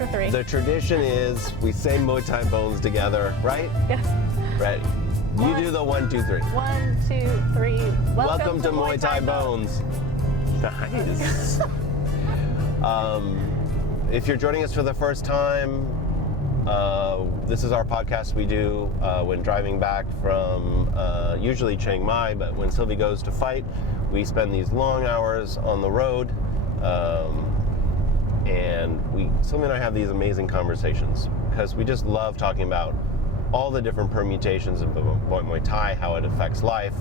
after 3. The tradition is we say Muay Thai bones together, right? Yes. Ready? You do the 1, 2, 3. 1, 2, 3. Welcome to Muay Thai Bones. Nice. If you're joining us for the first time, this is our podcast we do when driving back from usually Chiang Mai, but when Sylvie goes to fight, we spend these long hours on the road, and Sylvie and I have these amazing conversations because we just love talking about all the different permutations of the Muay Thai, how it affects life,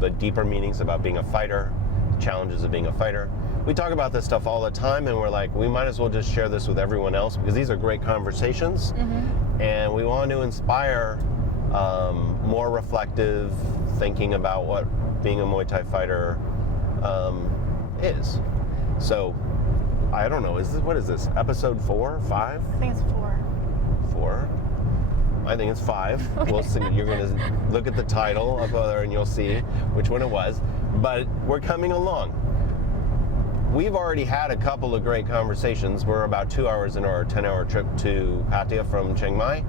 the deeper meanings about being a fighter, the challenges of being a fighter. We talk about this stuff all the time, and we're like, we might as well just share this with everyone else because these are great conversations, and we want to inspire more reflective thinking about what being a Muay Thai fighter is. So, I don't know, what is this, episode 4, 5? I think it's 4. 4? I think it's 5. Okay. We'll see. You're going to look at the title up there and you'll see which one it was. But we're coming along. We've already had a couple of great conversations. We're about 2 hours into our 10-hour trip to Pattaya from Chiang Mai.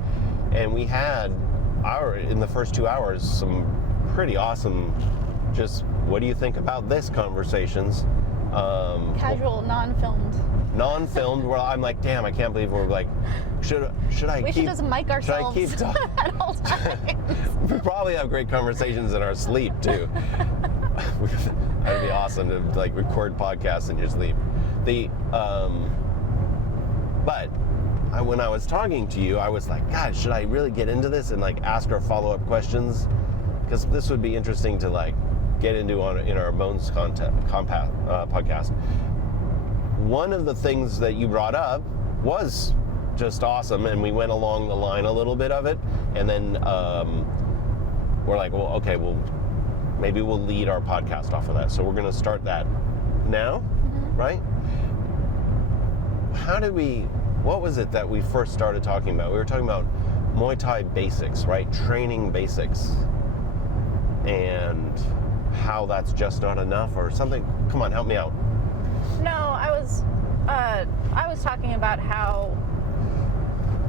And we had, in the first 2 hours, some pretty awesome, just what do you think about this conversations. Casual, non-filmed. Well, I'm like, damn, I can't believe we're like, should I we should just mic ourselves at all times. We probably have great conversations in our sleep too. That'd be awesome to like record podcasts in your sleep. But when I was talking to you, I was like, God, should I really get into this and like ask our follow-up questions? Because this would be interesting to like get into in our Bones podcast. One of the things that you brought up was just awesome, and we went along the line a little bit of it, and then we're like, well, okay, well, maybe we'll lead our podcast off of that. So we're going to start that now, right? What was it that we first started talking about? We were talking about Muay Thai basics, right? Training basics, and how that's just not enough or something. Come on, help me out. No, I was talking about how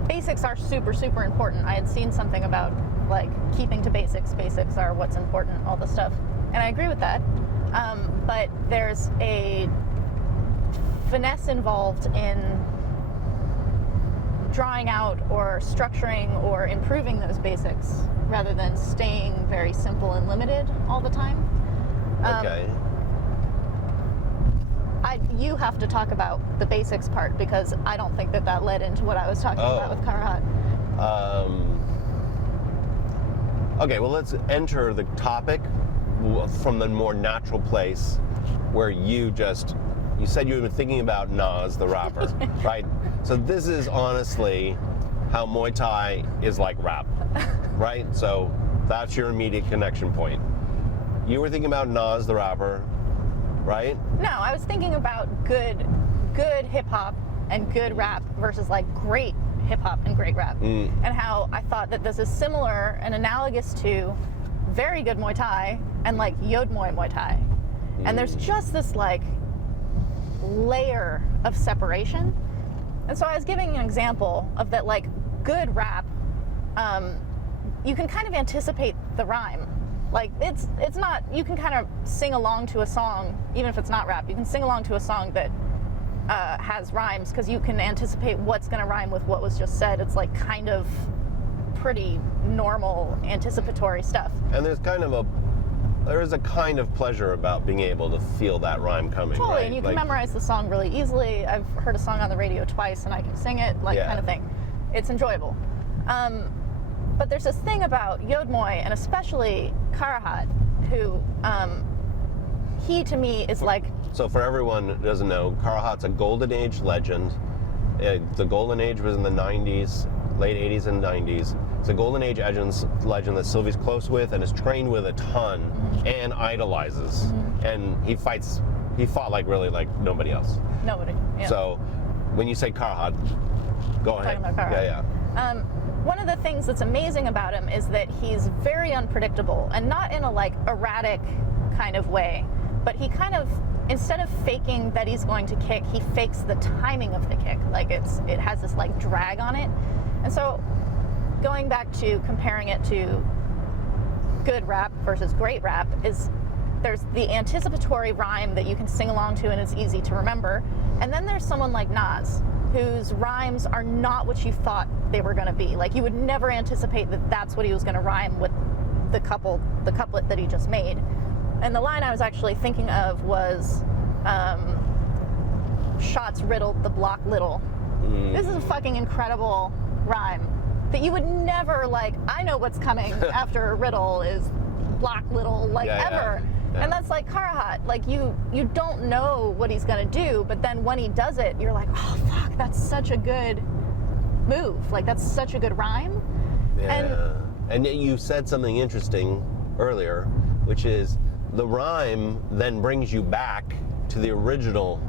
basics are super, super important. I had seen something about like keeping to basics. Basics are what's important, all the stuff. And I agree with that. But there's a finesse involved in drawing out or structuring or improving those basics rather than staying very simple and limited all the time. Okay. You have to talk about the basics part because I don't think that led into what I was talking about with Karuhat. Okay, well, let's enter the topic from the more natural place where you said you had been thinking about Nas, the rapper, right? So this is honestly how Muay Thai is like rap, right? So that's your immediate connection point. You were thinking about Nas, the rapper, right? No, I was thinking about good hip-hop and good rap versus like great hip-hop and great rap. And how I thought that this is similar and analogous to very good Muay Thai and like Yod Muay Thai. And there's just this like layer of separation. And so I was giving an example of that like good rap, you can kind of anticipate the rhyme. Like it's not, you can kind of sing along to a song, even if it's not rap, you can sing along to a song that has rhymes because you can anticipate what's going to rhyme with what was just said. It's like kind of pretty normal anticipatory stuff. And there is a kind of pleasure about being able to feel that rhyme coming. Totally, right? And you can memorize the song really easily. I've heard a song on the radio twice and I can sing it, kind of thing. It's enjoyable. But there's this thing about Yod Muay, and especially Karuhat, who he to me is like... So for everyone who doesn't know, Karuhat's a golden age legend. The golden age was in the 90s, late 80s and 90s. It's a golden age legend that Sylvie's close with and is trained with a ton and idolizes. And he fought like really like nobody else. Nobody, yeah. So when you say Karuhat, go ahead. Talking about Karuhat. Yeah. One of the things that's amazing about him is that he's very unpredictable, and not in a like erratic kind of way, but he kind of instead of faking that he's going to kick, he fakes the timing of the kick. Like it has this like drag on it. And so going back to comparing it to good rap versus great rap is there's the anticipatory rhyme that you can sing along to and it's easy to remember. And then there's someone like Nas, whose rhymes are not what you thought they were going to be. Like you would never anticipate that that's what he was going to rhyme with the couplet that he just made. And the line I was actually thinking of was, shots riddled the block little. This is a fucking incredible rhyme that you would never like, I know what's coming after a riddle is block little, like ever. Yeah. And that's like Karuhat. Like you don't know what he's gonna do, but then when he does it, you're like, oh fuck, that's such a good move. Like that's such a good rhyme. Yeah. And you said something interesting earlier, which is the rhyme then brings you back to the original.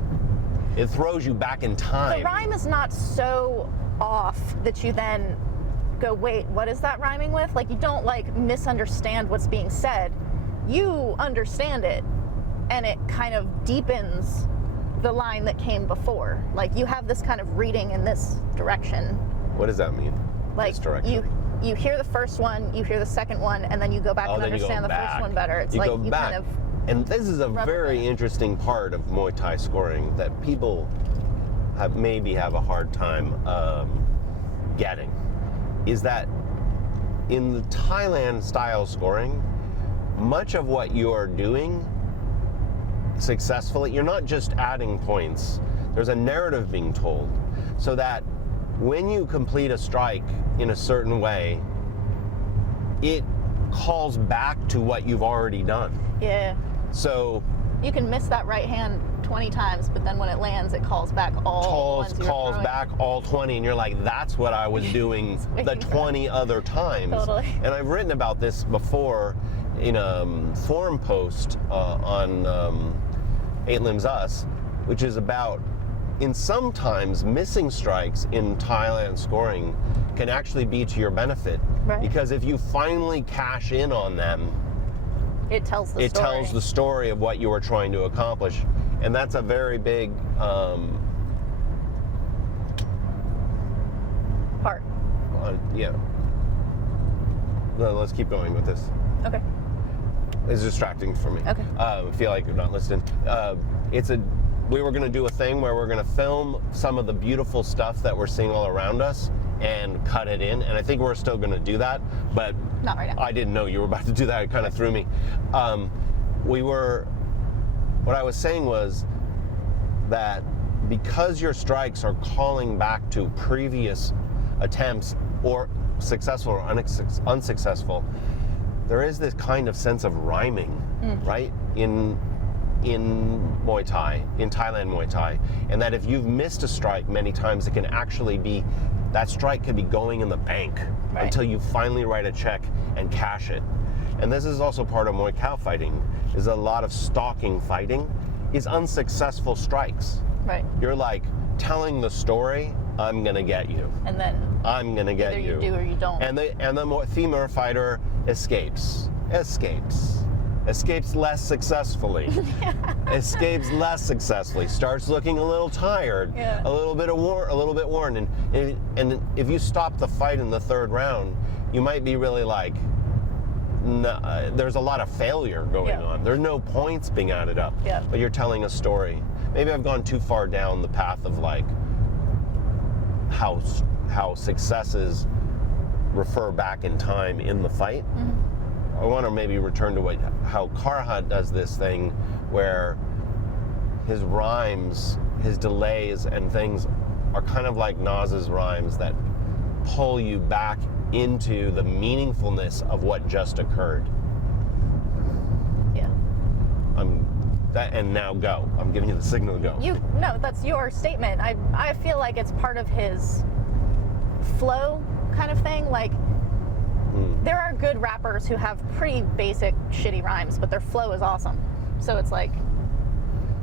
It throws you back in time. The rhyme is not so off that you then go, wait, what is that rhyming with? Like you don't like misunderstand what's being said. You understand it, and it kind of deepens the line that came before. Like you have this kind of reading in this direction. What does that mean? Like this direction? You hear the first one, you hear the second one, and then you go back and understand the first one better. It's like you kind of. And this is a very interesting part of Muay Thai scoring that people maybe have a hard time getting. Is that in the Thailand style scoring, much of what you're doing successfully, you're not just adding points. There's a narrative being told, so that when you complete a strike in a certain way, it calls back to what you've already done. Yeah. So you can miss that right hand 20 times, but then when it lands, it calls back all back all 20, and you're like, that's what I was doing the 20 other times. Totally. And I've written about this before in a forum post on 8 Limbs Us, which is about, in sometimes missing strikes in Thailand scoring can actually be to your benefit. Right. Because if you finally cash in on them, it tells the story. It tells the story of what you were trying to accomplish. And that's a very big part. Yeah. No, let's keep going with this. Okay. It's distracting for me. Okay. I feel like you're not listening. We were going to do a thing where we're going to film some of the beautiful stuff that we're seeing all around us and cut it in. And I think we're still going to do that, but not right now. I didn't know you were about to do that. It kind of threw me. What I was saying was that because your strikes are calling back to previous attempts, or successful or unsuccessful, there is this kind of sense of rhyming, right? In Muay Thai, in Thailand Muay Thai, and that if you've missed a strike many times, it can actually be, that strike could be going in the bank until you finally write a check and cash it. And this is also part of Muay Thai fighting, is a lot of stalking fighting is unsuccessful strikes. Right. You're like telling the story, I'm gonna get you. And then I'm gonna get you. Either you do or you don't. And the femur fighter escapes less successfully. Escapes less successfully. Starts looking a little tired, a little bit worn. And if you stop the fight in the third round, you might be really like, there's a lot of failure going on. There's no points being added up. But you're telling a story. Maybe I've gone too far down the path of like how successes refer back in time in the fight. I want to maybe return to how Karuhat does this thing where his rhymes, his delays and things are kind of like Nas's rhymes that pull you back into the meaningfulness of what just occurred. Yeah. And now go. I'm giving you the signal to go. No, that's your statement. I feel like it's part of his flow kind of thing. Like, there are good rappers who have pretty basic shitty rhymes, but their flow is awesome. So it's like,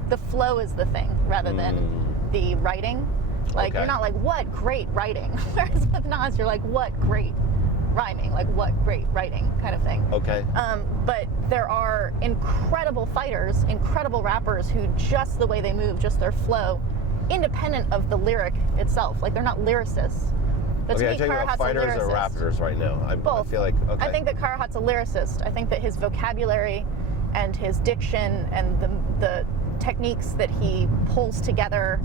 the flow is the thing rather than the writing. Like, you're not like, what great writing? Whereas with Nas, you're like, what great rhyming, like what great writing kind of thing. Okay. But there are incredible fighters, incredible rappers who just the way they move, just their flow, independent of the lyric itself. Like they're not lyricists. But Okay, to are me, you talking about Karuhat's fighters a or lyricist. rappers right now? I Both. feel like, okay. I think that Karuhat's a lyricist. I think that his vocabulary and his diction and the techniques that he pulls together,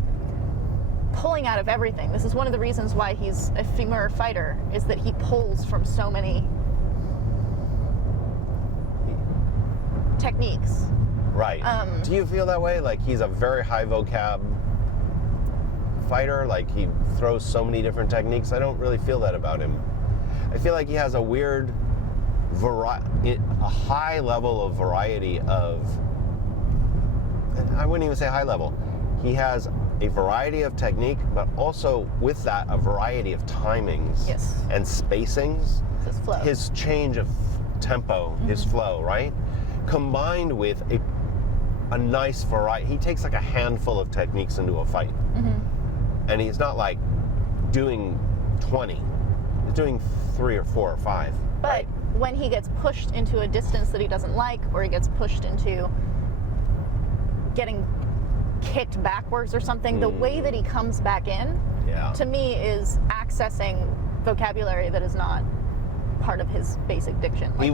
pulling out of everything. This is one of the reasons why he's a femur fighter, is that he pulls from so many techniques. Right. Do you feel that way? Like he's a very high vocab fighter? Like he throws so many different techniques? I don't really feel that about him. I feel like he has a weird a high level of variety of, I wouldn't even say high level. He has a variety of technique, but also with that, a variety of timings Yes. and spacings. His flow. His change of tempo, his flow, right? Combined with a nice variety. He takes like a handful of techniques into a fight. And he's not like doing 20. He's doing 3 or 4 or 5. But right? when he gets pushed into a distance that he doesn't like, or he gets pushed into getting kicked backwards or something, the way that he comes back in, to me, is accessing vocabulary that is not part of his basic diction. Like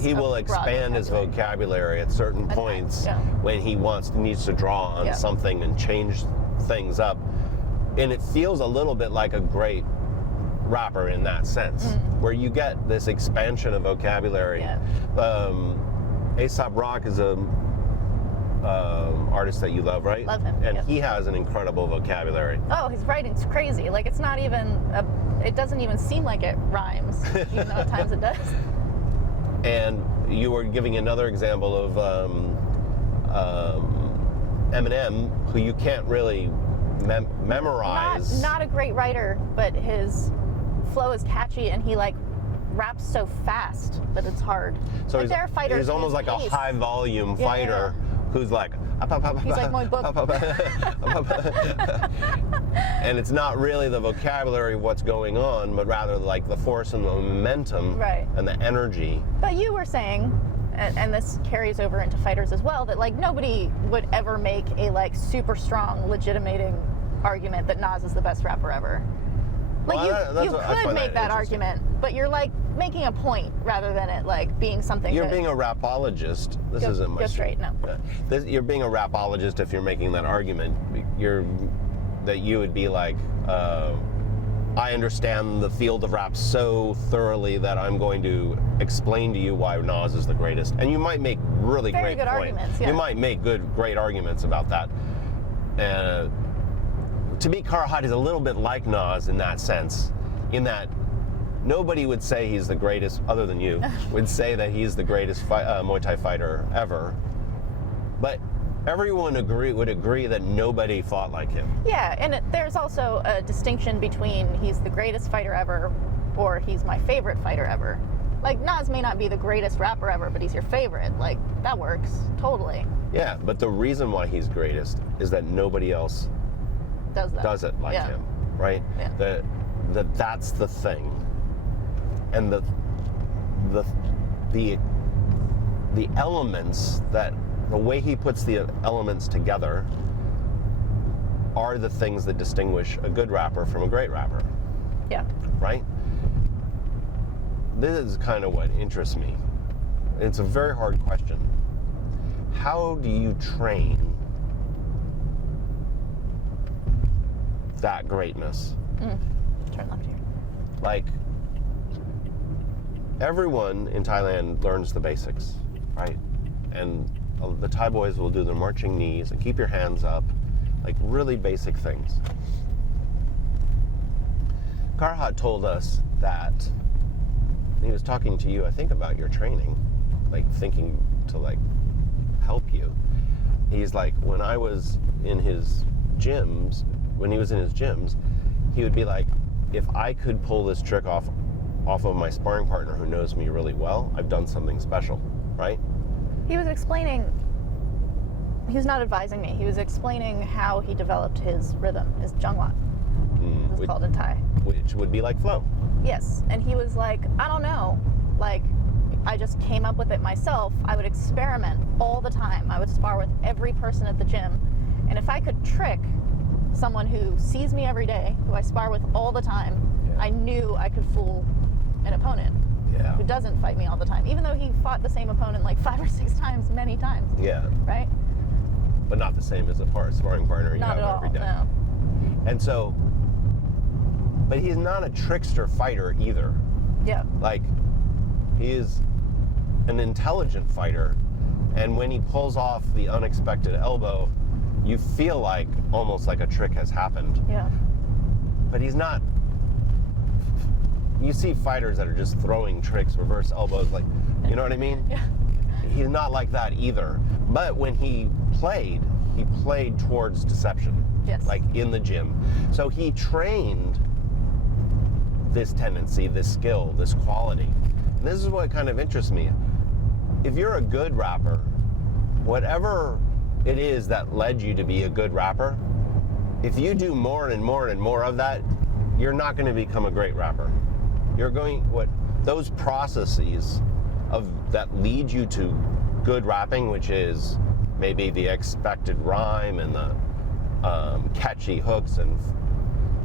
he will expand his vocabulary at certain points when he needs to draw on something and change things up. And it feels a little bit like a great rapper in that sense, where you get this expansion of vocabulary. Aesop Rock is a artist that you love, right? Love him. And he has an incredible vocabulary. Oh, his writing's crazy. Like it's not even it doesn't even seem like it rhymes, even though at times it does. And you were giving another example of Eminem, who you can't really memorize. Not a great writer, but his flow is catchy, and he like raps so fast that it's hard. So like, there are fighters he's almost like pace. a high volume fighter who's like, he's like my book. and it's not really the vocabulary of what's going on, but rather like the force and the momentum and the energy. But you were saying, and this carries over into fighters as well, that like nobody would ever make a like super strong legitimating argument that Nas is the best rapper ever. Like you could make that argument, but you're like making a point rather than it like being something. You're being a rapologist. This isn't my go straight. No. You're being a rapologist if you're making that argument. That you would be like, I understand the field of rap so thoroughly that I'm going to explain to you why Nas is the greatest. And you might make really Very great good points. arguments. Yeah. You might make great arguments about that. To me, Karuhat is a little bit like Nas in that sense, in that nobody would say he's the greatest, other than you, would say that he's the greatest Muay Thai fighter ever. But everyone would agree that nobody fought like him. Yeah, and there's also a distinction between he's the greatest fighter ever or he's my favorite fighter ever. Like, Nas may not be the greatest rapper ever, but he's your favorite. Like, that works, totally. Yeah, but the reason why he's greatest is that nobody else does it like him, right? Yeah. That's the thing. And the elements, that the way he puts the elements together are the things that distinguish a good rapper from a great rapper. Yeah. Right? This is kind of what interests me. It's a very hard question. How do you train that greatness? Turn left here. Like, everyone in Thailand learns the basics, right? And the Thai boys will do their marching knees and keep your hands up, like really basic things. Karuhat told us that, he was talking to you, I think, about your training, like thinking to like help you. He's like, when I was in his gyms, he would be like, if I could pull this trick off of my sparring partner who knows me really well, I've done something special, right? He was explaining, he's not advising me, he was explaining how he developed his rhythm, his junglat. It's called in Thai. Which would be like flow. Yes, and he was like, I don't know, like, I just came up with it myself. I would experiment all the time. I would spar with every person at the gym, and if I could trick someone who sees me every day, who I spar with all the time, I knew I could fool an opponent who doesn't fight me all the time, even though he fought the same opponent like 5 or 6 times, many times. Yeah. Right? But not the same as a sparring partner you Not have at all, every day. no. And so, but he's not a trickster fighter either. Yeah. Like, he is an intelligent fighter, and when he pulls off the unexpected elbow, you feel like almost like a trick has happened. Yeah. But he's not. You see fighters that are just throwing tricks, reverse elbows, like, you know what I mean? Yeah. He's not like that either. But when he played towards deception. Yes. Like in the gym. So he trained this tendency, this skill, this quality. And this is what kind of interests me. If you're a good rapper, whatever it is that led you to be a good rapper, if you do more and more and more of that, you're not going to become a great rapper. You're going, those processes that lead you to good rapping, which is maybe the expected rhyme and the catchy hooks and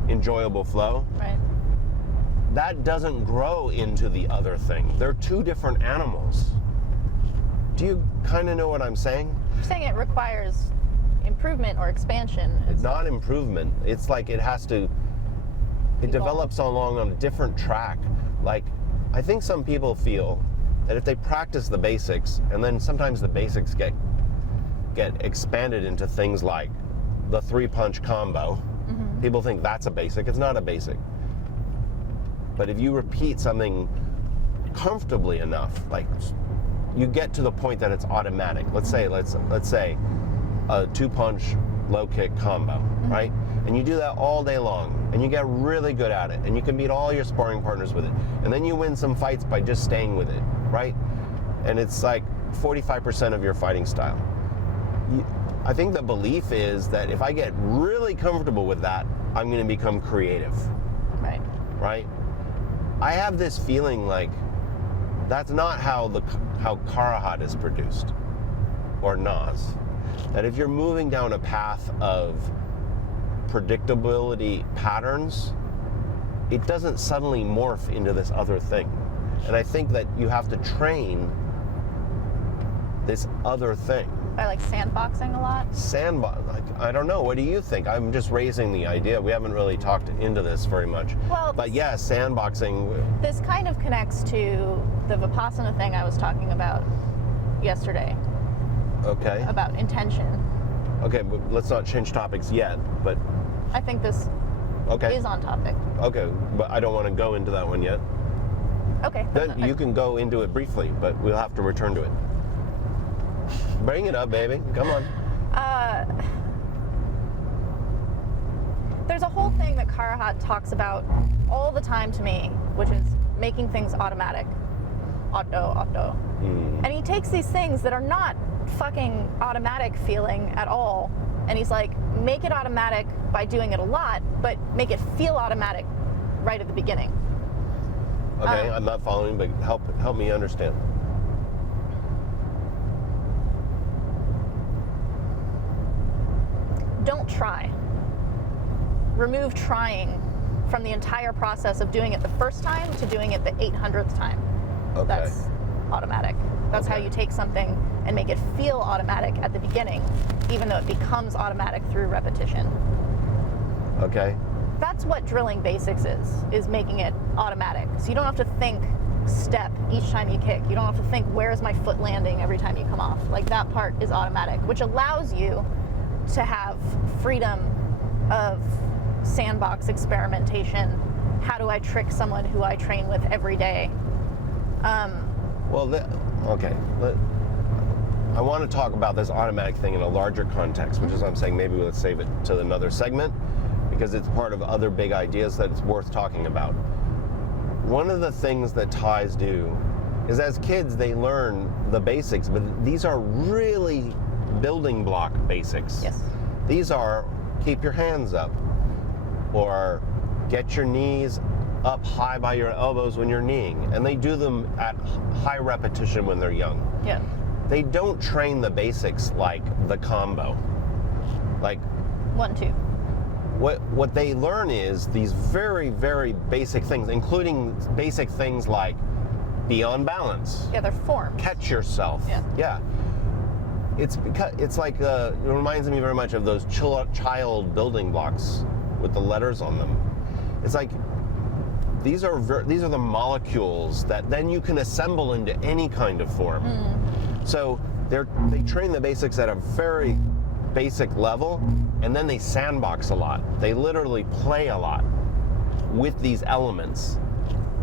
enjoyable flow. Right. That doesn't grow into the other thing. They're two different animals. Do you kind of know what I'm saying? You're saying it requires improvement or expansion. It's not improvement. It's like it develops along on a different track. Like, I think some people feel that if they practice the basics, and then sometimes the basics get expanded into things like the 3-punch combo. Mm-hmm. People think that's a basic. It's not a basic. But if you repeat something comfortably enough, like you get to the point that it's automatic. Let's say a 2-punch low kick combo, mm-hmm. right? And you do that all day long, and you get really good at it, and you can beat all your sparring partners with it. And then you win some fights by just staying with it, right? And it's like 45% of your fighting style. I think the belief is that if I get really comfortable with that, I'm going to become creative. Right. Right? I have this feeling like that's not how Karuhat is produced, or Nas. That if you're moving down a path of predictability patterns, it doesn't suddenly morph into this other thing. And I think that you have to train this other thing. By like sandboxing a lot? I don't know. What do you think? I'm just raising the idea. We haven't really talked into this very much. Well, but yeah, sandboxing. This kind of connects to the Vipassana thing I was talking about yesterday. Okay. About intention. Okay, but let's not change topics yet, but... I think this is on topic. Okay, but I don't want to go into that one yet. Okay. Then you can go into it briefly, but we'll have to return to it. Bring it up, baby. Come on. There's a whole thing that Karuhat talks about all the time to me, which is making things automatic. Auto. And he takes these things that are not fucking automatic feeling at all, and he's like, make it automatic by doing it a lot, but make it feel automatic right at the beginning. Okay, I'm not following, but help me understand. Don't try. Remove trying from the entire process of doing it the first time to doing it the 800th time. Okay. That's automatic. That's how you take something and make it feel automatic at the beginning, even though it becomes automatic through repetition. Okay. That's what drilling basics is making it automatic. So you don't have to think step each time you kick. You don't have to think, where is my foot landing every time you come off? Like, that part is automatic, which allows you to have freedom of sandbox experimentation. How do I trick someone who I train with every day? I want to talk about this automatic thing in a larger context, which is I'm saying maybe let's save it to another segment, because it's part of other big ideas that it's worth talking about. One of the things that Thais do is, as kids, they learn the basics, but these are really building block basics. Yes. These are keep your hands up, or get your knees up high by your elbows when you're kneeing. And they do them at high repetition when they're young. Yeah. They don't train the basics like the combo. Like 1, 2. what they learn is these very, very basic things, including basic things like be on balance. Yeah, they're forms. Catch yourself. Yeah. It's like it reminds me very much of those child building blocks with the letters on them. It's like these are the molecules that then you can assemble into any kind of form. So they train the basics at a very basic level, and then they sandbox a lot. They literally play a lot with these elements,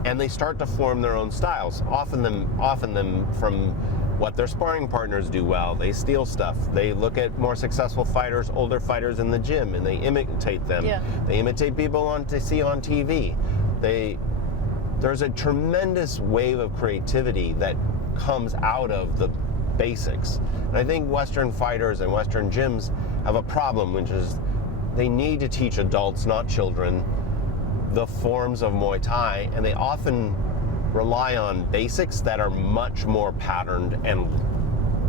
and they start to form their own styles. Often them from what their sparring partners do well. They steal stuff. They look at more successful fighters, older fighters in the gym, and they imitate them. Yeah. They imitate people to see on TV. There's a tremendous wave of creativity that comes out of the basics. And I think Western fighters and Western gyms have a problem, which is they need to teach adults, not children, the forms of Muay Thai, and they often rely on basics that are much more patterned and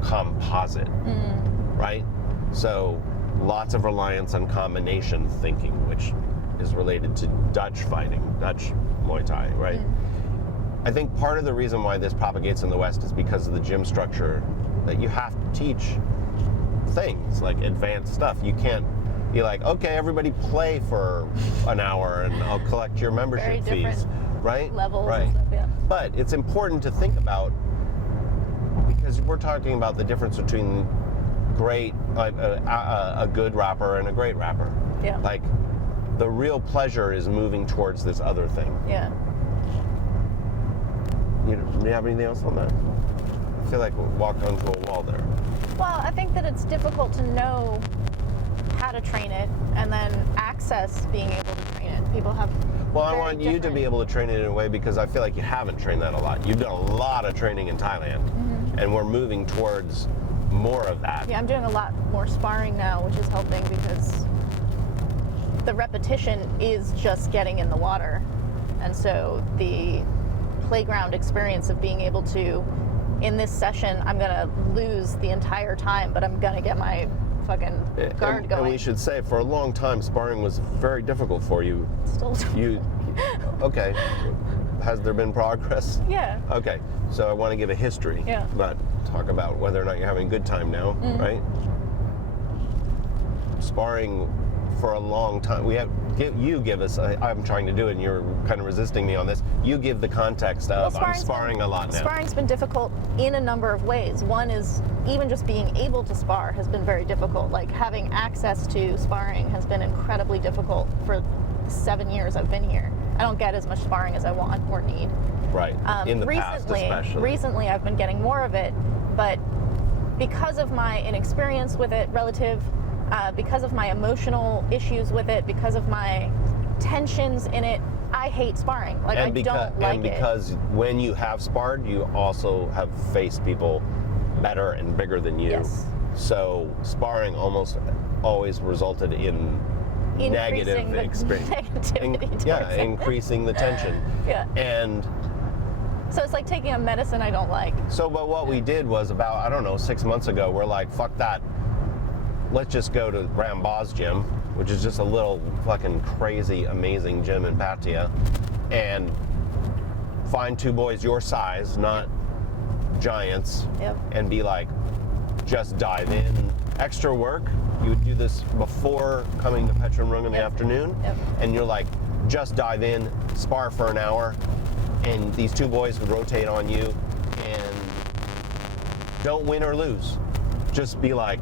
composite, right? So lots of reliance on combination thinking, which is related to Dutch fighting, Dutch Muay Thai, right? I think part of the reason why this propagates in the West is because of the gym structure, that you have to teach things like advanced stuff. You can't be like, okay, everybody play for an hour and I'll collect your membership fees, right? Levels right. And stuff, yeah. But it's important to think about, because we're talking about the difference between a good rapper and a great rapper. Yeah. Like, the real pleasure is moving towards this other thing. Yeah. Do you have anything else on that? I feel like we walked onto a wall there. Well, I think that it's difficult to know how to train it and then access being able to train it. People have Well, I want you to be able to train it in a way, because I feel like you haven't trained that a lot. You've done a lot of training in Thailand, and we're moving towards more of that. Yeah, I'm doing a lot more sparring now, which is helping because the repetition is just getting in the water. And so the playground experience of being able to, in this session, I'm going to lose the entire time, but I'm going to get my fucking guard going. And we should say, for a long time, sparring was very difficult for you. Still. Okay. Has there been progress? Yeah. Okay. So I want to give a history, not talk about whether or not you're having a good time now, right? Sparring for a long time. You give us, I'm trying to do it and you're kind of resisting me on this. You give the context of, I'm sparring a lot now. Sparring's been difficult in a number of ways. One is even just being able to spar has been very difficult. Like, having access to sparring has been incredibly difficult for the 7 years I've been here. I don't get as much sparring as I want or need. Right. In the past, especially. Recently, I've been getting more of it, but because of my inexperience with it relative, because of my emotional issues with it, because of my tensions in it, I hate sparring. Like, I don't like it. And because when you have sparred, you also have faced people better and bigger than you. Yes. So sparring almost always resulted in negative experience. Negativity increasing the tension. Yeah. And so it's like taking a medicine I don't like. So, but what we did was about, 6 months ago, we're like, fuck that. Let's just go to Rambaugh's gym, which is just a little fucking crazy, amazing gym in Pattaya, and find two boys your size, not giants, and be like, just dive in. Extra work. You would do this before coming to Patron Room in the afternoon, and you're like, just dive in, spar for an hour, and these two boys would rotate on you, and don't win or lose. Just be like,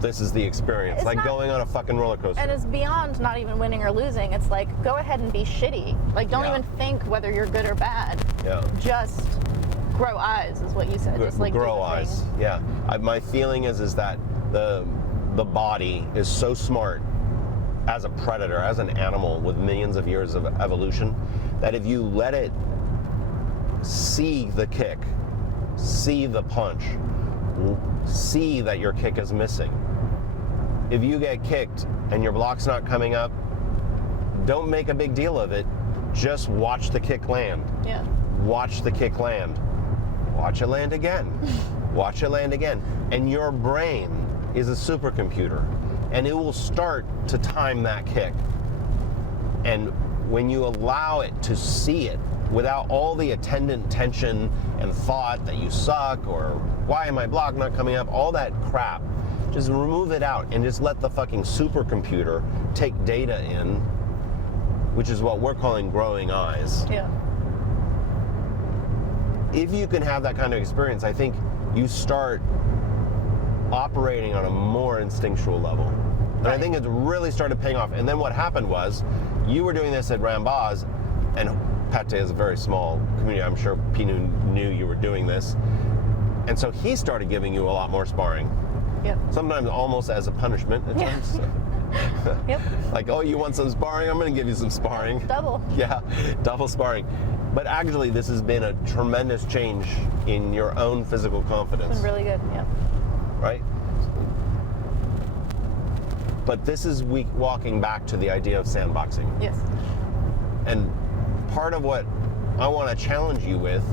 this is the experience. It's like going on a fucking roller coaster. And it's beyond not even winning or losing. It's like, go ahead and be shitty. Like, don't even think whether you're good or bad. Yeah. Just grow eyes, is what you said. Just like grow eyes. Thing. Yeah. My feeling is that the body is so smart as a predator, as an animal with millions of years of evolution, that if you let it see the kick, see the punch, see that your kick is missing. If you get kicked and your block's not coming up, don't make a big deal of it. just watch the kick land. Yeah. Watch the kick land. Watch it land again. Watch it land again. And your brain is a supercomputer, and it will start to time that kick. And when you allow it to see it without all the attendant tension and thought that you suck or why am my block not coming up, all that crap, just remove it out and just let the fucking supercomputer take data in, which is what we're calling growing eyes. Yeah. If you can have that kind of experience, I think you start operating on a more instinctual level. And I think it really started paying off. And then what happened was, you were doing this at Rambaz, and Patee is a very small community. I'm sure Pinu knew you were doing this. And so he started giving you a lot more sparring. Yep. Sometimes almost as a punishment at times. Yep. Like, oh, you want some sparring? I'm going to give you some sparring. Double. Yeah, double sparring. But actually, this has been a tremendous change in your own physical confidence. It's been really good, yeah. Right? But this is walking back to the idea of sandboxing. Yes. And part of what I want to challenge you with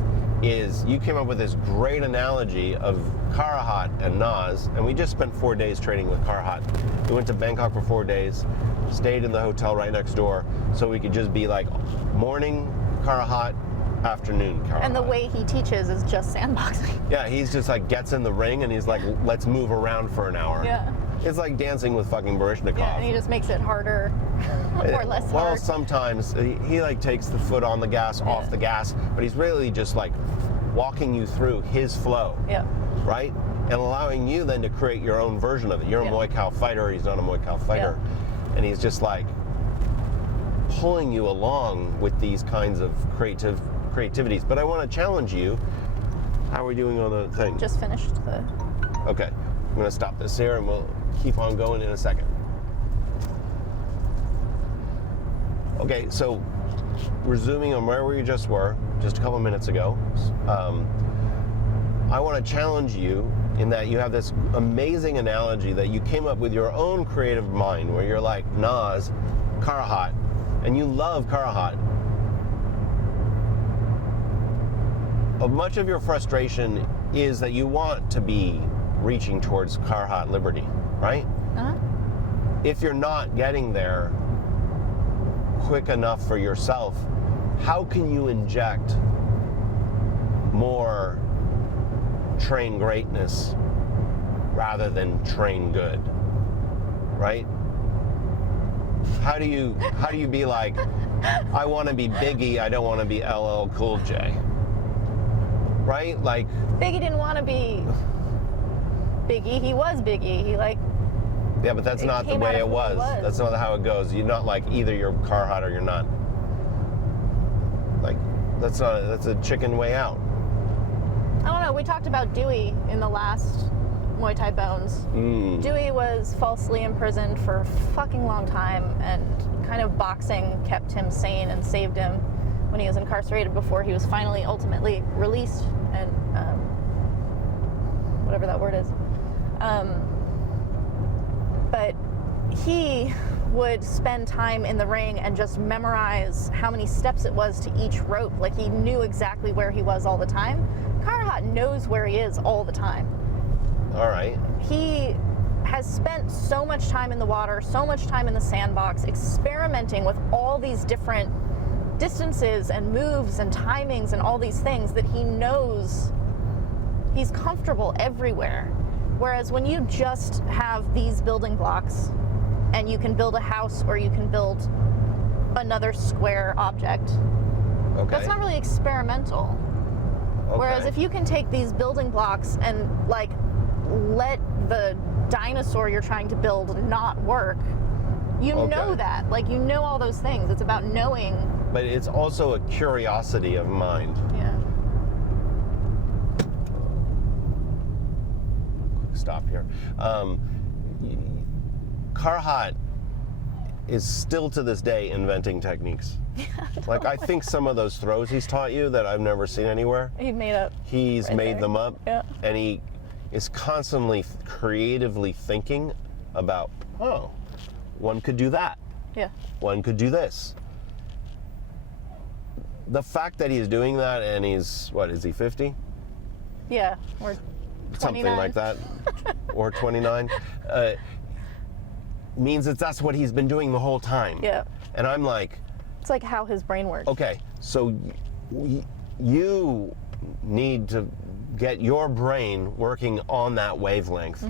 is you came up with this great analogy of Karuhat and Nas, and we just spent 4 days training with Karuhat. We went to Bangkok for 4 days, stayed in the hotel right next door, so we could just be like morning Karuhat, afternoon Karuhat. And the way he teaches is just sandboxing. Yeah, he's just like gets in the ring and he's like, let's move around for an hour. Yeah. It's like dancing with fucking Baryshnikov. Yeah, and he just makes it harder or less hard. Well, sometimes he like takes the foot on the gas, off the gas, but he's really just like walking you through his flow. Yeah. Right? And allowing you then to create your own version of it. You're a Muay Thai fighter, he's not a Muay Thai fighter. Yeah. And he's just like pulling you along with these kinds of creativities. But I want to challenge you. How are we doing on the thing? Just finished the... Okay. I'm going to stop this here and we'll keep on going in a second. Okay, so resuming on where we just were, just a couple minutes ago, I want to challenge you in that you have this amazing analogy that you came up with your own creative mind where you're like, Nas, Karuhat, and you love Karuhat. Much of your frustration is that you want to be reaching towards Karuhat liberty, right? Uh-huh. If you're not getting there quick enough for yourself, how can you inject more train greatness rather than train good, right? How do you be like, I want to be Biggie, I don't want to be LL Cool J, right? Like Biggie didn't want to be Biggie, he was Biggie. He like... Yeah, but that's not the way it was. That's not how it goes. You're not like either you're Karuhat or you're not. Like, that's a chicken way out. I don't know, we talked about Dewey in the last Muay Thai Bones. Dewey was falsely imprisoned for a fucking long time, and kind of boxing kept him sane and saved him when he was incarcerated before he was finally ultimately released and whatever that word is. But he would spend time in the ring and just memorize how many steps it was to each rope. Like, he knew exactly where he was all the time. Karuhat knows where he is all the time. All right. He has spent so much time in the water, so much time in the sandbox, experimenting with all these different distances and moves and timings and all these things that he knows he's comfortable everywhere. Whereas when you just have these building blocks and you can build a house or you can build another square object, that's not really experimental. Okay. Whereas if you can take these building blocks and like let the dinosaur you're trying to build not work, you know that. Like, you know all those things. It's about knowing. But it's also a curiosity of mind. Yeah. Stop here. Karuhat is still to this day inventing techniques. Like, I think some of those throws he's taught you that I've never seen anywhere, He made up. he's made them up. Yeah. And he is constantly creatively thinking about, oh, one could do that. Yeah. One could do this. the fact that he's doing that, and he's, what, is he 50? Yeah, or 29. Something like that, or 29, means that that's what he's been doing the whole time. Yeah. And I'm like, It's like how his brain works. okay, so you need to get your brain working on that wavelength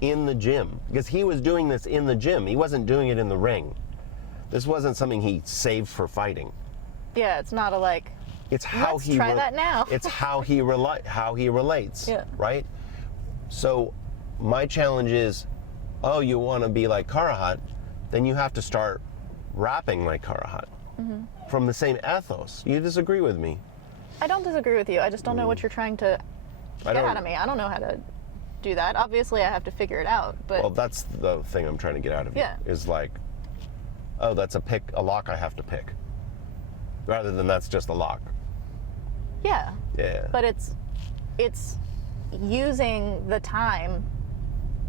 in the gym, because he was doing this in the gym. He wasn't doing it in the ring. This wasn't something he saved for fighting. Yeah, it's not a like. It's how Let's try that now. It's how he relates. Yeah. Right. So my challenge is, oh, you want to be like Karuhat, then you have to start rapping like Karuhat from the same ethos. You disagree with me? I don't disagree with you. I just don't know what you're trying to get out of me. I don't know how to do that. Obviously, I have to figure it out. But Well, that's the thing I'm trying to get out of you. Yeah. Is like, oh, that's a lock I have to pick, rather than that's just a lock. yeah, Yeah. but it's using the time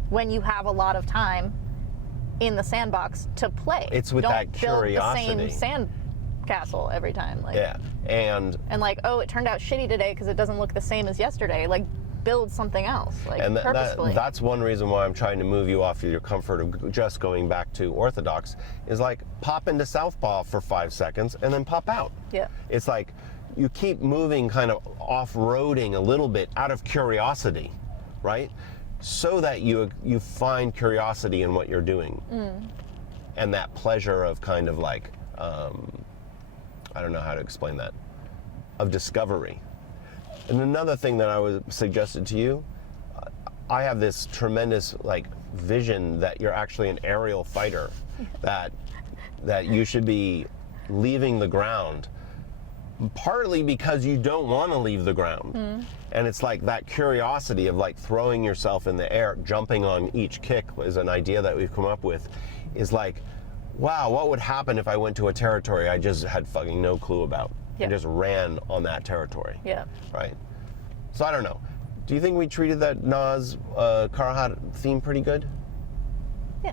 when you have a lot of time in the sandbox to play. It's with don't that curiosity. build the same sand castle every time. Like, Yeah. And like, oh, it turned out shitty today because it doesn't look the same as yesterday. Like, build something else, like purposefully. that's one reason why I'm trying to move you off of your comfort of just going back to orthodox, is like pop into southpaw for 5 seconds and then pop out. Yeah. It's like you keep moving kind of off-roading a little bit out of curiosity, right? So that you find curiosity in what you're doing. And that pleasure of kind of like, I don't know how to explain that, of discovery. And another thing that I was suggested to you, I have this tremendous like vision that you're actually an aerial fighter, that you should be leaving the ground, partly because you don't want to leave the ground. And it's like that curiosity of like throwing yourself in the air, jumping on each kick is an idea that we've come up with, is like, wow, what would happen if I went to a territory I just had fucking no clue about? Yeah. And just ran on that territory. Yeah. Right. So I don't know. Do you think we treated that Nas Karuhat theme pretty good? Yeah.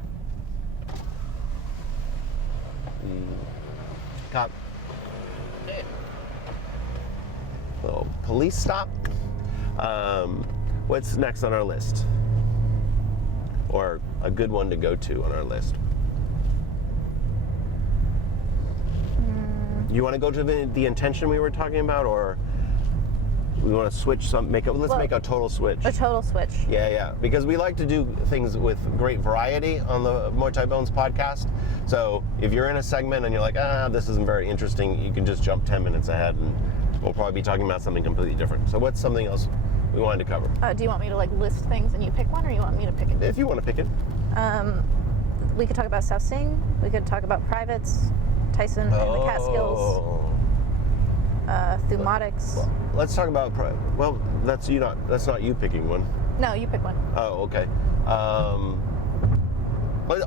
Cop. Little police stop. What's next on our list? Or a good one to go to on our list? You want to go to the intention we were talking about, or we want to switch some? Let's make a total switch. A total switch. Yeah, because we like to do things with great variety on the Muay Thai Bones podcast. So if you're in a segment and you're like, this isn't very interesting, you can just jump 10 minutes ahead, and we'll probably be talking about something completely different. So what's something else we wanted to cover? Do you want me to like list things and you pick one, or you want me to pick it? If you want to pick it. We could talk about Sawsing. We could talk about privates, Tyson and the Catskills, Thymotics. Let's talk about. Well, that's not you picking one. No, you pick one. Oh, okay.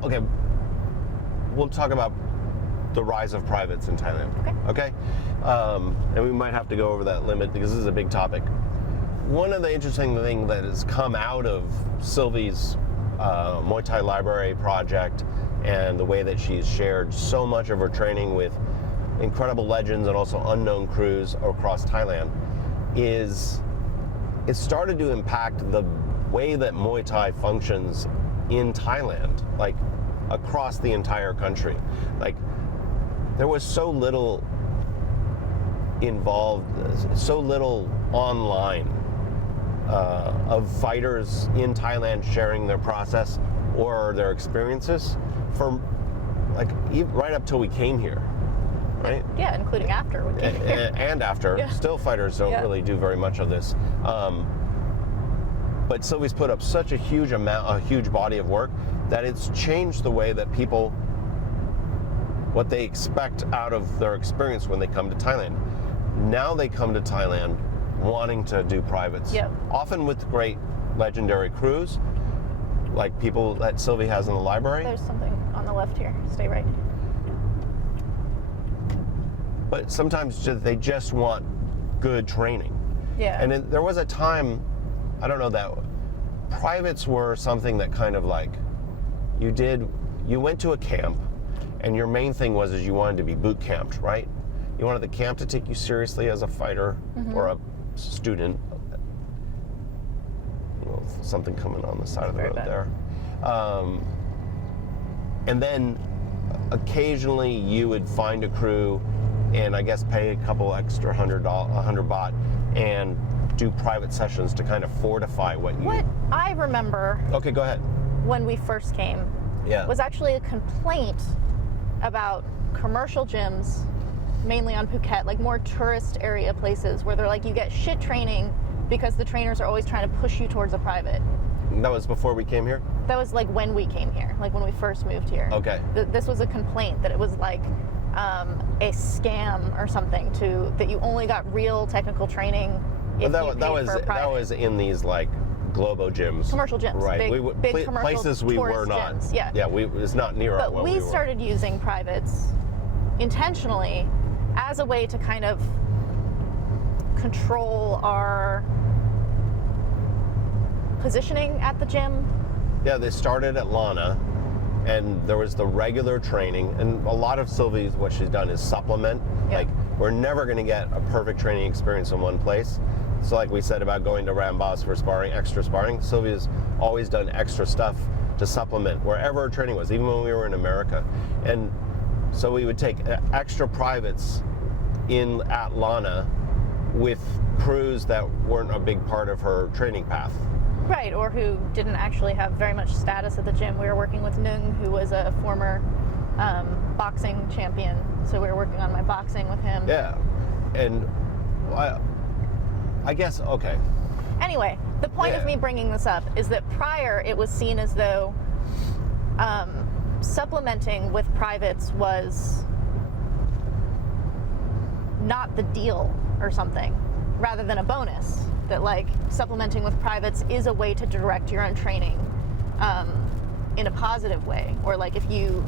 Okay. We'll talk about the rise of privates in Thailand. Okay. And we might have to go over that limit because this is a big topic. One of the interesting things that has come out of Sylvie's Muay Thai library project, and the way that she's shared so much of her training with incredible legends and also unknown crews across Thailand, is it started to impact the way that Muay Thai functions in Thailand, like across the entire country. Like, there was so little involved, so little online of fighters in Thailand sharing their process or their experiences from like right up till we came here, right? Yeah, including after we came here. And after. Yeah. Still, fighters don't really do very much of this. But Sylvie's put up such a huge body of work that it's changed the way that people, what they expect out of their experience when they come to Thailand. Now they come to Thailand wanting to do privates. Yep. Often with great legendary crews, like people that Sylvie has in the library. There's something on the left here. Stay right. But sometimes they just want good training. Yeah. And there was a time, I don't know, that privates were something that kind of like, you went to a camp and your main thing was you wanted to be boot camped, right? You wanted the camp to take you seriously as a fighter or a student. Well, something coming on the side of the road there. And then occasionally you would find a crew and I guess pay a couple extra $100 baht and do private sessions to kind of fortify what you... What I remember... Okay, go ahead. When we first came, was actually a complaint about commercial gyms, mainly on Phuket, like more tourist area places where they're like, you get shit training because the trainers are always trying to push you towards a private. That was before we came here? That was like when we came here, like when we first moved here. Okay. This was a complaint that it was like a scam or something that you only got real technical training if you paid for a private. That was in these like Globo gyms. Commercial gyms. Right. Big commercial places we were not. Gyms. Yeah. Yeah, it's not near but what we were. But we started using privates intentionally as a way to kind of control our positioning at the gym. Yeah, they started at Lana, and there was the regular training, and a lot of Sylvie's, what she's done is supplement. Yeah. Like, we're never going to get a perfect training experience in one place. So like we said about going to Rambas for sparring, extra sparring, Sylvia's always done extra stuff to supplement wherever her training was, even when we were in America. And so we would take extra privates at Lana with crews that weren't a big part of her training path. Right, or who didn't actually have very much status at the gym. We were working with Nung, who was a former boxing champion, so we were working on my boxing with him. Yeah, and I guess, okay. Anyway, the point of me bringing this up is that prior it was seen as though supplementing with privates was not the deal or something, rather than a bonus. That like supplementing with privates is a way to direct your own training in a positive way, or like if you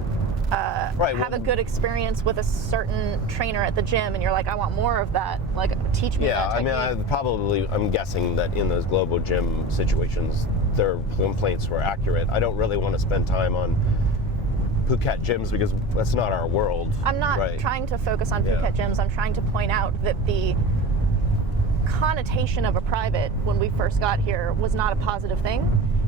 have a good experience with a certain trainer at the gym and you're like, I want more of that, like teach me that technique. I mean, I'm guessing that in those global gym situations their complaints were accurate. I don't really want to spend time on Phuket gyms because that's not our world. I'm not trying to focus on Phuket gyms. I'm trying to point out that the connotation of a private when we first got here was not a positive thing,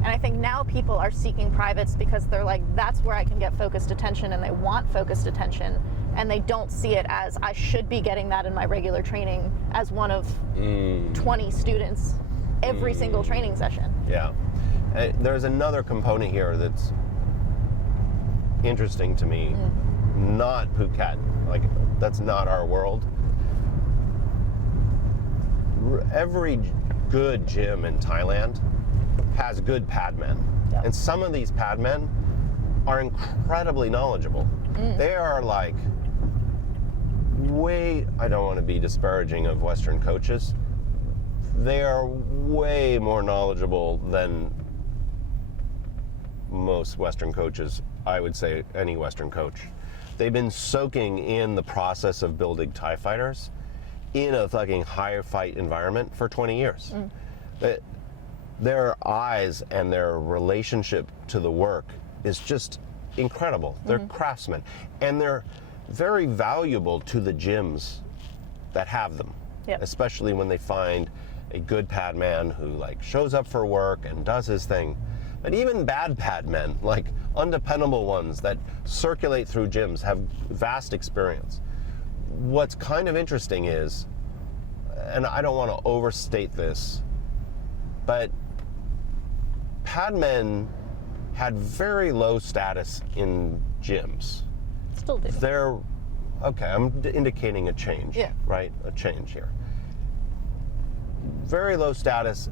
and I think now people are seeking privates because they're like, that's where I can get focused attention, and they want focused attention, and they don't see it as I should be getting that in my regular training as one of 20 students every single training session. Yeah. There's another component here that's interesting to me. Not Phuket, like that's not our world. Every good gym in Thailand has good padmen. Yep. And some of these padmen are incredibly knowledgeable. They are like I don't want to be disparaging of Western coaches, they are way more knowledgeable than most Western coaches, I would say any Western coach. They've been soaking in the process of building Thai fighters in a fucking higher fight environment for 20 years. Their eyes and their relationship to the work is just incredible. They're craftsmen, and they're very valuable to the gyms that have them, especially when they find a good pad man who like shows up for work and does his thing. But even bad pad men, like undependable ones that circulate through gyms, have vast experience. What's kind of interesting is, and I don't want to overstate this, but pad men had very low status in gyms. Still do. They're, okay, I'm indicating a change, right? A change here. Very low status.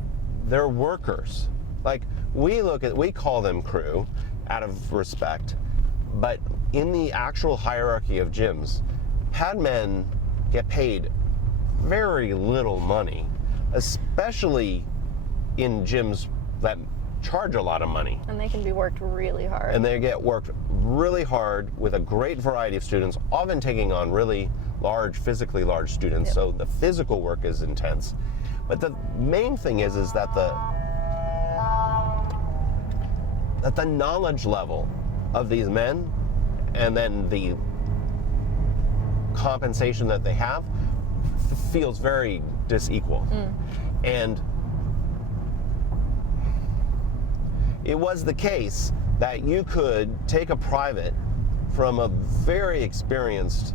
They're workers. Like, we call them crew out of respect, but in the actual hierarchy of gyms, pad men get paid very little money, especially in gyms that charge a lot of money. And they can be worked really hard. And they get worked really hard with a great variety of students, often taking on really large, physically large students, so the physical work is intense. But the main thing is that the knowledge level of these men, and then the compensation that they have feels very disequal. And it was the case that you could take a private from a very experienced,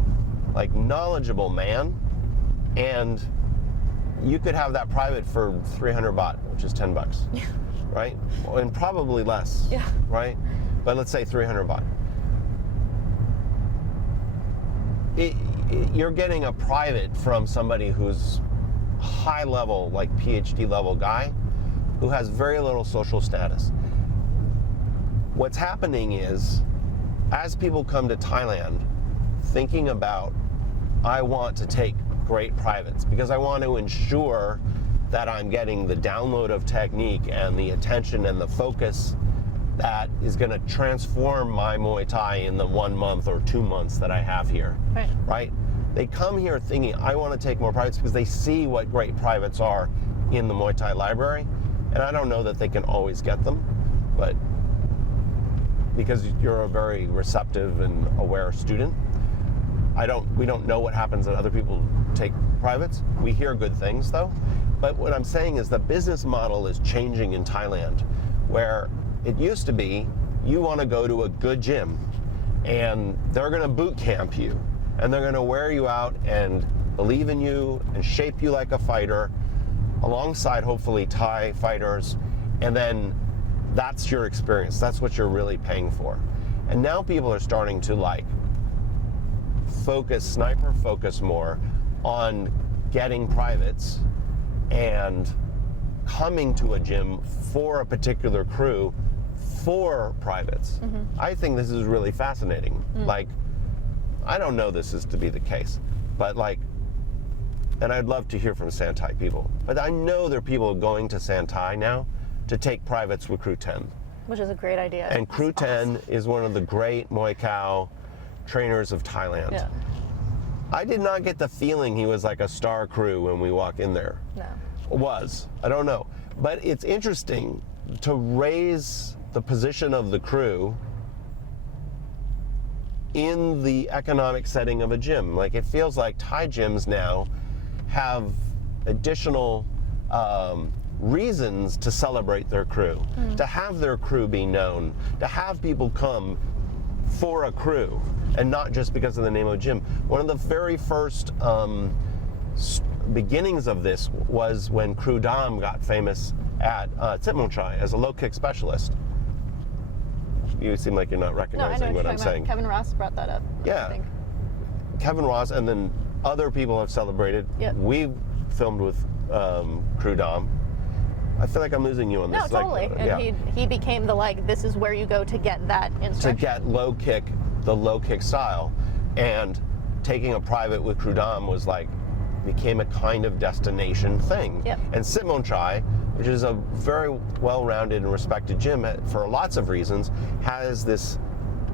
like knowledgeable man, and you could have that private for 300 baht, which is 10 bucks, right? And probably less, right? But let's say 300 baht. You're getting a private from somebody who's high level, like PhD level guy, who has very little social status. What's happening is, as people come to Thailand thinking about, I want to take great privates because I want to ensure that I'm getting the download of technique and the attention and the focus that is going to transform my Muay Thai in the 1 month or 2 months that I have here, right? They come here thinking, I want to take more privates because they see what great privates are in the Muay Thai library. And I don't know that they can always get them, but because you're a very receptive and aware student, we don't know what happens when other people take privates. We hear good things though. But what I'm saying is the business model is changing in Thailand, where it used to be, you want to go to a good gym and they're going to boot camp you and they're going to wear you out and believe in you and shape you like a fighter alongside hopefully Thai fighters, and then that's your experience. That's what you're really paying for. And now people are starting to like sniper focus more on getting privates and coming to a gym for a particular crew for privates. I think this is really fascinating. Like, I don't know this is to be the case, but like, and I'd love to hear from Santai people, but I know there are people going to Santai now to take privates with Crew 10. Which is a great idea. And Crew 10 is one of the great Muay Khao trainers of Thailand. Yeah. I did not get the feeling he was like a star crew when we walk in there. No. I don't know. But it's interesting to raise the position of the crew in the economic setting of a gym. Like, it feels like Thai gyms now have additional reasons to celebrate their crew, to have their crew be known, to have people come for a crew and not just because of the name of gym. One of the very first beginnings of this was when Crew Dam got famous at Thymmochai as a low kick specialist. You seem like you're not recognizing what I'm saying. Kevin Ross brought that up. Yeah. I think. Kevin Ross, and then other people have celebrated. Yep. We've filmed with Crew Dam. I feel like I'm losing you on this. No, totally. And he became the, like, this is where you go to get that instruction. To get low kick, the low kick style. And taking a private with Crew Dam was like, became a kind of destination thing. Yep. And Sitmonchai, which is a very well-rounded and respected gym for lots of reasons, has this,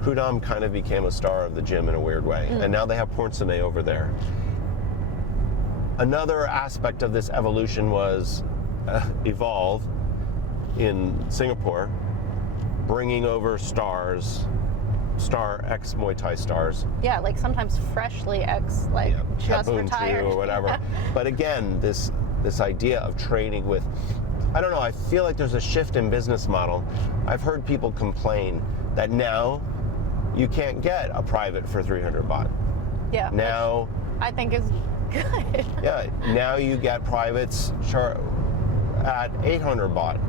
Crew Dam kind of became a star of the gym in a weird way. And now they have Pornsame over there. Another aspect of this evolution was Evolve in Singapore, bringing over star ex Muay Thai stars. Yeah, like sometimes freshly ex, like just Kaboom retired or whatever. But again, this idea of training with, I don't know, I feel like there's a shift in business model. I've heard people complain that now you can't get a private for 300 baht. Yeah. Now, I think is good. yeah, now you get privates at 800 baht,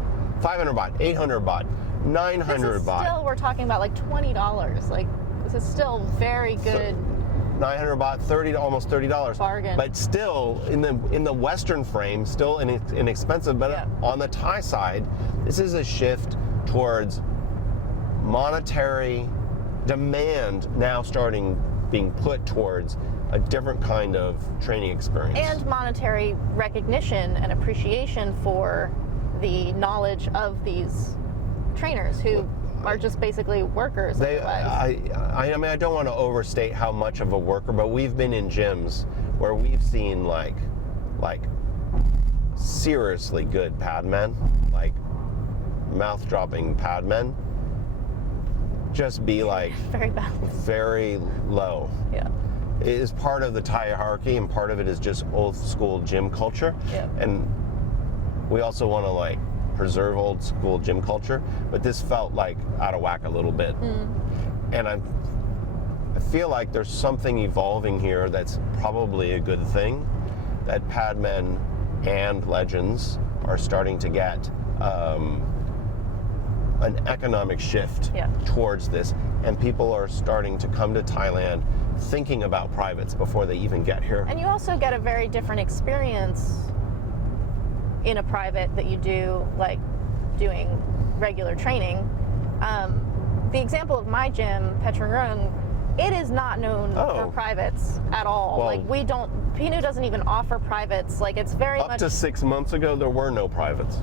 500 baht, 800 baht, 900 baht. Still, we're talking about like $20. Like, this is still very good. 900 baht, almost $30. Bargain. But still, in the Western frame, still inexpensive. But on the Thai side, this is a shift towards monetary demand now being put towards a different kind of training experience. And monetary recognition and appreciation for the knowledge of these trainers who are just basically workers. I mean, I don't want to overstate how much of a worker, but we've been in gyms where we've seen like seriously good pad men, like mouth-dropping pad men, just be like very bad, very low. Yeah. is part of the Thai hierarchy, and part of it is just old school gym culture. Yeah. And we also want to like preserve old school gym culture, but this felt like out of whack a little bit. And I feel like there's something evolving here that's probably a good thing, that padmen and legends are starting to get an economic shift towards this, and people are starting to come to Thailand thinking about privates before they even get here. And you also get a very different experience in a private that you do like doing regular training. The example of my gym, Patron, it is not known for privates at all. Well, like we don't, Pinu doesn't even offer privates. Like it's very much. Up to 6 months ago, there were no privates.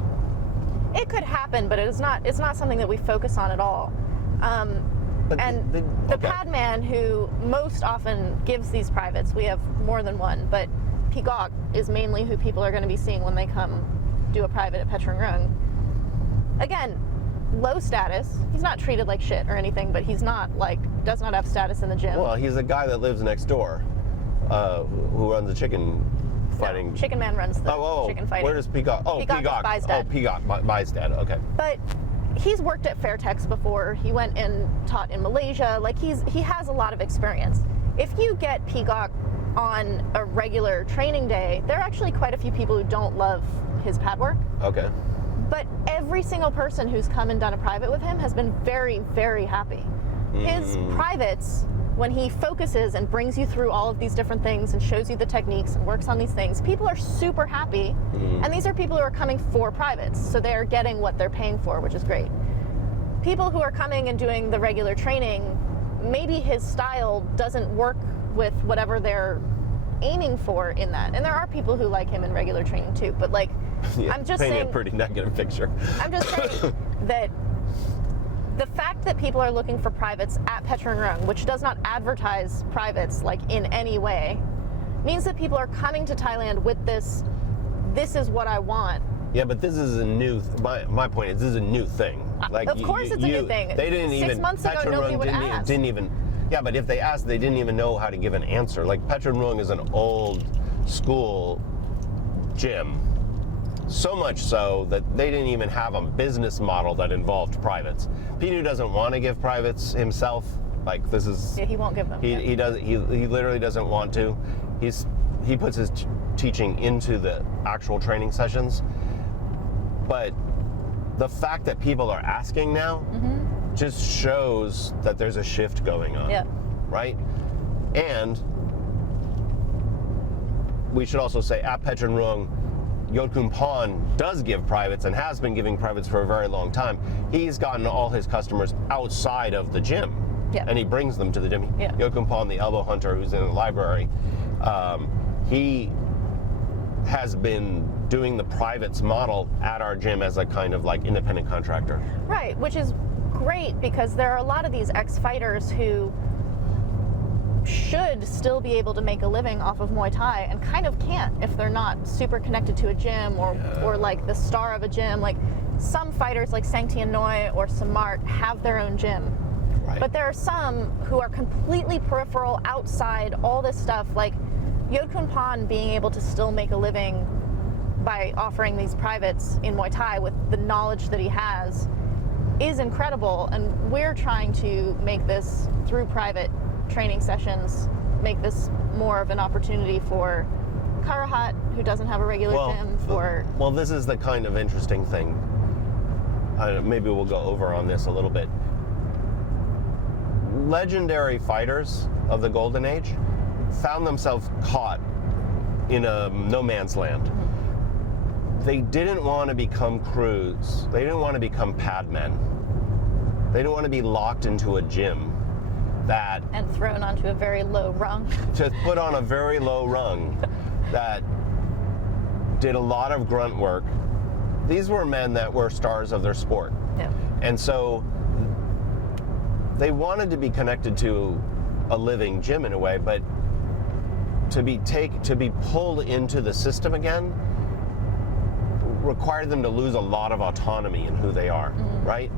It could happen, but it's not something that we focus on at all. The padman who most often gives these privates, we have more than one, but Pigok is mainly who people are going to be seeing when they come do a private at Patron. Again, low status. He's not treated like shit or anything, but he's not like, does not have status in the gym. Well, he's a guy that lives next door, who runs the chicken fighting. No, Chicken Man runs the chicken fighting. Where does Pigok? Oh, Pigok. Pigok buys dad. Okay. But he's worked at Fairtex before. He went and taught in Malaysia. Like he has a lot of experience. If you get Pigok on a regular training day, there are actually quite a few people who don't love his pad work. Okay. But every single person who's come and done a private with him has been very, very happy. His privates, when he focuses and brings you through all of these different things and shows you the techniques and works on these things, people are super happy. And these are people who are coming for privates, so they're getting what they're paying for, which is great. People who are coming and doing the regular training, maybe his style doesn't work with whatever they're aiming for in that. And there are people who like him in regular training too, but like, I'm just saying, a pretty negative picture. I'm just saying that the fact that people are looking for privates at Patron, which does not advertise privates like in any way, means that people are coming to Thailand with this is what I want. Yeah, but this is a new, my point is this is a new thing. Like, of course it's a new thing. They didn't 6 even, months ago, nobody would ask. Didn't even, yeah, but if they asked, they didn't even know how to give an answer. Like Patron is an old school gym. So much so that they didn't even have a business model that involved privates. Pinu doesn't want to give privates himself. Like this is. Yeah, he won't give them. He does. He literally doesn't want to. He puts his teaching into the actual training sessions. But the fact that people are asking now just shows that there's a shift going on. Yeah. Right. And we should also say at Patron, Yodkun Pon does give privates and has been giving privates for a very long time. He's gotten all his customers outside of the gym, and he brings them to the gym. Yodkun Pon, the elbow hunter who's in the library, he has been doing the privates model at our gym as a kind of like independent contractor. Right, which is great because there are a lot of these ex-fighters who should still be able to make a living off of Muay Thai and kind of can't if they're not super connected to a gym or like the star of a gym. Like some fighters like Sangtian Noi or Samart have their own gym. Right. But there are some who are completely peripheral outside all this stuff, like Yodkun Pon being able to still make a living by offering these privates in Muay Thai with the knowledge that he has is incredible, and we're trying to make this through private training sessions, make this more of an opportunity for Karuhat, who doesn't have a regular gym, for... Well, this is the kind of interesting thing. Maybe we'll go over on this a little bit. Legendary fighters of the Golden Age found themselves caught in a no man's land. They didn't want to become crews. They didn't want to become padmen. They didn't want to be locked into a gym that... And thrown onto a very low rung. To put on a very low rung that did a lot of grunt work. These were men that were stars of their sport. Yeah. And so they wanted to be connected to a living gym in a way, but to be pulled into the system again required them to lose a lot of autonomy in who they are, right?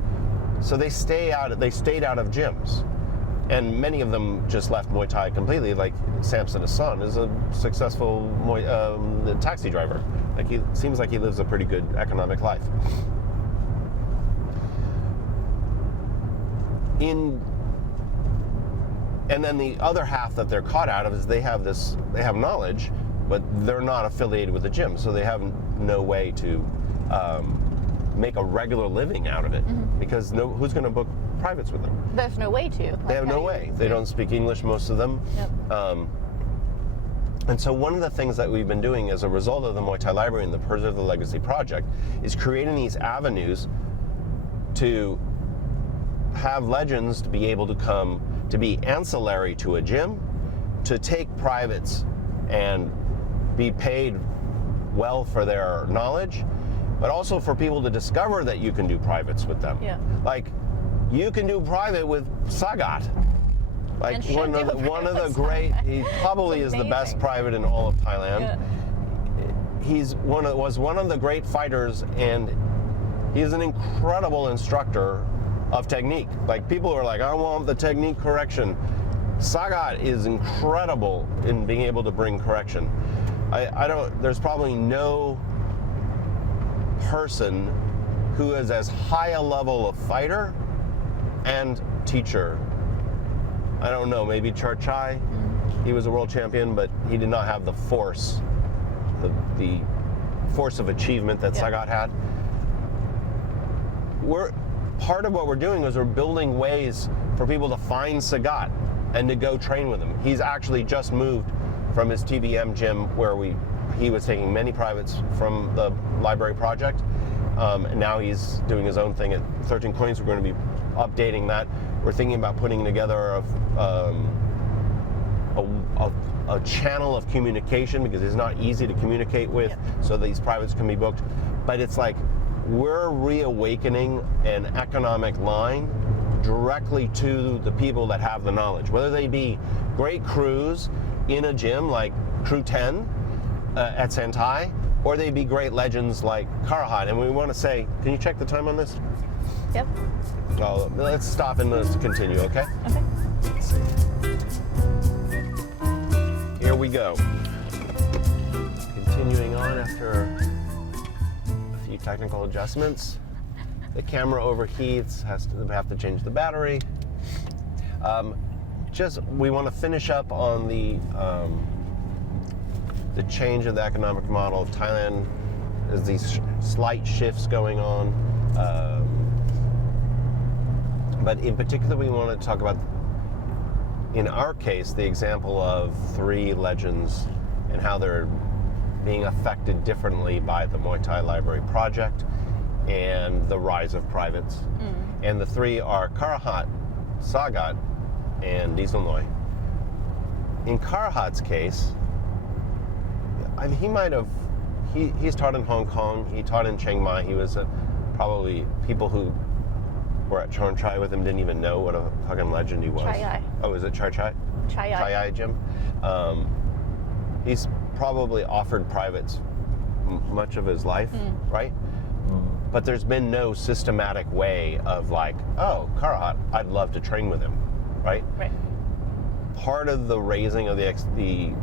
So they stayed out of gyms. and many of them just left Muay Thai completely. Like Samson, his son, is a successful taxi driver. Like he seems like he lives a pretty good economic life. And then the other half that they're caught out of is they have knowledge, but they're not affiliated with the gym, so they have no way to make a regular living out of it, because who's going to book privates with them? There's no way to. They have no way. They don't speak English, most of them. Yep. And so one of the things that we've been doing as a result of the Muay Thai Library and the Preserve the Legacy project is creating these avenues to have legends to be able to come to be ancillary to a gym, to take privates and be paid well for their knowledge, but also for people to discover that you can do privates with them. Yeah. Like, you can do private with Sagat. Like And one should of do the private with great, Sagat. he probably It's is the best amazing. private in all of Thailand. Yeah. He's was one of the great fighters, and he's an incredible instructor of technique. Like, people are like, I want the technique correction. Sagat is incredible in being able to bring correction. There's probably no person who is as high a level of fighter and teacher. I don't know, maybe Charchai. He was a world champion, but he did not have the force, the force of achievement that Sagat had. Part of what we're doing is we're building ways for people to find Sagat and to go train with him. He's actually just moved from his TBM gym where he was taking many privates from the library project, and now he's doing his own thing at 13 Coins. We're going to be updating that. We're thinking about putting together a channel of communication, because it's not easy to communicate with, so these privates can be booked. But it's like, we're reawakening an economic line directly to the people that have the knowledge, whether they be great crews in a gym like Crew 10 at Santai, or they be great legends like Karuhat. And we want to say, can you check the time on this? Yep. Oh, let's stop and let's continue, okay? Okay. Let's see. Here we go. Continuing on after a few technical adjustments. The camera overheats, we have to change the battery. We want to finish up on the change of the economic model of Thailand. There's these slight shifts going on. But in particular, we want to talk about, in our case, the example of 3 legends and how they're being affected differently by the Muay Thai Library project and the rise of privates. And the 3 are Karuhat, Sagat, and Dieselnoy. In Karuhat's case, he's taught in Hong Kong, he taught in Chiang Mai. He was probably people who were at Chon Chai with him didn't even know what a fucking legend he was. Chai. Oh, is it Chai Chai? Chai gym. He's probably offered privates much of his life, right? But there's been no systematic way of like, oh, Karuhat, I'd love to train with him, right? Right. Part of the raising of the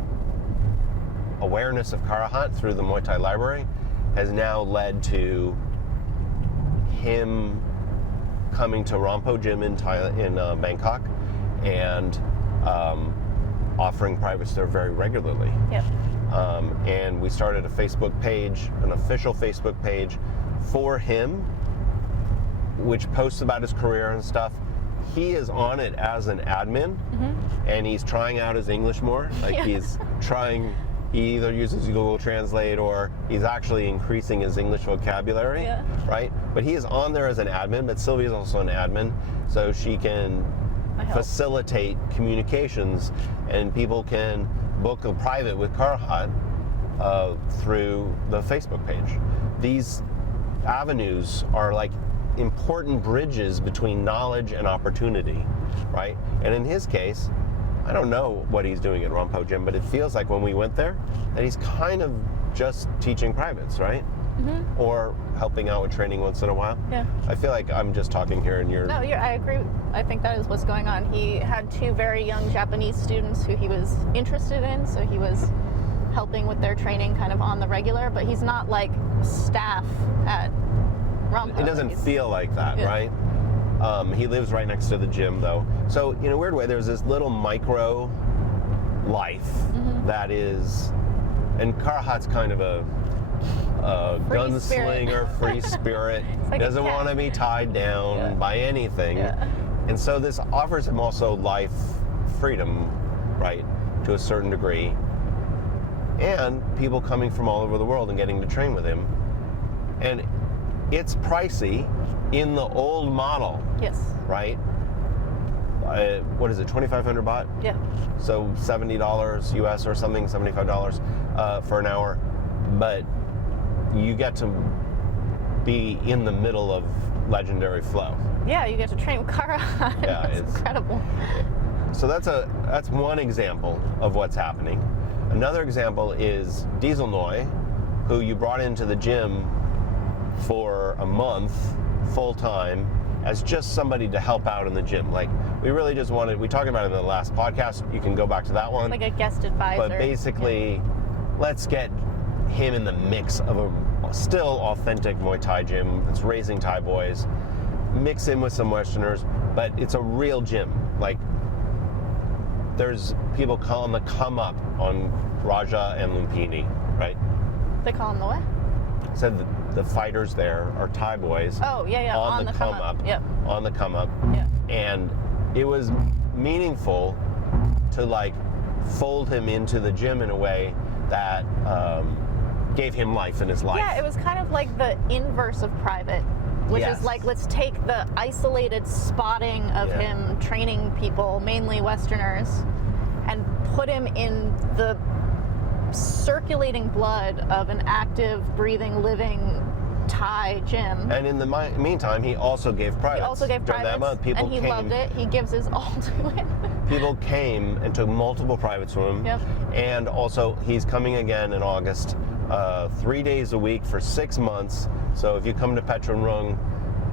awareness of Karuhat through the Muay Thai Library has now led to him coming to Rampo Gym in Bangkok and offering privates there very regularly. Yep. And we started a Facebook page, an official Facebook page for him, which posts about his career and stuff. He is on it as an admin, and he's trying out his English more. Like he's trying, he either uses Google Translate or he's actually increasing his English vocabulary, right? But he is on there as an admin, but Sylvie is also an admin, so she can facilitate communications, and people can book a private with Karuhat through the Facebook page. These avenues are like important bridges between knowledge and opportunity, right? And in his case, I don't know what he's doing at Rampo Gym, but it feels like when we went there that he's kind of just teaching privates, right? or helping out with training once in a while. Yeah. I feel like I'm just talking here and you're... No, I agree. I think that is what's going on. He had 2 very young Japanese students who he was interested in, so he was helping with their training kind of on the regular, but he's not like staff at Rampa. It doesn't feel like that, Yeah. right? He lives right next to the gym, though. So, in a weird way, there's this little micro life that is... And Karuhat's kind of a Free gunslinger, free spirit. Like Doesn't want to be tied down by anything. Yeah. And so this offers him also life freedom, right, to a certain degree. And people coming from all over the world and getting to train with him. And it's pricey in the old model, Yes. right? What is it, 2,500 baht? Yeah. So $70 US or something, $75 for an hour. But you get to be in the middle of legendary flow. Yeah, you get to train with Karuhat. Yeah, That's it's incredible. So that's one example of what's happening. Another example is Diesel Noi, who you brought into the gym for a month full time as just somebody to help out in the gym. Like, we really just wanted, we talked about it in the last podcast, you can go back to that one. Like a guest advisor. But basically, let's get him in the mix of a still authentic Muay Thai gym that's raising Thai boys, mix in with some Westerners, but it's a real gym. Like, there's people on the come up on Raja and Lumpini, right? They call him the what? Said the fighters there are Thai boys. Oh, yeah, on the come up. Yep. On the come up. Yeah. And it was meaningful to like fold him into the gym in a way that gave him life in his life. Yeah, it was kind of like the inverse of private, which Yes. is like, let's take the isolated spotting of him training people, mainly Westerners, and put him in the circulating blood of an active, breathing, living Thai gym. And in the meantime, he also gave privates. He also gave During privates, that month, people and he came, loved it. He gives his all to it. People came and took multiple privates from him. Yep. And also, he's coming again in August, 3 days a week for 6 months. So if you come to Patron Rung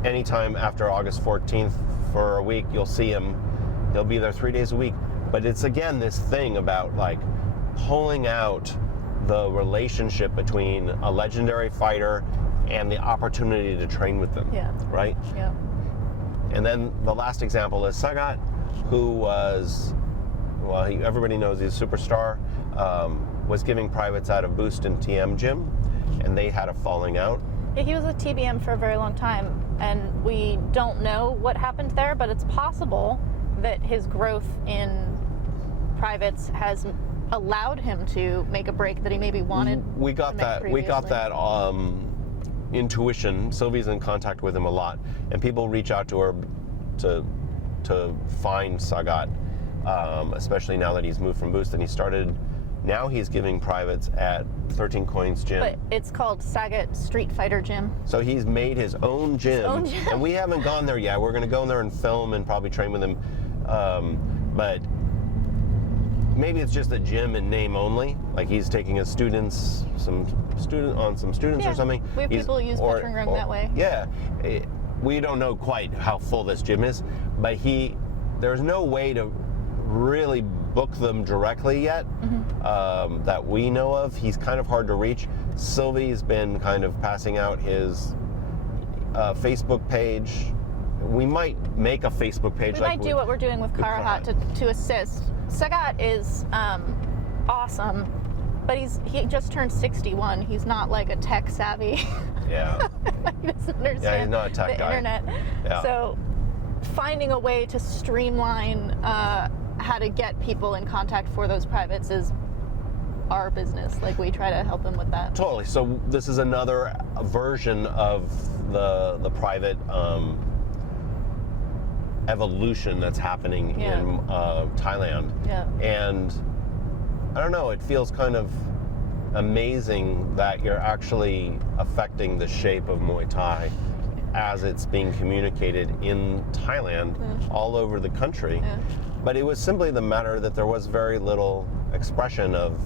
anytime after August 14th for a week, you'll see him. He'll be there 3 days a week. But it's again this thing about like pulling out the relationship between a legendary fighter and the opportunity to train with them. Yeah. Right? Yeah. And then the last example is Sagat, who was, well, everybody knows he's a superstar, was giving privates out of Boost and TM gym, and they had a falling out. Yeah, he was with TBM for a very long time, and we don't know what happened there, but it's possible that his growth in privates has allowed him to make a break that he maybe wanted. We got that intuition. Sylvie's in contact with him a lot, and people reach out to her to find Sagat, especially now that he's moved from Boost and now he's giving privates at 13 Coins Gym. But it's called Sagat Street Fighter Gym. So he's made his own gym, and we haven't gone there yet. We're going to go in there and film and probably train with him, but maybe it's just a gym in name only. Like he's taking his students, some students or something. We have people use Patron Room that way. Yeah, we don't know quite how full this gym is, but there's no way to really book them directly yet that we know of. He's kind of hard to reach. Sylvie's been kind of passing out his Facebook page. We might make a Facebook page. We might do what we're doing with Karuhat to assist. Sagat is awesome, but he just turned 61. He's not like a tech savvy. Yeah. He doesn't understand Yeah, he's not a tech the guy. internet. Yeah. So finding a way to streamline how to get people in contact for those privates is our business. Like we try to help them with that. Totally. So this is another version of the private evolution that's happening in Thailand. Yeah. And I don't know, it feels kind of amazing that you're actually affecting the shape of Muay Thai as it's being communicated in Thailand all over the country. Yeah. But it was simply the matter that there was very little expression of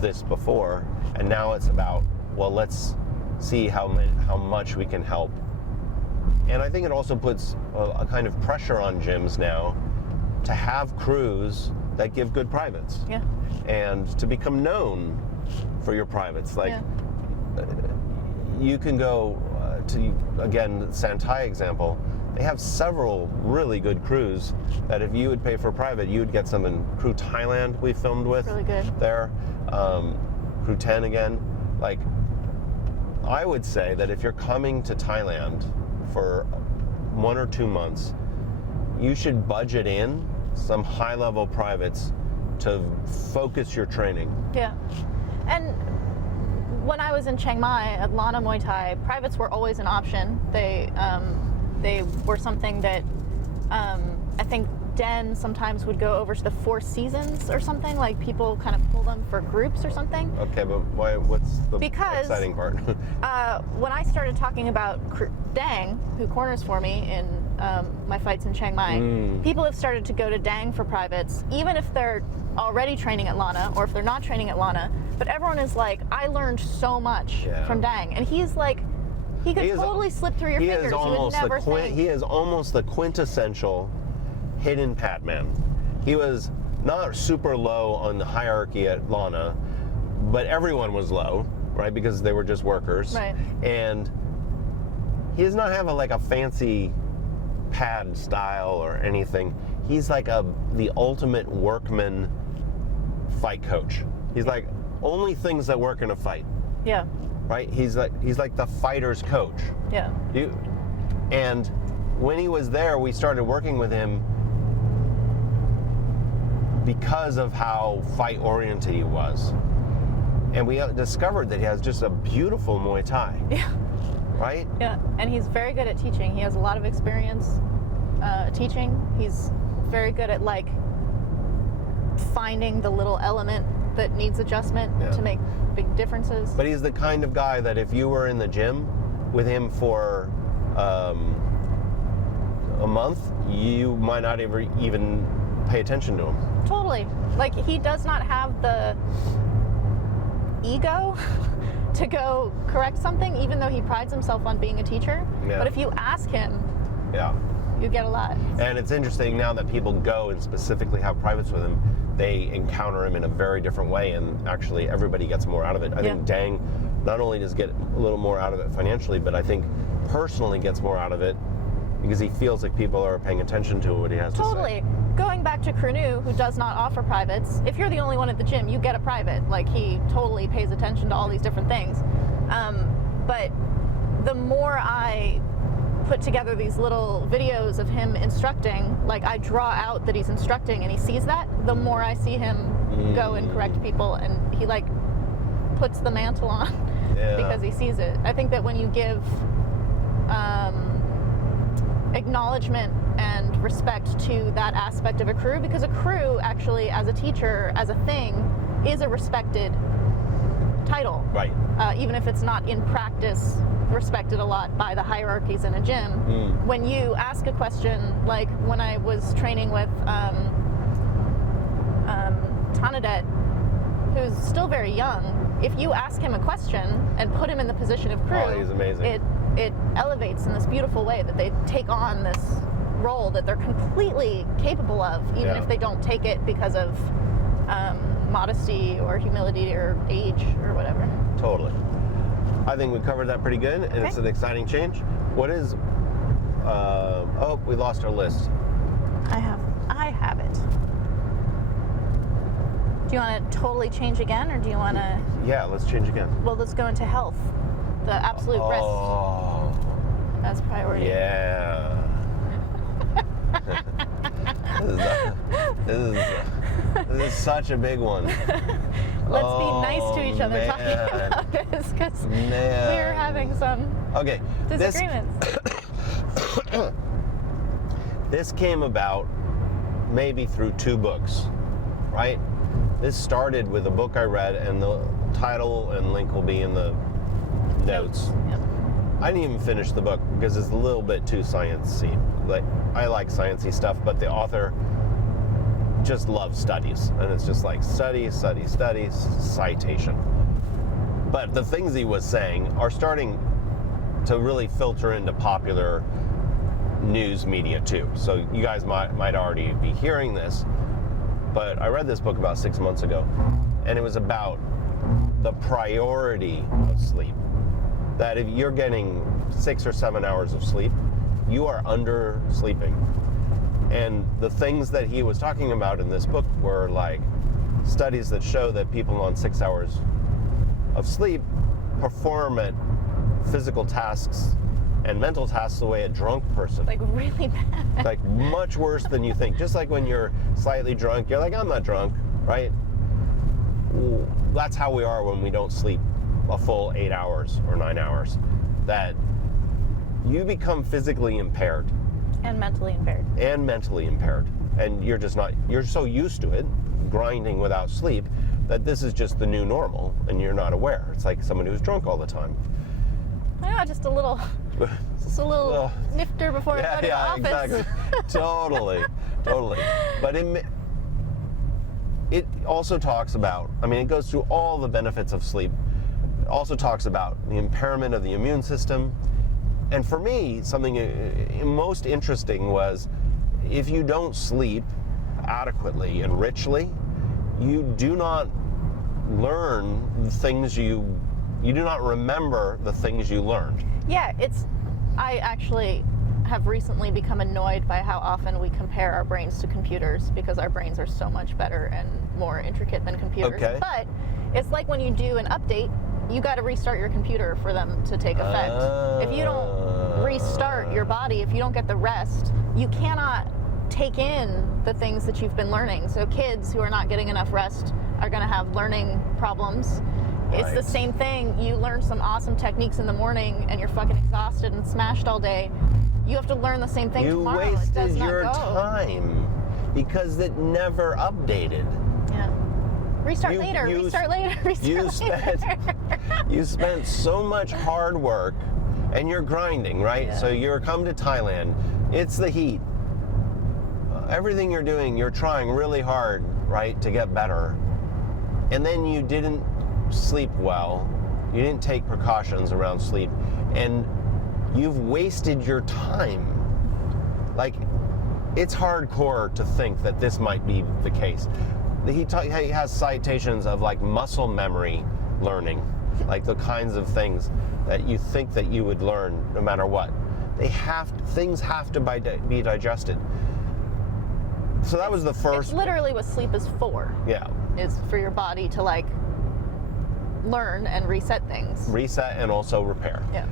this before, and now it's about, well, let's see how much we can help. And I think it also puts a kind of pressure on gyms now to have crews that give good privates. Yeah. And to become known for your privates. Like, you can go to, again, Santai example, they have several really good crews that if you would pay for private, you would get some in Crew Thailand we filmed with. Really good. There. Crew 10 again. Like, I would say that if you're coming to Thailand for 1 or 2 months, you should budget in some high-level privates to focus your training. Yeah. And when I was in Chiang Mai at Lana Muay Thai, privates were always an option. They were something that I think Den sometimes would go over to the Four Seasons or something. Like, people kind of pull them for groups or something. Okay, but why? What's the exciting part? When I started talking about Dang, who corners for me in my fights in Chiang Mai, people have started to go to Dang for privates, even if they're already training at Lana or if they're not training at Lana. But everyone is like, I learned so much from Dang, and he's like, he could totally slip through your fingers. You would never think. He is almost the quintessential hidden Pat man. He was not super low on the hierarchy at Lana, but everyone was low, right? Because they were just workers. Right. And he does not have a fancy pad style or anything. He's like the ultimate workman fight coach. He's like only things that work in a fight. Yeah. Right? He's like the fighter's coach. Yeah. And when he was there, we started working with him because of how fight-oriented he was. And we discovered that he has just a beautiful Muay Thai. Yeah. Right? Yeah, and he's very good at teaching. He has a lot of experience teaching. He's very good at finding the little element that needs adjustment to make big differences. But he's the kind of guy that if you were in the gym with him for a month, you might not ever even pay attention to him. Totally. Like, he does not have the ego to go correct something, even though he prides himself on being a teacher. Yeah. But if you ask him, you get a lot. And it's interesting now that people go and specifically have privates with him, they encounter him in a very different way, and actually everybody gets more out of it. I think Dang not only does get a little more out of it financially, but I think personally gets more out of it because he feels like people are paying attention to what he has to say. Totally. Going back to Krunu, who does not offer privates, if you're the only one at the gym, you get a private. Like, he totally pays attention to all these different things. But the more I put together these little videos of him instructing, like, I draw out that he's instructing and he sees that, the more I see him go and correct people, and he puts the mantle on because he sees it. I think that when you give acknowledgement and respect to that aspect of a crew, because a crew actually, as a teacher, as a thing, is a respected title. Right. Even if it's not in practice respected a lot by the hierarchies in a gym. When you ask a question, like when I was training with Tanadet, who's still very young, if you ask him a question and put him in the position of crew, he's amazing. It elevates in this beautiful way that they take on this role that they're completely capable of, even if they don't take it because of modesty or humility or age or whatever. Totally. I think we covered that pretty good, and it's an exciting change. What is... we lost our list. I have it. Do you want to totally change again, or do you want to... Yeah, let's change again. Well, let's go into health. The absolute rest as priority. Yeah. This is such a big one. Let's be nice to each other talking about this, because we're having some disagreements. This came about maybe through 2 books, right? This started with a book I read, and the title and link will be in the notes. Yep. I didn't even finish the book because it's a little bit too sciencey. Like, I like sciencey stuff, but the author just loves studies, and it's just like study, citation. But the things he was saying are starting to really filter into popular news media too. So you guys might already be hearing this, but I read this book about 6 months ago, and it was about the priority of sleep. That if you're getting 6 or 7 hours of sleep, you are under sleeping. And the things that he was talking about in this book were like studies that show that people on 6 hours of sleep perform at physical tasks and mental tasks the way a drunk person. Like really bad. Like much worse than you think. Just like when you're slightly drunk, you're like, I'm not drunk, right? That's how we are when we don't sleep a full 8 hours or 9 hours. That you become physically impaired. And mentally impaired. And mentally impaired. And you're just not, you're so used to it, grinding without sleep, that this is just the new normal and you're not aware. It's like someone who's drunk all the time. I know, just a little nifter before I go to the office. Exactly. Totally. But it also talks about, I mean, it goes through all the benefits of sleep. It also talks about the impairment of the immune system. And for me, something most interesting was if you don't sleep adequately and richly, you do not learn the things you do not remember the things you learned. Yeah, I actually have recently become annoyed by how often we compare our brains to computers because our brains are so much better and more intricate than computers. Okay. But it's like when you do an update, you got to restart your computer for them to take effect. If you don't restart your body, if you don't get the rest, you cannot take in the things that you've been learning. So kids who are not getting enough rest are going to have learning problems. It's Right. the same thing. You learn some awesome techniques in the morning and you're fucking exhausted and smashed all day. You have to learn the same thing You tomorrow. It does wasted not your go. time because it never updated. Yeah. Restart You- later. you- Restart later. You Restart later. you spent so much hard work and you're grinding, right? Yeah. So you're come to Thailand. It's the heat. Everything you're doing, you're trying really hard, right, to get better. And then you didn't sleep well. You didn't take precautions around sleep. And you've wasted your time. Like, it's hardcore to think that this might be the case. He has citations of like muscle memory learning, like the kinds of things that you think that you would learn no matter what. Things have to be digested. So that was the first. It's literally what sleep is for. Yeah. Is for your body to like learn and reset things. Reset and also repair. Yeah.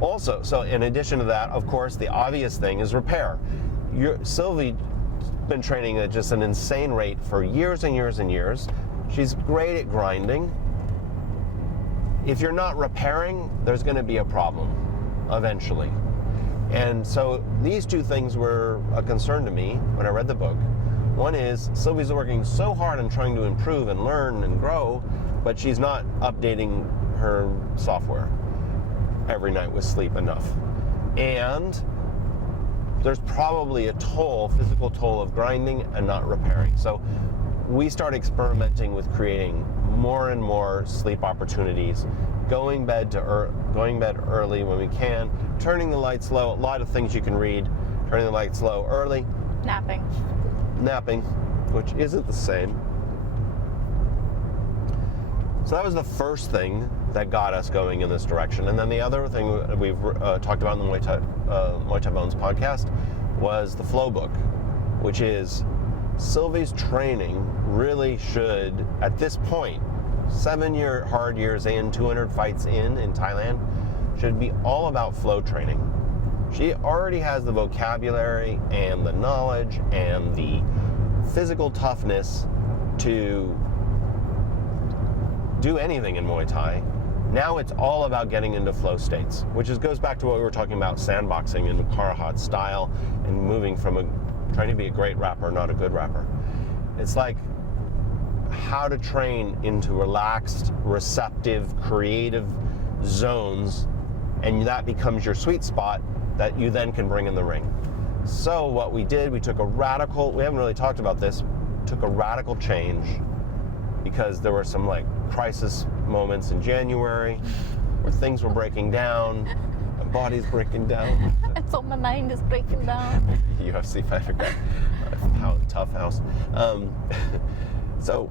Also, so in addition to that, of course, the obvious thing is repair. Sylvie's been training at just an insane rate for years and years and years. She's great at grinding. If you're not repairing, there's going to be a problem eventually. And so these two things were a concern to me when I read the book. One is Sylvie's working so hard on trying to improve and learn and grow, but she's not updating her software every night with sleep enough. And there's probably a physical toll of grinding and not repairing. So we start experimenting with creating more and more sleep opportunities, going bed early when we can, turning the lights low. A lot of things you can read, turning the lights low early. Napping, Which isn't the same. So that was the first thing that got us going in this direction. And then the other thing we've talked about in the Muay Thai Bones podcast was the flow book, which is Sylvie's training really should, at this point, 7 hard years in, 200 fights in Thailand, should be all about flow training. She already has the vocabulary and the knowledge and the physical toughness to do anything in Muay Thai. Now it's all about getting into flow states, which goes back to what we were talking about, sandboxing and Karuhat style and moving from trying to be a great rapper, not a good rapper. It's like how to train into relaxed, receptive, creative zones, and that becomes your sweet spot that you then can bring in the ring. So what we did, we haven't really talked about this, took a radical change because there were some like crisis moments in January where things were breaking down, my body's breaking down. And so my mind is breaking down. UFC fighter guy. Tough house. So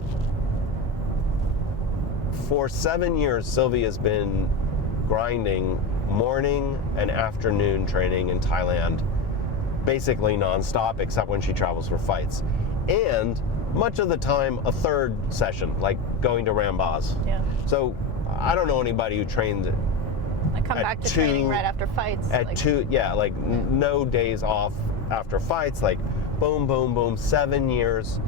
for 7 years, Sylvie has been grinding morning and afternoon training in Thailand, basically nonstop, except when she travels for fights. And much of the time, a third session, like going to Rambaz. Yeah. So I don't know anybody who trained I come back to training right after fights. At like, 2, yeah, like no days off after fights, like boom, boom, boom, 7 years.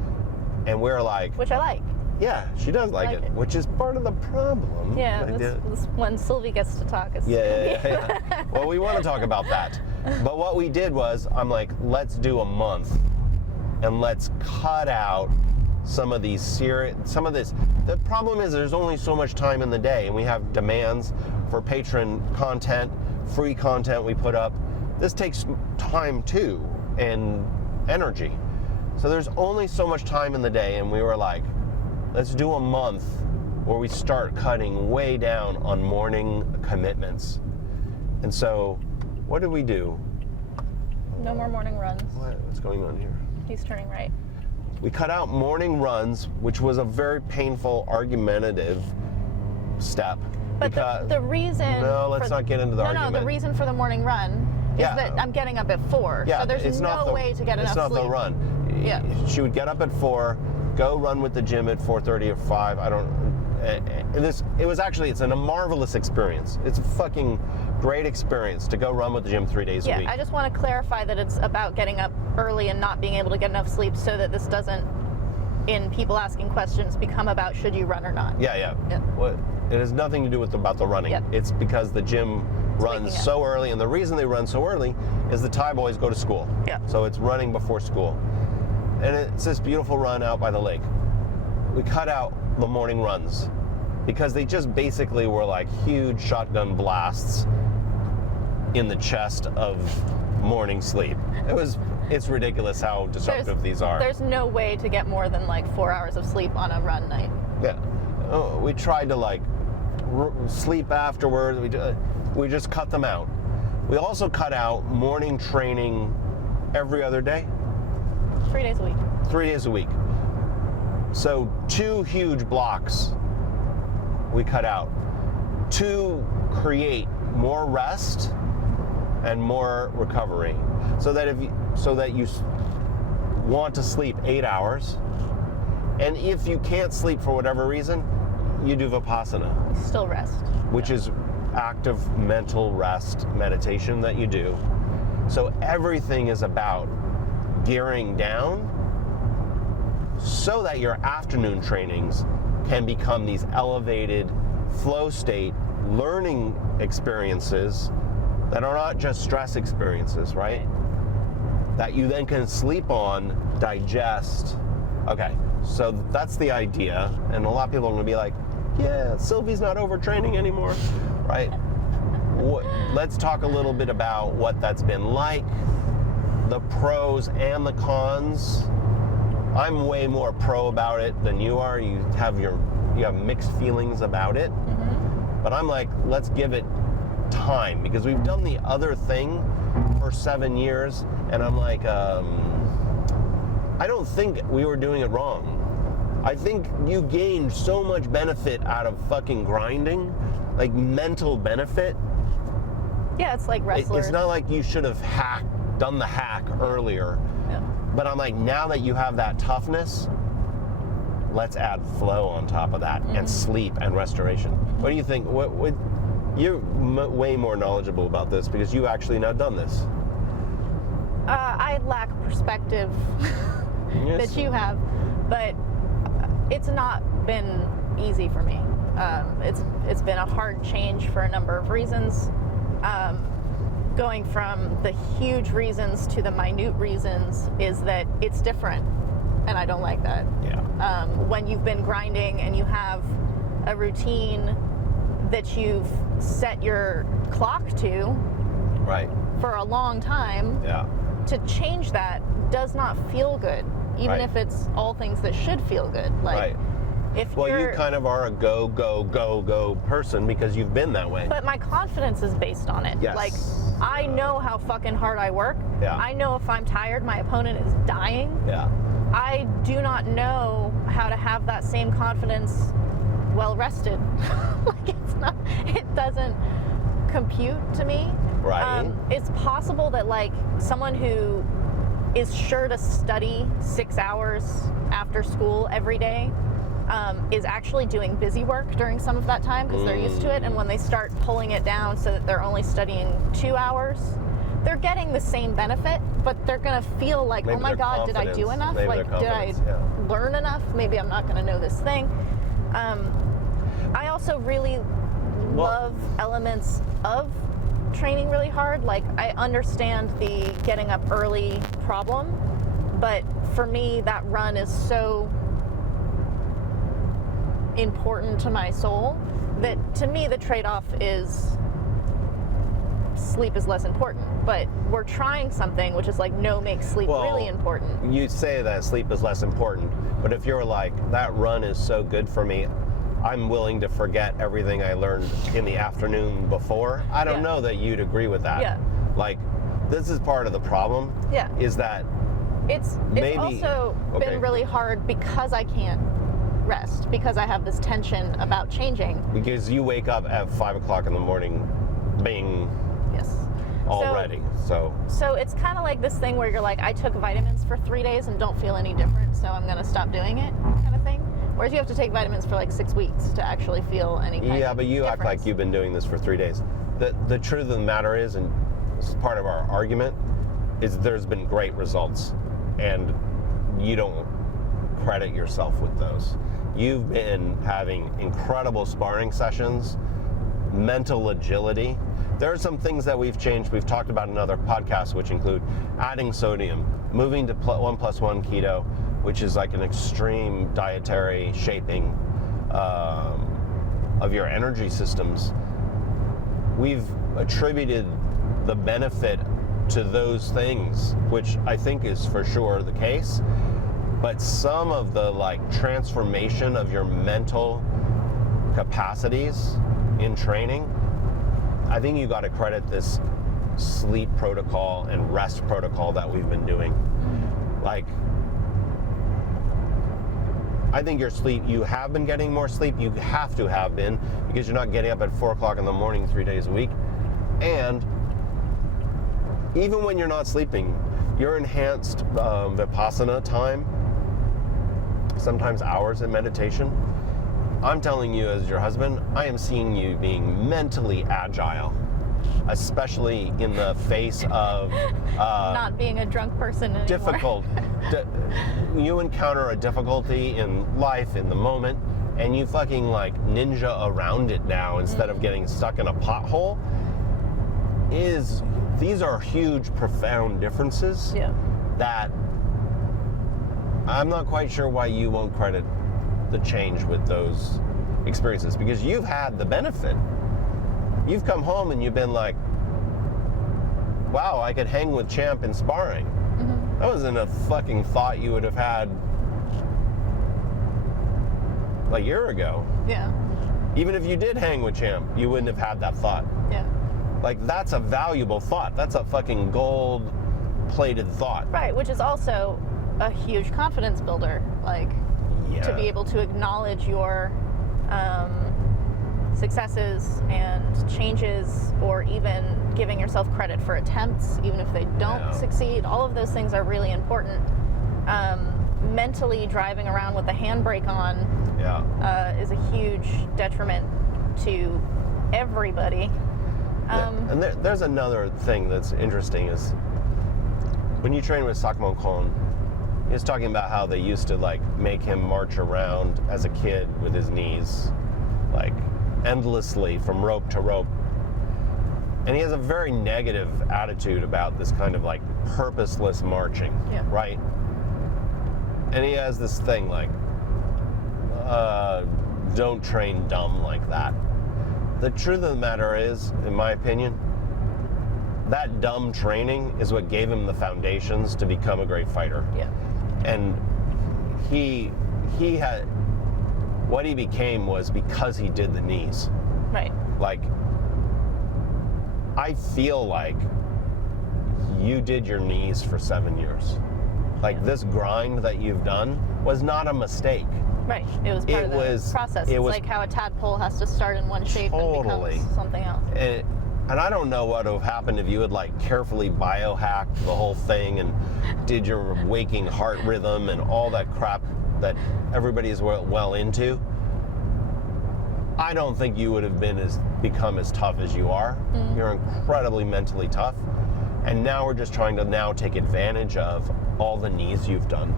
And we're like, which I like. yeah, she does like it, which is part of the problem. Yeah, that's when Sylvie gets to talk. Yeah. Well, we want to talk about that. But what we did was, I'm like, let's do a month and let's cut out some of these this. The problem is there's only so much time in the day, and we have demands for patron content, free content we put up. This takes time too, and energy. So there's only so much time in the day, and we were like, let's do a month where we start cutting way down on morning commitments. And so, what did we do? No more morning runs. What's going on here? He's turning right. We cut out morning runs, which was a very painful, argumentative step. But the reason... No, let's not get into the argument. No, the reason for the morning run is that I'm getting up at 4. Yeah, so there's no way to get enough sleep. It's not the run. Yeah. She would get up at 4, go run with the gym at 4:30 or 5. I don't... It's a marvelous experience. It's a fucking great experience to go run with the gym 3 days a week. Yeah, I just want to clarify that it's about getting up early and not being able to get enough sleep so that this doesn't, in people asking questions, become about should you run or not. Yeah. Well, it has nothing to do with about the running. Yep. It's because the gym runs so early, and the reason they run so early is the Thai boys go to school. Yeah. So it's running before school. And it's this beautiful run out by the lake. We cut out the morning runs because they just basically were like huge shotgun blasts in the chest of morning sleep. It's ridiculous how disruptive these are. There's no way to get more than like 4 hours of sleep on a run night. Yeah. We tried to like sleep afterwards. We just cut them out. We also cut out morning training every other day. 3 days a week. 3 days a week. So 2 huge blocks we cut out to create more rest and more recovery, so that you want to sleep 8 hours, and if you can't sleep for whatever reason, you do Vipassana. Still rest. Which is active mental rest meditation that you do. So everything is about gearing down so that your afternoon trainings can become these elevated flow state learning experiences that are not just stress experiences, right? That you then can sleep on, digest. Okay, so that's the idea. And a lot of people are gonna be like, yeah, Sylvie's not overtraining anymore, right? Let's talk a little bit about what that's been like, the pros and the cons. I'm way more pro about it than you are. You have mixed feelings about it. Mm-hmm. But I'm like, let's give it time, because we've done the other thing for 7 years, and I'm like, I don't think we were doing it wrong. I think you gained so much benefit out of fucking grinding, like mental benefit. Yeah, it's like wrestlers. It's not like you should have done the hack earlier. Yeah. But I'm like, now that you have that toughness, let's add flow on top of that, and sleep and restoration. What do you think? You're way more knowledgeable about this because you actually now done this. I lack perspective that you have, but it's not been easy for me. It's been a hard change for a number of reasons. Going from the huge reasons to the minute reasons is that it's different, and I don't like that. Yeah. When you've been grinding and you have a routine that you've set your clock to, right, for a long time, yeah, to change that does not feel good, even right, if it's all things that should feel good. Like, right, Well, you're, you kind of are a go person because you've been that way. but my confidence is based on it. Yes. Like, I know how fucking hard I work. Yeah. I know if I'm tired, my opponent is dying. Yeah. I do not know how to have that same confidence well rested. Like, it doesn't compute to me. Right. It's possible that, like, someone who is sure to study 6 hours after school every day is actually doing busy work during some of that time because they're used to it, and when they start pulling it down so that they're only studying 2 hours, they're getting the same benefit, but they're gonna feel like, Maybe oh my God, did I do enough? Maybe Like, did I learn enough? Maybe I'm not gonna know this thing. I also really love elements of training really hard. Like, I understand the getting up early problem, but for me, that run is so important to my soul that, to me, the trade-off is sleep is less important. But we're trying something which is like, no, make sleep really important. You say that sleep is less important, but if you're like, that run is so good for me, I'm willing to forget everything I learned in the afternoon before, I don't know that you'd agree with that. Yeah. Like, this is part of the problem. Yeah. Is that it's also been really hard because I can't rest, because I have this tension about changing. Because you wake up at 5 o'clock in the morning, bing, Yes. already. So it's kind of like this thing where you're like, I took vitamins for 3 days and don't feel any different, so I'm going to stop doing it, kind of thing. Whereas you have to take vitamins for like 6 weeks to actually feel any kind of yeah, but you difference. act like you've been doing this for 3 days. The truth of the matter is, and this is part of our argument, is there's been great results, and you don't credit yourself with those. You've been having incredible sparring sessions, mental agility. There are some things that we've changed. We've talked about in other podcasts, which include adding sodium, moving to 1+1 keto, which is like an extreme dietary shaping of your energy systems. We've attributed the benefit to those things, which I think is for sure the case. But some of the like transformation of your mental capacities in training, I think you got to credit this sleep protocol and rest protocol that we've been doing. Like, I think your sleep, you have been getting more sleep. You have to have been, because you're not getting up at 4 o'clock in the morning 3 days a week. And even when you're not sleeping, your enhanced Vipassana time, sometimes hours in meditation, I'm telling you as your husband, I am seeing you being mentally agile, especially in the face of not being a drunk person anymore. difficult. You encounter a difficulty in life, in the moment, and you fucking like ninja around it now instead of getting stuck in a pothole. These are huge, profound differences that I'm not quite sure why you won't credit the change with those experiences, because you've had the benefit. You've come home and you've been like, wow, I could hang with Champ in sparring. That wasn't a fucking thought you would have had a year ago. Yeah. Even if you did hang with Champ, you wouldn't have had that thought. Yeah. Like, that's a valuable thought. That's a fucking gold-plated thought. Right, which is also a huge confidence builder. Like, to be able to acknowledge your successes and changes, or even giving yourself credit for attempts, even if they don't succeed. All of those things are really important. Mentally driving around with the handbrake on is a huge detriment to everybody. And there's another thing that's interesting is when you train with Sakmon Kon, he was talking about how they used to like make him march around as a kid with his knees, like endlessly from rope to rope. And he has a very negative attitude about this kind of like purposeless marching, right? And he has this thing like, don't train dumb like that. The truth of the matter is, in my opinion, that dumb training is what gave him the foundations to become a great fighter. Yeah. And he had, what he became was because he did the knees. Right. Like, I feel like you did your knees for 7 years. Like, this grind that you've done was not a mistake. Right. It was part of the process. It's like how a tadpole has to start in one shape and becomes something else. And I don't know what would have happened if you had like carefully biohacked the whole thing and did your waking heart rhythm and all that crap that everybody's well into. I don't think you would have become as tough as you are. You're incredibly mentally tough. And now we're just trying to now take advantage of all the knees you've done.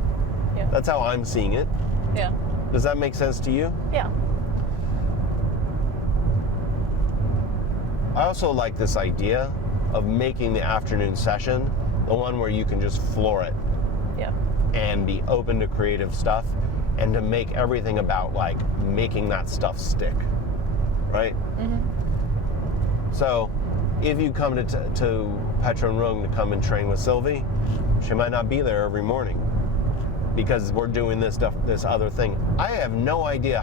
Yeah. That's how I'm seeing it. Yeah. Does that make sense to you? Yeah. I also like this idea of making the afternoon session the one where you can just floor it. Yeah. And be open to creative stuff and to make everything about like making that stuff stick. Right? So if you come to Patron Rung to come and train with Sylvie, she might not be there every morning because we're doing this stuff, this other thing. I have no idea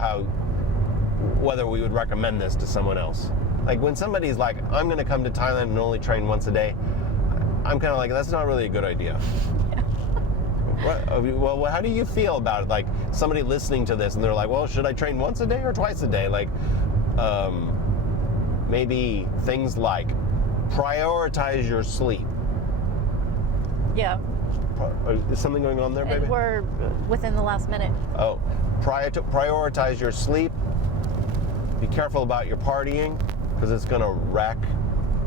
whether we would recommend this to someone else. Like when somebody's like, I'm going to come to Thailand and only train once a day, I'm kind of like, that's not really a good idea. Well, how do you feel about it? Like somebody listening to this and they're like, well, should I train once a day or twice a day? Like maybe things like prioritize your sleep. Yeah. Is something going on there, baby? We're within the last minute. Oh, prioritize your sleep. Be careful about your partying because it's going to wreck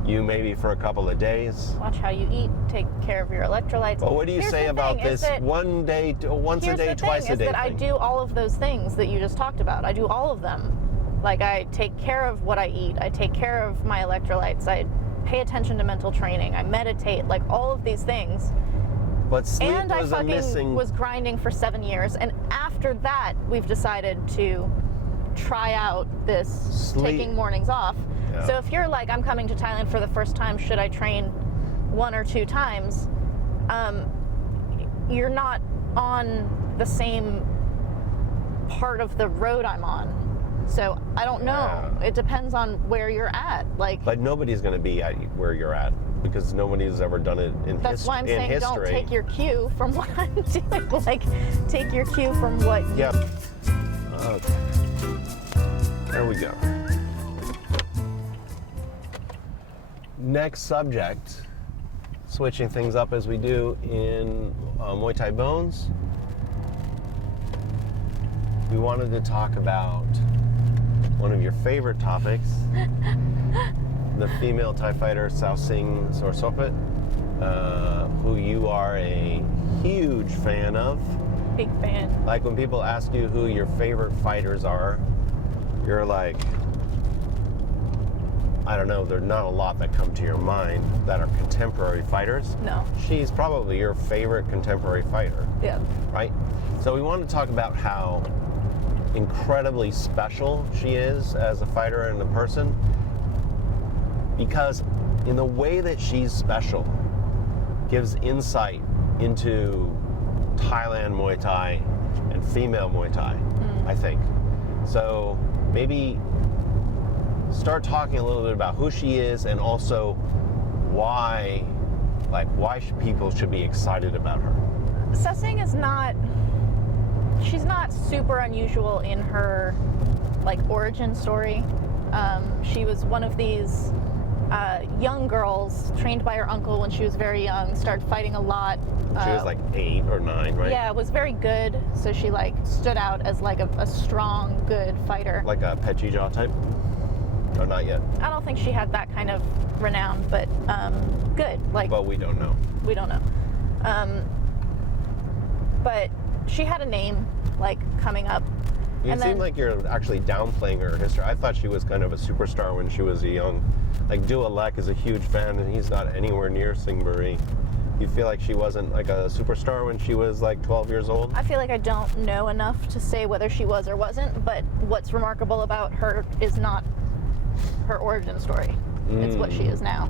you maybe for a couple of days. Watch how you eat. Take care of your electrolytes. Well, what do you say about this once a day, twice a day thing? I do all of those things that you just talked about. I do all of them. Like I take care of what I eat. I take care of my electrolytes. I pay attention to mental training. I meditate. Like all of these things. But sleep and was I fucking was grinding for 7 years. And after that, we've decided to try out this taking mornings off. Yeah. So if you're like, I'm coming to Thailand for the first time, should I train 1 or 2 times? You're not on the same part of the road I'm on. So I don't know. Yeah. It depends on where you're at. But nobody's going to be at where you're at because nobody's ever done it in history. That's why I'm saying don't take your cue from what I'm doing. Like, take your cue from what you... Yep. Okay. There we go. Next subject, switching things up as we do in Muay Thai Bones. We wanted to talk about one of your favorite topics, the female Thai fighter Sawsing Sorsopit, who you are a huge fan of. Big fan. Like when people ask you who your favorite fighters are, you're like, I don't know, there's not a lot that come to your mind that are contemporary fighters. No. She's probably your favorite contemporary fighter. Yeah. Right? So we want to talk about how incredibly special she is as a fighter and a person, because in the way that she's special gives insight into Thailand Muay Thai and female Muay Thai, I think. So maybe start talking a little bit about who she is and also why people should be excited about her. Sawsing is not, she's not super unusual in her origin story. She was one of these young girls trained by her uncle when she was very young, started fighting a lot. She was 8 or 9, right? Yeah, was very good. So she stood out as a strong, good fighter. Like a Pechijia type? Or not yet? I don't think she had that kind of renown, but good. Well, we don't know. We don't know. But she had a name, coming up. You seem like you're actually downplaying her history. I thought she was kind of a superstar when she was a young. Dualek is a huge fan, and he's not anywhere near Singburi. You feel like she wasn't a superstar when she was 12 years old? I feel like I don't know enough to say whether she was or wasn't, but what's remarkable about her is not her origin story. It's what she is now.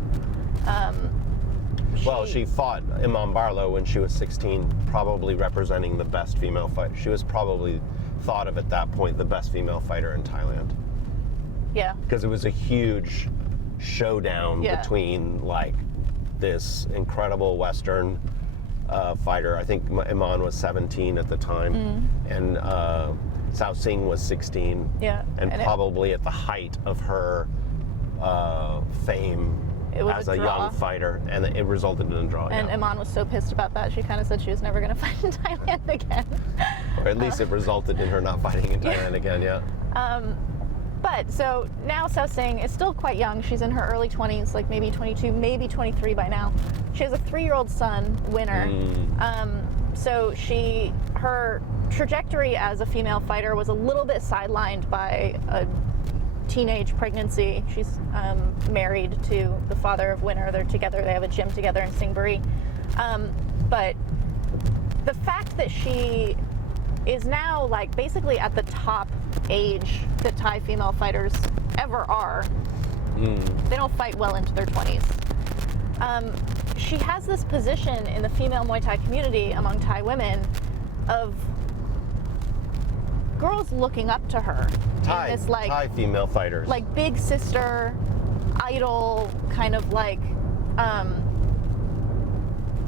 She fought Imam Barlow when she was 16, probably representing the best female fighter. She was probably thought of at that point the best female fighter in Thailand. Yeah. Because it was a huge showdown Yeah. between like this incredible Western fighter. I think Iman was 17 at the time, and Sawsing was 16. Yeah. And probably at the height of her fame It was as a a draw. young fighter, and it resulted in a draw. And yeah. Iman was so pissed about that, she kind of said she was never going to fight in Thailand again. Or at least it resulted in her not fighting in Thailand again. Yeah. But so now Sawsing is still quite young. She's in her early 20s, like maybe 22, maybe 23 by now. She has a 3-year-old son, Winner. So her trajectory as a female fighter was a little bit sidelined by a teenage pregnancy. She's married to the father of Winner. They're together. They have a gym together in Singbury. But the fact that she is now like basically at the top age that Thai female fighters ever are. They don't fight well into their 20s. She has this position in the female Muay Thai community among Thai women of girls looking up to her. Thai, in this, like, Thai female fighters. like big sister, idol, kind of like,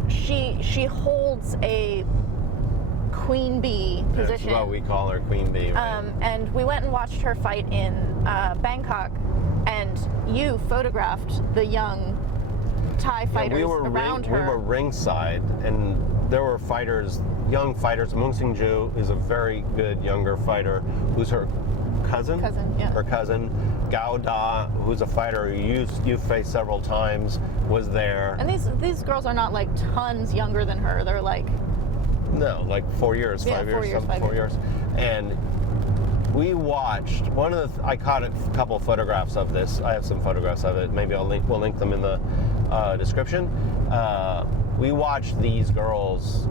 she holds a queen bee position. That's what we call her, Queen Bee. Right? And we went and watched her fight in Bangkok, and you photographed the young Thai fighters around her. We were ringside, and there were fighters, young fighters. Mung Sing Ju is a very good younger fighter, who's her cousin. Yeah. Her cousin. Gao Da, who's a fighter who you faced several times, was there. And these girls are not like tons younger than her. They're like, no, like 4 years, Yeah, 5 4 years, years, 5 4 years. And we watched I caught a couple photographs of this. I have some photographs of it. Maybe we'll link them in the description. We watched these girls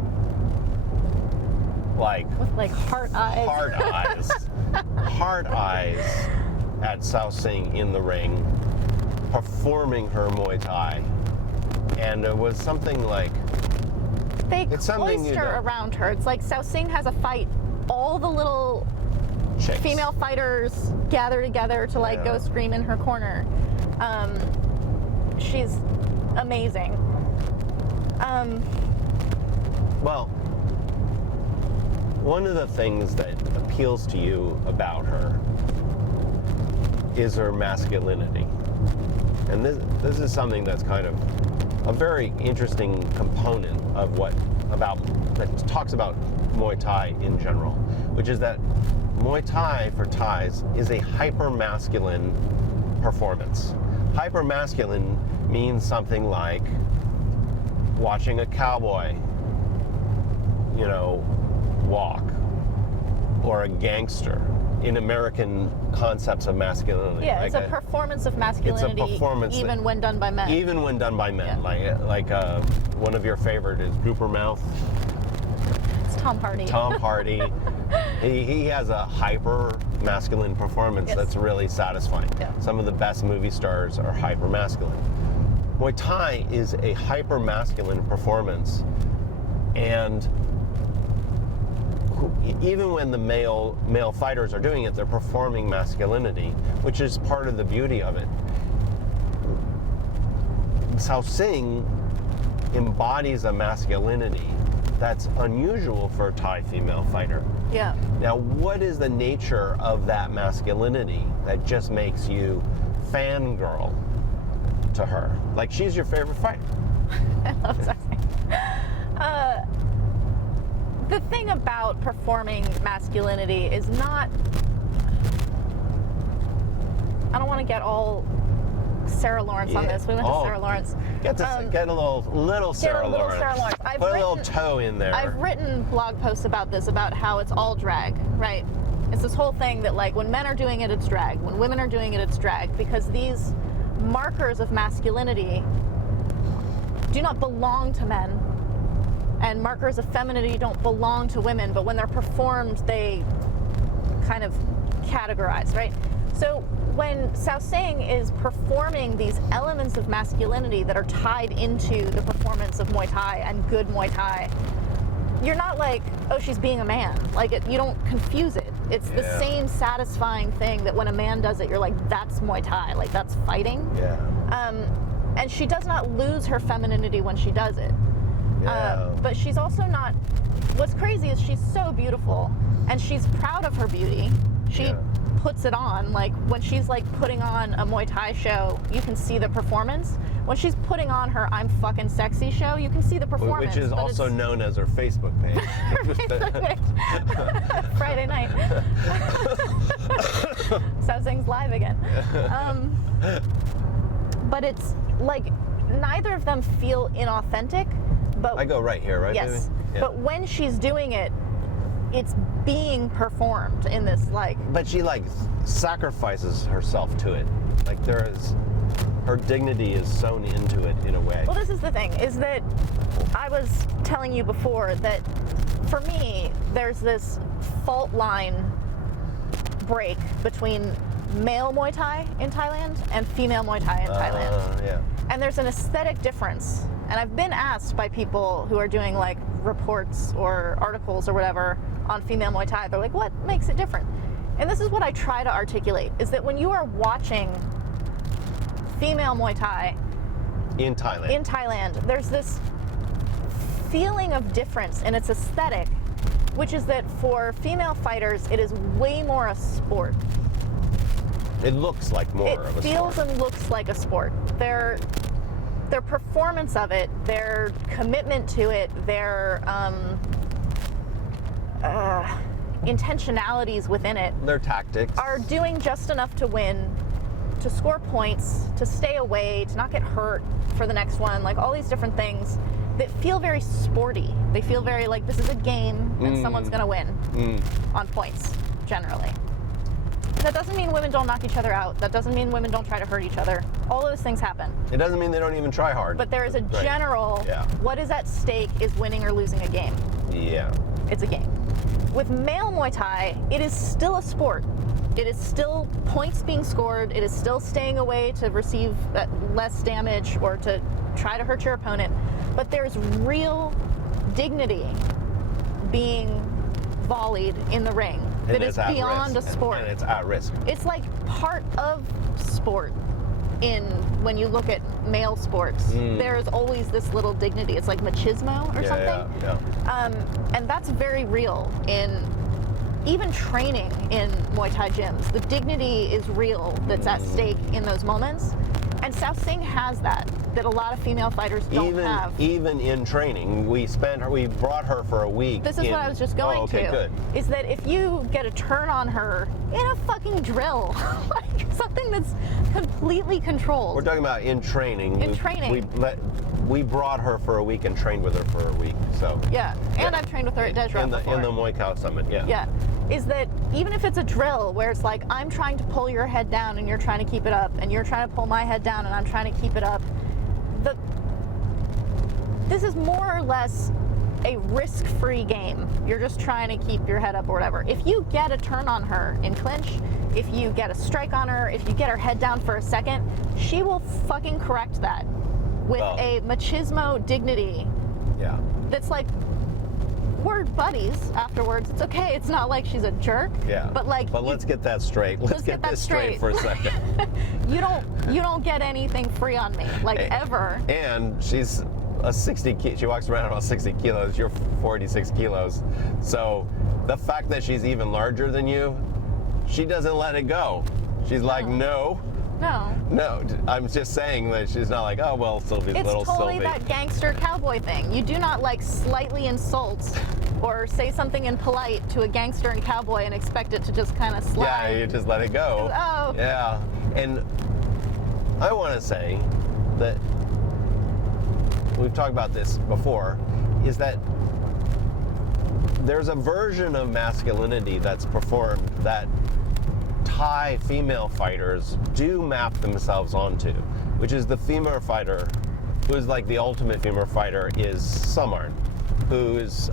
with like heart eyes. Hard eyes at Sawsing in the ring, performing her Muay Thai. And it was something like, They it's something you cloister don't- around her. It's like Sawsing has a fight. All the little chicks. female fighters gather together to like go scream in her corner. She's amazing. Well, one of the things that appeals to you about her is her masculinity. And this is something that's kind of a very interesting component of that talks about Muay Thai in general, which is that Muay Thai for Thais is a hyper-masculine performance. Hyper-masculine means something like watching a cowboy, walk, or a gangster in American concepts of masculinity. Yeah, it's a performance of masculinity, performance even when done by men. Even when done by men. Yeah. Like one of your favorite is Grouper Mouth. It's Tom Hardy. Tom Hardy. He has a hyper masculine performance Yes. that's really satisfying. Yeah. Some of the best movie stars are hyper masculine. Muay Thai is a hyper masculine performance, and even when the male fighters are doing it, they're performing masculinity, which is part of the beauty of it. Sawsing embodies a masculinity that's unusual for a Thai female fighter. Yeah. Now, what is the nature of that masculinity that just makes you fangirl to her? Like, she's your favorite fighter. I love Sawsing. The thing about performing masculinity is not, I don't want to get all Sarah Lawrence on this. We went to Sarah Lawrence. Get a little Sarah Lawrence. Put a little toe in there. I've written blog posts about this, about how it's all drag, right? It's this whole thing that like when men are doing it, it's drag. When women are doing it, it's drag, because these markers of masculinity do not belong to men, and markers of femininity don't belong to women, but when they're performed, they kind of categorize, right? So when Sawsing is performing these elements of masculinity that are tied into the performance of Muay Thai and good Muay Thai, you're not like, oh, she's being a man. Like, you don't confuse it. It's the Yeah. same satisfying thing that when a man does it, you're like, that's Muay Thai, like that's fighting. Yeah. And she does not lose her femininity when she does it. Yeah. But she's also not, what's crazy is she's so beautiful and she's proud of her beauty. She Yeah. puts it on, like when she's like putting on a Muay Thai show, you can see the performance. When she's putting on her I'm fucking sexy show, you can see the performance. Which is but also it's- known as her Facebook page. Friday night. Sawsing's live again. But it's like neither of them feel inauthentic, but I go right here, right? yes. Baby? Yeah. But when she's doing it, it's being performed in this like But she like sacrifices herself to it. Like her dignity is sewn into it in a way. well, this is the thing, is that I was telling you before that for me, there's this fault line break between male Muay Thai in Thailand and female Muay Thai in Thailand. Yeah. And there's an aesthetic difference. And I've been asked by people who are doing like reports or articles or whatever on female Muay Thai, they're like, what makes it different? And this is what I try to articulate, is that when you are watching female Muay Thai In Thailand. in Thailand, there's this feeling of difference in its aesthetic, which is that for female fighters, it is way more a sport. It looks like more It of a feels sport. and looks like a sport. Their performance of it, their commitment to it, their intentionalities within it Their tactics. are doing just enough to win, to score points, to stay away, to not get hurt for the next one, like all these different things that feel very sporty. They feel very like this is a game and someone's gonna win on points, generally. That doesn't mean women don't knock each other out. That doesn't mean women don't try to hurt each other. All those things happen. It doesn't mean they don't even try hard. But there is a Right. general, Yeah. what is at stake is winning or losing a game. Yeah. It's a game. With male Muay Thai, it is still a sport. It is still points being scored. It is still staying away to receive less damage or to try to hurt your opponent. But there's real dignity being volleyed in the ring that And is it's at beyond risk. a sport. And it's at risk. It's like part of sport. When you look at male sports, there's always this little dignity. It's like machismo or something. Yeah. And that's very real in even training in Muay Thai gyms. The dignity is real that's at stake in those moments. And Sawsing has that a lot of female fighters don't have. Even in training, we brought her for a week. This is what I was just going okay, to. Good. Is that if you get a turn on her in a fucking drill, like something that's completely controlled. We're talking about in training. In training. We brought her for a week and trained with her for a week. So Yeah, and I've trained with her at Dejra before. in the Muay Thai Summit. Yeah. Yeah, is that even if it's a drill where it's like I'm trying to pull your head down and you're trying to keep it up, and you're trying to pull my head down and I'm trying to keep it up, this is more or less a risk-free game. You're just trying to keep your head up or whatever. If you get a turn on her in clinch, if you get a strike on her, if you get her head down for a second, she will fucking correct that with a machismo dignity Yeah. that's like, we're buddies afterwards. It's okay. It's not like she's a jerk. Yeah. But like, But let's get that straight. Let's get that this straight for a second. you don't get anything free on me, like ever. And she's she walks around about 60 kilos. You're 46 kilos. So the fact that she's even larger than you, she doesn't let it go. She's like, no. I'm just saying that she's not like, oh, well, Sylvie's It's little totally Sylvie. that gangster cowboy thing. You do not like slightly insult or say something impolite to a gangster and cowboy and expect it to just kind of slide. Yeah, you just let it go. Oh. Yeah. And I want to say that we've talked about this before, is that there's a version of masculinity that's performed that Thai female fighters do map themselves onto, which is the female fighter who's like the ultimate female fighter is Samarn, who's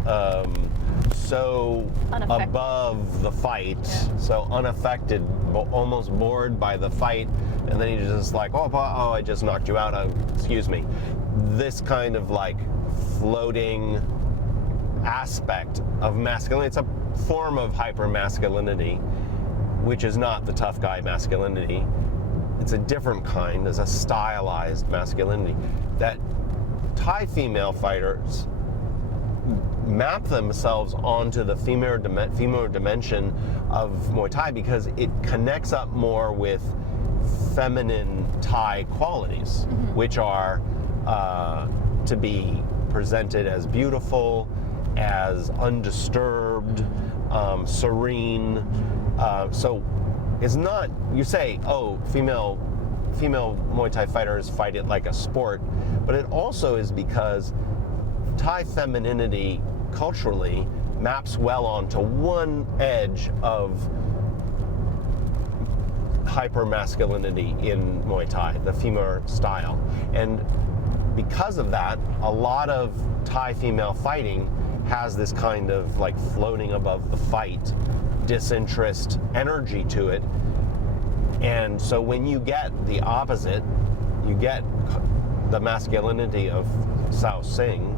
so Unaffected. above the fight, so unaffected, almost bored by the fight, and then he's just like, oh, I just knocked you out, excuse me. This kind of like floating aspect of masculinity. form of hypermasculinity, which is not the tough guy masculinity. It's a different kind. It's a stylized masculinity that Thai female fighters map themselves onto the female dimension of Muay Thai because it connects up more with feminine Thai qualities, which are to be presented as beautiful, as undisturbed, serene. So it's not, you say, oh, female Muay Thai fighters fight it like a sport, but it also is because Thai femininity culturally maps well onto one edge of hyper-masculinity in Muay Thai, the femur style. And because of that, a lot of Thai female fighting has this kind of like floating above the fight, disinterest energy to it. And so when you get the opposite, you get the masculinity of Sawsing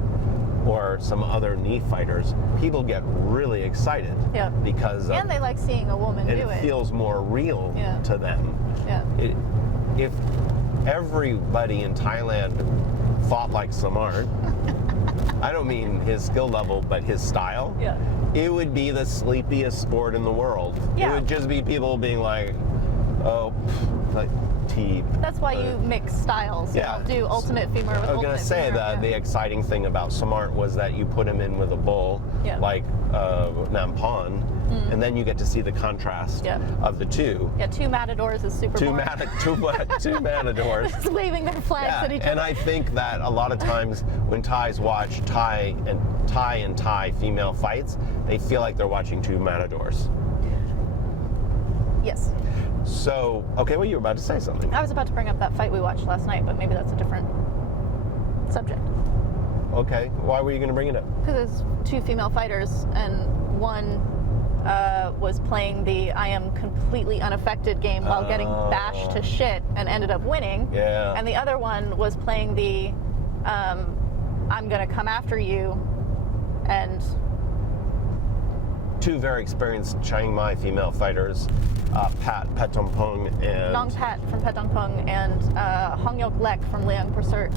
or some other knee fighters, people get really excited. Yeah. Because and they like seeing a woman do it. It feels more real to them. Yeah. If everybody in Thailand fought like Samart, I don't mean his skill level, but his style, it would be the sleepiest sport in the world. Yeah. It would just be people being like, oh, like teep. That's why you mix styles. Yeah. You don't do ultimate femur with ultimate femur. I was going to say that the exciting thing about Samart was that you put him in with a bull, like Namkabuan, and then you get to see the contrast of the two. Yeah, two matadors is super Two matadors. Just waving their flags at each other. And I think that a lot of times when Thais watch Thai female fights, they feel like they're watching two matadors. Yes. So, okay, well, you were about to say something. I was about to bring up that fight we watched last night, but maybe that's a different subject. Okay, why were you going to bring it up? Because there's two female fighters, and one was playing the I am completely unaffected game while getting bashed to shit and ended up winning. Yeah. And the other one was playing the I'm going to come after you and... Two very experienced Chiang Mai female fighters, Patron and... Nong Pat from Petongpung and Hong Yok Lek from Liang Persert.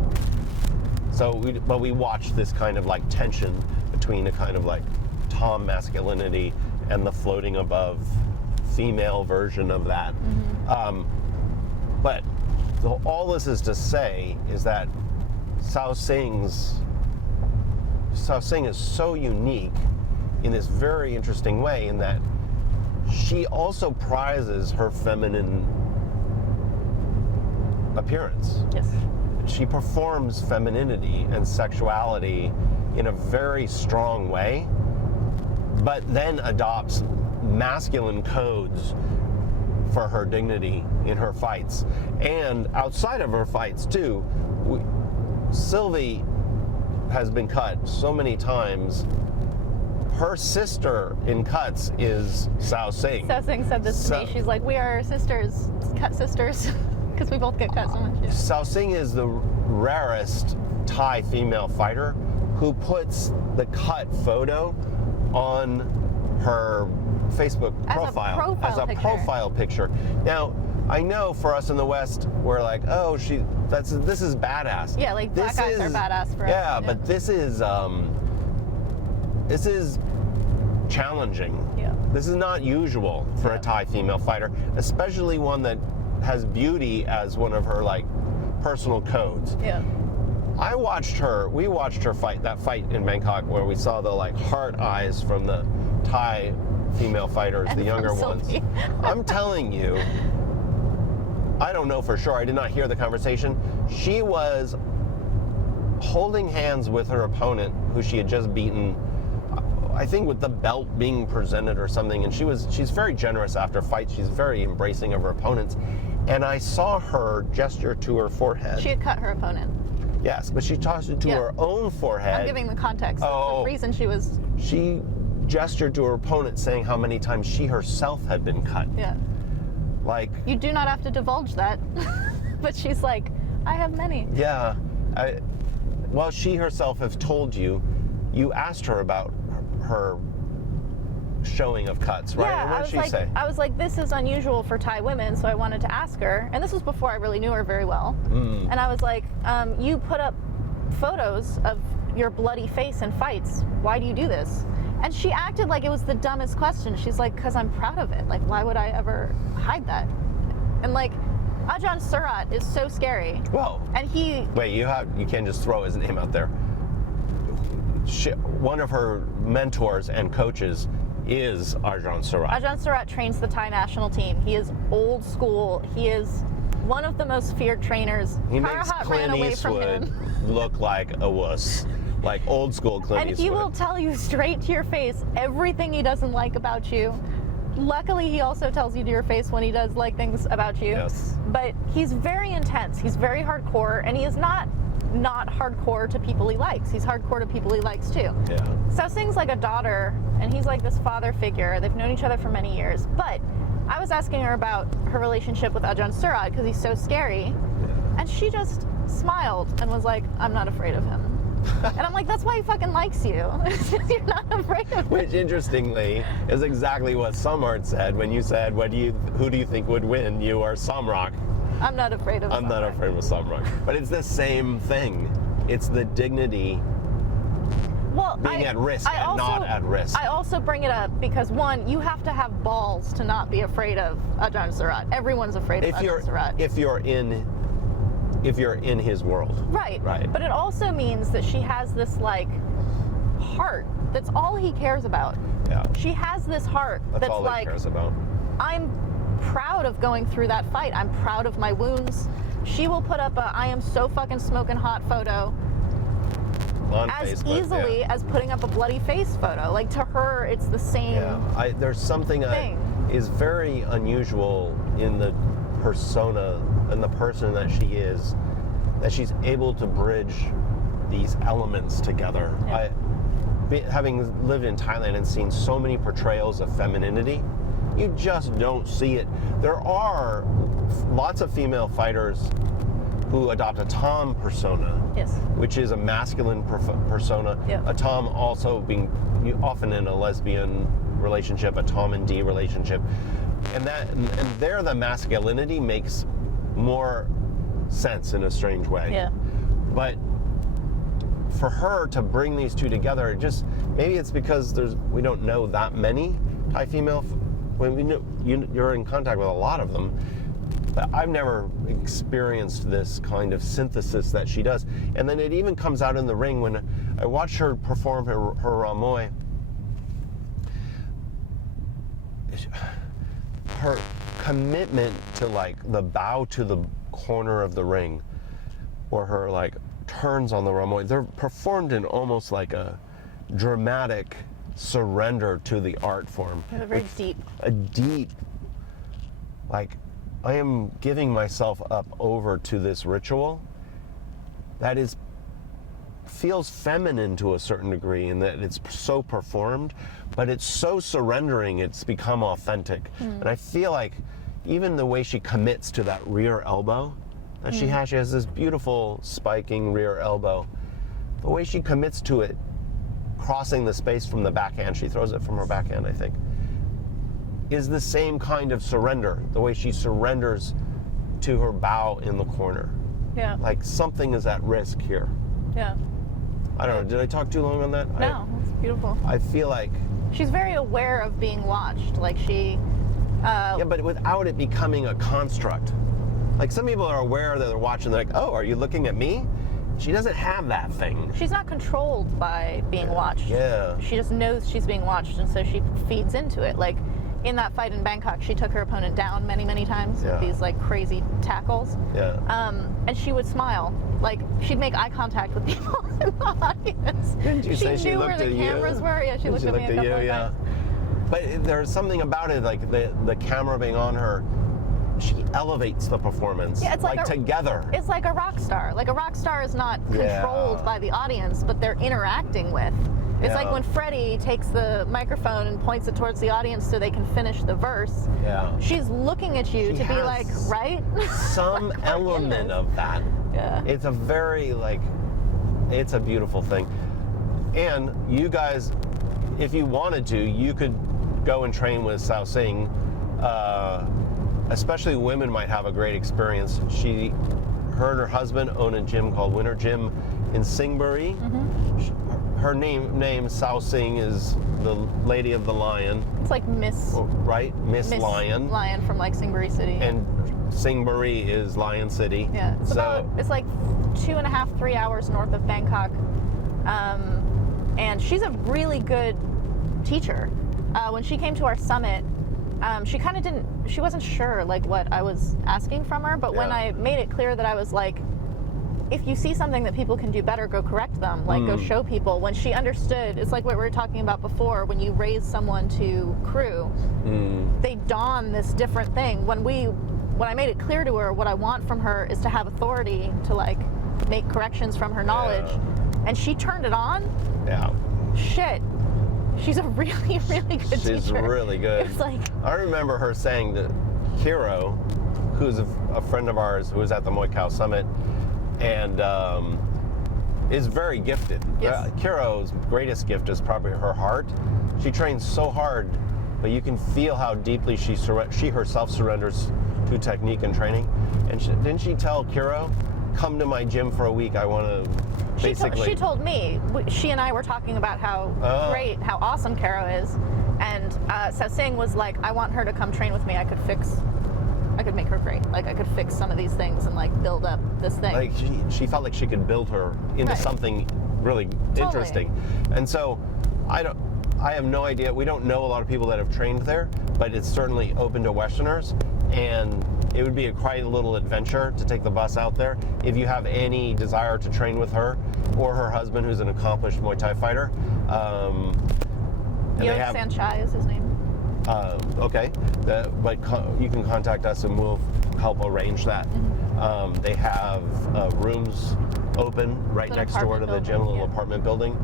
So we watched this kind of like tension between a kind of like Tom masculinity and the floating above female version of that. But all this is to say is that Sawsing is so unique in this very interesting way in that she also prizes her feminine appearance. Yes. She performs femininity and sexuality in a very strong way, but then adopts masculine codes for her dignity in her fights. And outside of her fights too, Sylvie has been cut so many times. Her sister in cuts is Sawsing. Sawsing said this to me. She's like, we are sisters, cut sisters, because we both get cut so much. Yeah. Sawsing is the rarest Thai female fighter who puts the cut photo on her Facebook profile as a profile picture. Now, I know for us in the West, we're like, oh, this is badass. Yeah, like black guys are badass for us. Yeah, but this is challenging. Yeah. This is not usual for a Thai female fighter, especially one that has beauty as one of her like personal codes. Yeah. We watched her fight that fight in Bangkok where we saw the like heart eyes from the Thai female fighters, the younger ones. I'm telling you, I don't know for sure. I did not hear the conversation. She was holding hands with her opponent who she had just beaten, I think with the belt being presented or something, and she's very generous after fights. She's very embracing of her opponents. And I saw her gesture to her forehead. She had cut her opponent. Yes, but she tossed it to her own forehead. I'm giving the context. The reason she gestured to her opponent saying how many times she herself had been cut. Yeah. Like, you do not have to divulge that. But she's like, I have many. Yeah. Well, she herself has told you, you asked her about her showing of cuts, right? Yeah, And what did she say? I was like, this is unusual for Thai women, so I wanted to ask her. And this was before I really knew her very well. And I was like, you put up photos of your bloody face in fights. Why do you do this? And she acted like it was the dumbest question. She's like, because I'm proud of it. Like, why would I ever hide that? And like, Ajahn Surat is so scary. Whoa. And he... Wait, you can't just throw his name out there. One of her mentors and coaches is Ajahn Surat. Ajahn Surat trains the Thai national team. He is old school. He is one of the most feared trainers. He makes Karuhat ran Clint away from Eastwood him. look like a wuss. Like old school Clint And Eastwood. he will tell you straight to your face everything he doesn't like about you. Luckily, he also tells you to your face when he does like things about you. Yes. But he's very intense. He's very hardcore, and he is not hardcore to people he likes. He's hardcore to people he likes too. Yeah. Sawsing's like a daughter, and he's like this father figure. They've known each other for many years. But I was asking her about her relationship with Ajahn Surat because he's so scary, and she just smiled and was like, "I'm not afraid of him." And I'm like, that's why he fucking likes you. You're not afraid of him. Which, interestingly, is exactly what Samart said when you said, who do you think would win, you or Samrak? I'm not afraid of I'm not Samrak. afraid of Samrak. But it's the same thing. It's the dignity Well, being at risk and not at risk. I also bring it up because, one, you have to have balls to not be afraid of Ajahn Surat. Everyone's afraid of Ajahn Surat. If you're in his world. Right. Right. But it also means that she has this, like, heart. That's all he cares about. Yeah. She has this heart That's all like, he cares about. I'm proud of going through that fight. I'm proud of my wounds. She will put up a I am so fucking smoking hot photo On as Facebook, easily as putting up a bloody face photo. Like, to her, it's the same there's something that is very unusual in the persona and the person that she is, that she's able to bridge these elements together. Yeah. Having lived in Thailand and seen so many portrayals of femininity, you just don't see it. There are lots of female fighters who adopt a Tom persona, Yes. which is a masculine persona. Yeah. A Tom also being often in a lesbian relationship, a Tom and D relationship, and there the masculinity makes more sense in a strange way. Yeah. But for her to bring these two together, maybe it's because we don't know that many Thai female. When we know you're in contact with a lot of them, but I've never experienced this kind of synthesis that she does. And then it even comes out in the ring when I watched her perform her Ramoy. Her commitment to like the bow to the corner of the ring, or her like turns on the Ramoy, they're performed in almost like a dramatic surrender to the art form. They're very deep. A deep, like, I am giving myself up over to this ritual that feels feminine to a certain degree, in that it's so performed, but it's so surrendering, it's become authentic. And I feel like even the way she commits to that rear elbow that she has this beautiful spiking rear elbow. The way she commits to it, crossing the space from the backhand, she throws it from her backhand, I think, is the same kind of surrender, the way she surrenders to her bow in the corner. Yeah. Like something is at risk here. Yeah. I don't know, did I talk too long on that? No, it's beautiful. I feel like... She's very aware of being watched. Like, she... yeah, but without it becoming a construct. Like, some people are aware that they're watching, they're like, oh, are you looking at me? She doesn't have that thing. She's not controlled by being watched. Yeah. She just knows she's being watched, and so she feeds into it. Like, in that fight in Bangkok, she took her opponent down many, many times with these, like, crazy tackles. Yeah. And she would smile. Like, she'd make eye contact with people in the audience. Didn't you say she knew looked where the at you? cameras were. Yeah, she looked at me a couple of times. But there's something about it, like the camera being on her, she elevates the performance. Yeah, it's like together. It's like a rock star. Like, a rock star is not controlled by the audience, but they're interacting with. It's like when Freddie takes the microphone and points it towards the audience so they can finish the verse. Yeah. She's looking at you to be like, right? Some element of that. Yeah. It's a very, like, it's a beautiful thing. And you guys, if you wanted to, you could go and train with Sawsing, especially women might have a great experience. Her and her husband own a gym called Winter Gym in Singbury. Her name Sawsing is the Lady of the Lion. It's like Miss Lion. Lion from like Singbury City. And Singbury is Lion City. Yeah. It's like 2.5, 3 hours north of Bangkok. And she's a really good teacher. When she came to our summit, she wasn't sure like what I was asking from her, but when I made it clear that I was like, if you see something that people can do better, go correct them, like go show people. When she understood, it's like what we were talking about before, when you raise someone to crew, they don this different thing. When I made it clear to her what I want from her is to have authority to like make corrections from her knowledge, and she turned it on. Yeah. Shit. She's a really, really good teacher. She's really good. It's like, I remember her saying that Kiro, who's a friend of ours who was at the Muay Thai Summit, and is very gifted. Yes. Kiro's greatest gift is probably her heart. She trains so hard, but you can feel how deeply she herself surrenders to technique and training. And didn't she tell Kiro, come to my gym for a week, I want to basically... She told me, she and I were talking about how great, how awesome Kiro is, and Sawsing was like, I want her to come train with me, I could make her great. Like I could fix some of these things and like build up this thing. Like she felt like she could build her into something really interesting. And so I have no idea. We don't know a lot of people that have trained there, but it's certainly open to Westerners, and it would be quite a little adventure to take the bus out there. If you have any desire to train with her or her husband, who's an accomplished Muay Thai fighter, Sanchai is his name. Okay, but you can contact us and we'll help arrange that. They have rooms open right next door to the gym, a little apartment building.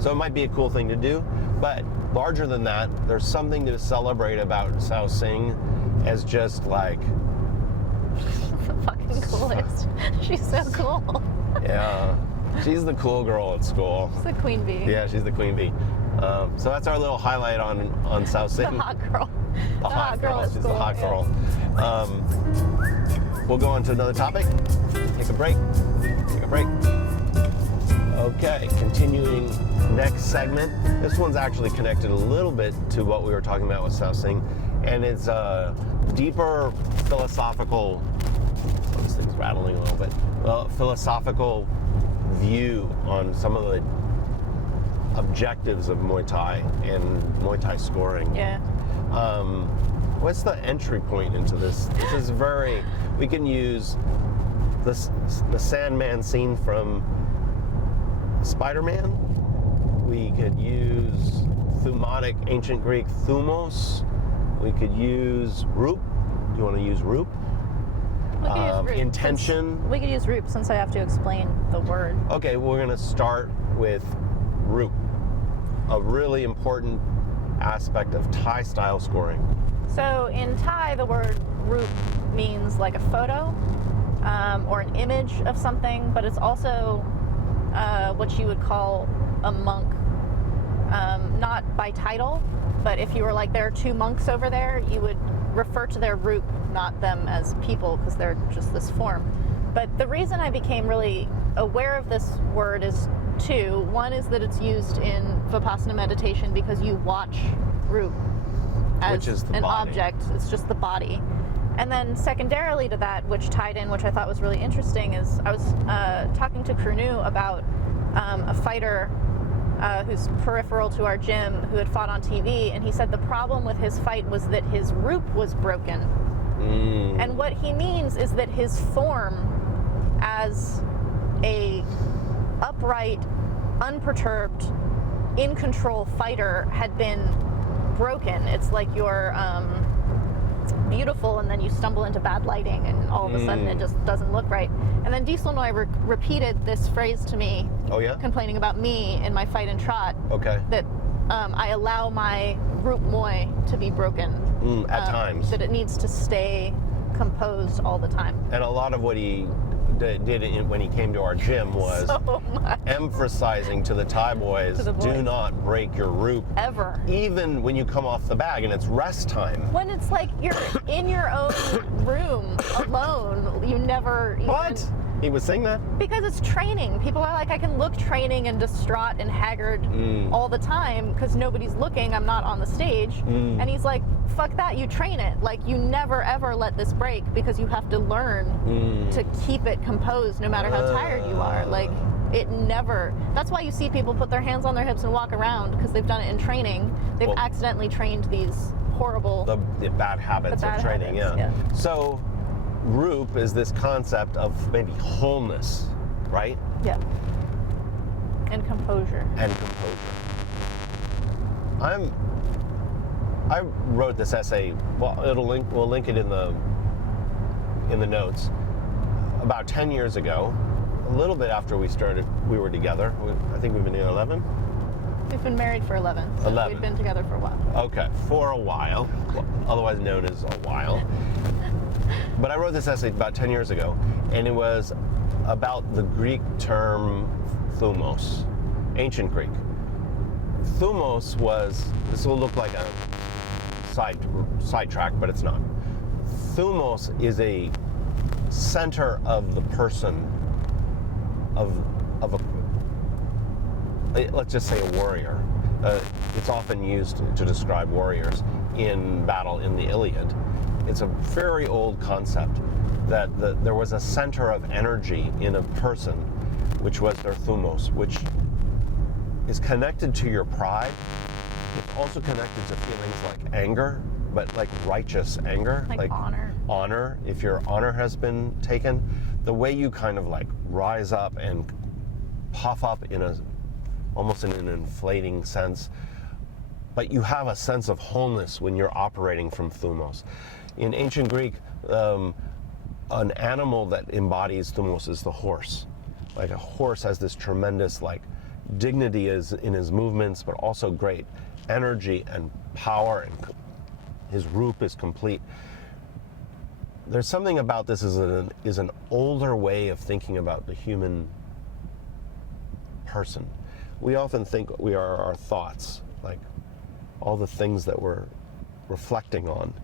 So it might be a cool thing to do, but larger than that, there's something to celebrate about Sawsing as just like... the fucking coolest. She's so cool. Yeah, she's the cool girl at school. She's the queen bee. Yeah, she's the queen bee. So that's our little highlight on Sawsing. The hot girl. The hot girl. She's cool. the hot girl. We'll go on to another topic. Take a break. Okay, continuing next segment. This one's actually connected a little bit to what we were talking about with Sawsing, and it's a deeper philosophical, this thing's rattling a little bit, philosophical view on some of the objectives of Muay Thai and Muay Thai scoring. Yeah. What's the entry point into this? This is we can use the Sandman scene from Spider-Man. We could use Thymotic, ancient Greek Thymos. We could use Roop. Do you want to use Roop? We could use Roop. Intention. We could use Roop since I have to explain the word. Okay, we're going to start with Roop, a really important aspect of Thai style scoring. So in Thai, the word Roop means like a photo or an image of something, but it's also what you would call a monk, not by title, but if you were like, there are two monks over there, you would refer to their Roop, not them as people, because they're just this form. But the reason I became really aware of this word is two. One is that it's used in Vipassana meditation because you watch Roop as an object. It's just the body. And then secondarily to that, which tied in, which I thought was really interesting, is I was talking to Krunu about a fighter who's peripheral to our gym who had fought on TV, and he said the problem with his fight was that his Roop was broken. And what he means is that his form as a upright, unperturbed, in control fighter had been broken. It's like you're beautiful and then you stumble into bad lighting and all of a sudden it just doesn't look right. And then Diesel Noy repeated this phrase to me, complaining about me in my fight and trot, that I allow my Roop Muay to be broken at times. That it needs to stay composed all the time. And a lot of what he did when he came to our gym was So much. emphasizing to the Thai boys, To the do boys. not break your roop. Ever. Even when you come off the bag and it's rest time. When it's like you're in your own room alone, you never even... What? He was saying that? Because it's training. People are like, I can look training and distraught and haggard all the time because nobody's looking. I'm not on the stage. And he's like, fuck that. You train it. Like, you never ever let this break because you have to learn to keep it composed no matter how tired you are. Like, it never. That's why you see people put their hands on their hips and walk around because they've done it in training. They've accidentally trained these horrible... The bad habits of training, yeah. So, Roop is this concept of maybe wholeness, right? Yeah. And composure. And composure. I wrote this essay. Well, we'll link it in the notes. About 10 years ago, a little bit after we were together. I think we've been here 11. We've been married for 11. So 11. We've been together for a while. Okay, for a while, otherwise known as a while. But I wrote this essay about 10 years ago, and it was about the Greek term thumos, ancient Greek. Thumos was, this will look like a sidetrack, but it's not. Thumos is a center of the person of let's just say a warrior. It's often used to describe warriors in battle in the Iliad. It's a very old concept that there was a center of energy in a person, which was their thumos, which is connected to your pride. It's also connected to feelings like anger, but like righteous anger. Like honor. Honor, if your honor has been taken, the way you kind of like rise up and puff up almost in an inflating sense. But you have a sense of wholeness when you're operating from thumos. In ancient Greek, an animal that embodies thumos is the horse. Like a horse has this tremendous like dignity in his movements, but also great energy and power, and his roop is complete. There's something about this is an older way of thinking about the human person. We often think we are our thoughts, like all the things that we're reflecting on.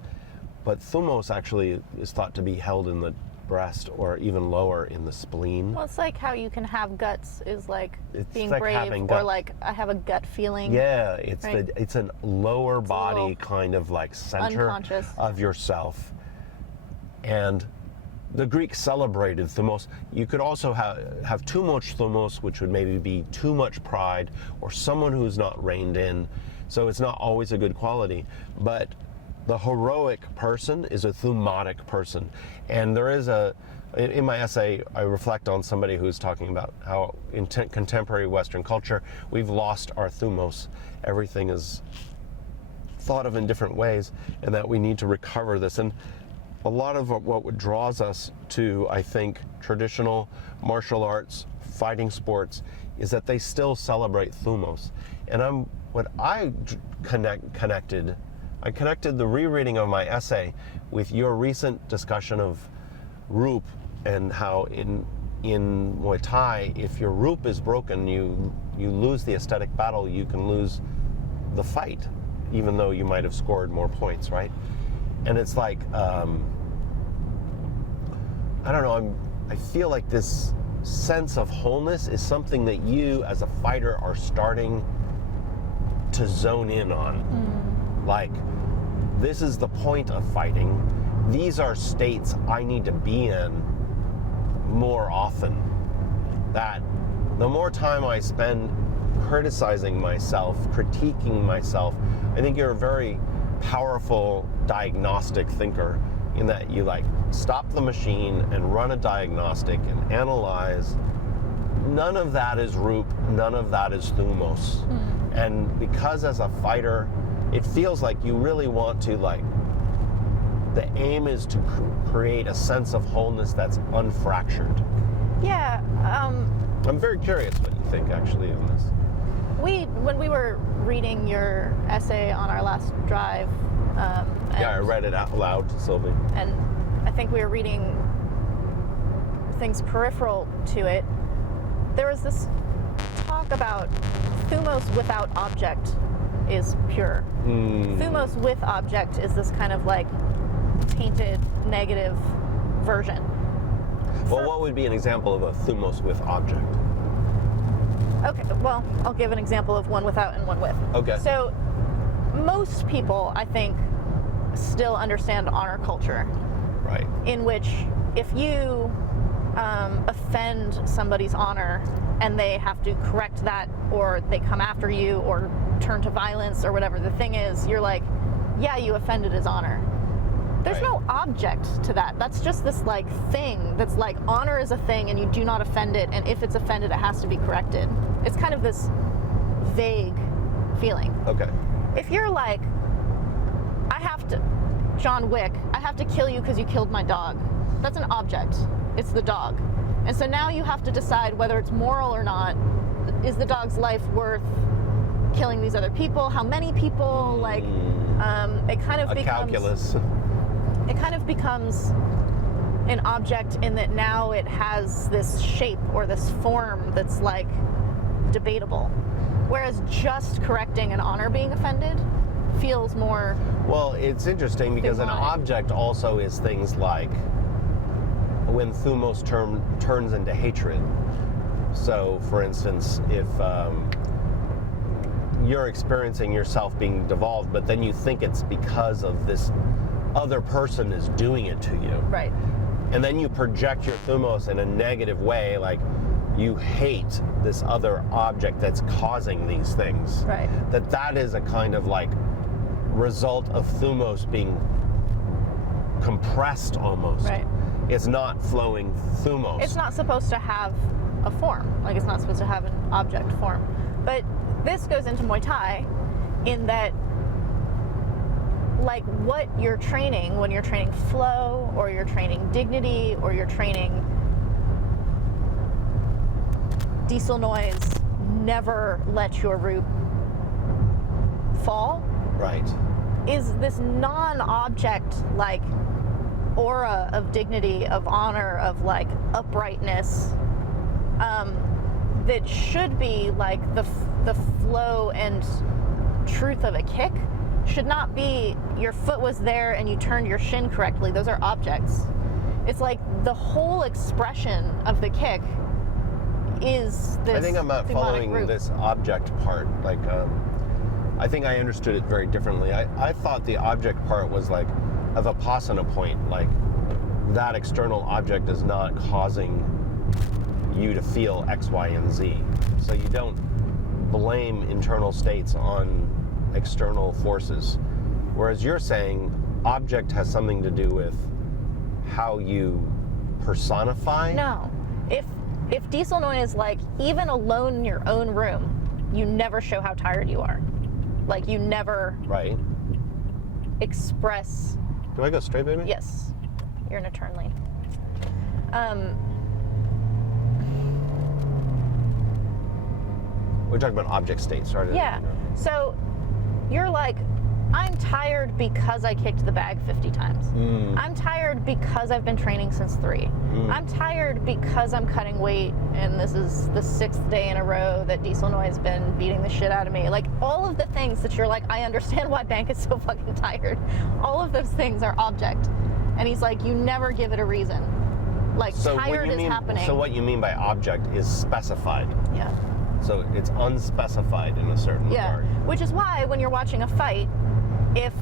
But thumos actually is thought to be held in the breast or even lower in the spleen. Well, it's like how you can have guts is like being like brave, having or guts. like I have a gut feeling. Yeah, it's right? it's an lower It's a body little kind of like center unconscious. of yourself. And the Greeks celebrated thumos. You could also have too much thumos, which would maybe be too much pride, or someone who's not reined in. So it's not always a good quality. But the heroic person is a Thymotic person. And there is in my essay, I reflect on somebody who's talking about how in contemporary Western culture, we've lost our thumos. Everything is thought of in different ways, and that we need to recover this. And a lot of what draws us to, I think, traditional martial arts, fighting sports, is that they still celebrate thumos. And I connected the rereading of my essay with your recent discussion of roop, and how in Muay Thai, if your roop is broken, you lose the aesthetic battle, you can lose the fight, even though you might have scored more points, right? And it's like, I don't know, I feel like this sense of wholeness is something that you as a fighter are starting to zone in on. Like, this is the point of fighting. These are states I need to be in more often. That the more time I spend criticizing myself, critiquing myself, I think you're a very powerful diagnostic thinker, in that you like stop the machine and run a diagnostic and analyze. None of that is roop, none of that is thumos. And because as a fighter, it feels like you really want to, like, the aim is to create a sense of wholeness that's unfractured. Yeah. I'm very curious what you think actually on this. When we were reading your essay on our last drive, I read it out loud to Sylvie. and I think we were reading things peripheral to it, there was this talk about Thymos without object is pure. Thymos with object is this kind of like tainted, negative version. Well, what would be an example of a Thymos with object? Okay, well, I'll give an example of one without and one with. Okay. So, most people, I think, still understand honor culture. Right. In which, if you offend somebody's honor and they have to correct that, or they come after you, or turn to violence, or whatever the thing is, you're like, yeah, you offended his honor. There's no object to that. That's just this like thing that's like, honor is a thing and you do not offend it, and if it's offended it has to be corrected. It's kind of this vague feeling. Okay. If you're like, John Wick, I have to kill you because you killed my dog. That's an object. It's the dog. And so now you have to decide whether it's moral or not. Is the dog's life worth killing these other people? How many people? Like, it kind of becomes calculus. It kind of becomes an object in that now it has this shape or this form that's like debatable. Whereas just correcting an honor being offended feels more. Well, it's interesting because an object also is things like when Thymos turns into hatred. So, for instance, if you're experiencing yourself being devolved, but then you think it's because of this other person is doing it to you. Right. And then you project your Thymos in a negative way, like you hate this other object that's causing these things. Right. That is a kind of like result of Thymos being compressed almost. Right. It's not flowing Thymos. It's not supposed to have a form. Like, it's not supposed to have an object form. But this goes into Muay Thai in that, like, what you're training when you're training flow, or you're training dignity, or you're training diesel noise, never let your root fall. Right. Is this non-object, like, aura of dignity, of honor, of like uprightness, that should be like the flow and truth of a kick. Should not be your foot was there and you turned your shin correctly. Those are objects. It's like the whole expression of the kick is this. I think I'm not following root. this object part. Like, I think I understood it very differently. I thought the object part was like a Vipassana point, like that external object is not causing you to feel X, Y, and Z. So you don't blame internal states on external forces. Whereas you're saying object has something to do with how you personify? No. If diesel noise is like, even alone in your own room, you never show how tired you are. Like, you never Right. express. Do I go straight, baby? Yes, you're in a turn lane. We're talking about object states, right? Yeah. So you're like, I'm tired because I kicked the bag 50 times. I'm tired because I've been training since 3. I'm tired because I'm cutting weight and this is the 6th day in a row that diesel noise has been beating the shit out of me. Like, all of the things that you're like, I understand why Bank is so fucking tired. All of those things are object. And he's like, you never give it a reason. Like, So tired is happening. So what you mean by object is specified. Yeah. So it's unspecified in a certain regard. Which is why when you're watching a fight, if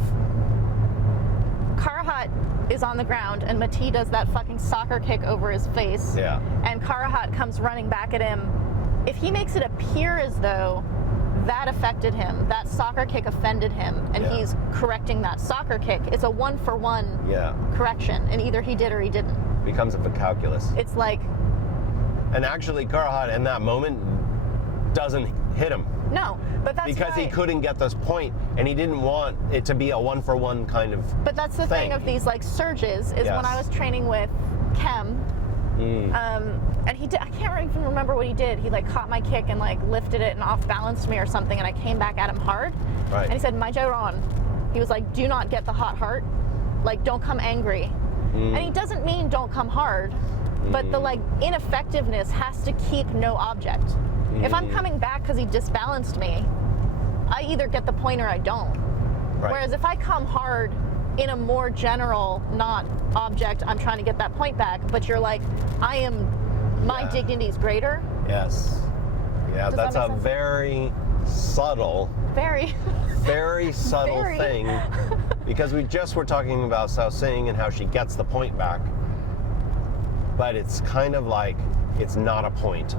Karuhat is on the ground and Matee does that fucking soccer kick over his face, and Karuhat comes running back at him, if he makes it appear as though that affected him, that soccer kick offended him, and he's correcting that soccer kick, it's a 1-for-1 correction, and either he did or he didn't. Becomes a calculus. It's like... And actually Karuhat in that moment doesn't hit him. No, but that's because he couldn't get this point, and he didn't want it to be a 1-for-1 kind of. But that's the thing of these like surges is when I was training with Kem, and he did, I can't even remember what he did. He like caught my kick and like lifted it and off balanced me or something, and I came back at him hard. Right. And he said, "My Jairon," he was like, "Do not get the hot heart, like don't come angry." And he doesn't mean don't come hard. but the like ineffectiveness has to keep no object. If I'm coming back because he disbalanced me, I either get the point or I don't. Right. Whereas if I come hard in a more general, not object, I'm trying to get that point back, but you're like, my dignity is greater. Yes. Yeah, Does that's that a make sense? very subtle, Very. very subtle Very. thing, because we just were talking about Sawsing and how she gets the point back, but it's kind of like, it's not a point.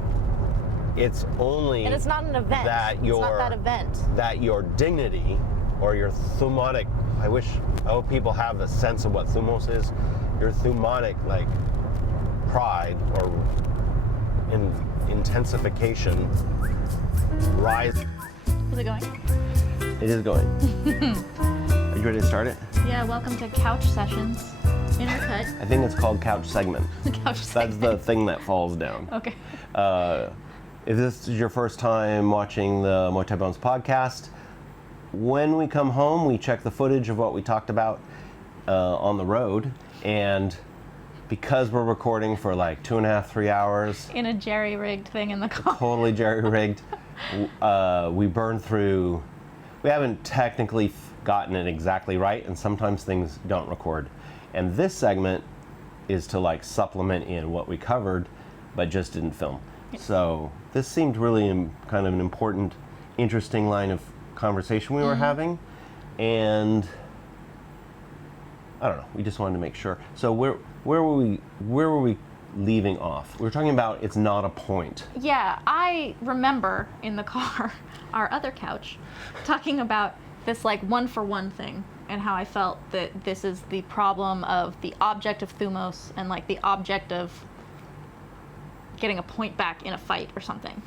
It's only And it's not an event. that It's not that event. that your dignity or your Thymotic, I hope people have a sense of what Thymos is, your Thymotic like pride or intensification rise. Is it going? It is going. Are you ready to start it? Yeah, welcome to Couch Sessions. Intercut. I think it's called couch segment. Couch That's segment. the thing that falls down. Okay. If this is your first time watching the Muay Thai Bones podcast, when we come home, we check the footage of what we talked about on the road. And because we're recording for like 2.5, 3 hours, In a jerry-rigged thing in the car. totally jerry-rigged, we burn through, we haven't technically gotten it exactly right, and sometimes things don't record. And this segment is to like supplement in what we covered, but just didn't film. So this seemed really kind of an important, interesting line of conversation we were having, and I don't know. We just wanted to make sure. So where were we leaving off? We were talking about it's not a point. Yeah, I remember in the car, our other couch, talking about this like one-for-one thing and how I felt that this is the problem of the object of Thymos and like the object of getting a point back in a fight or something.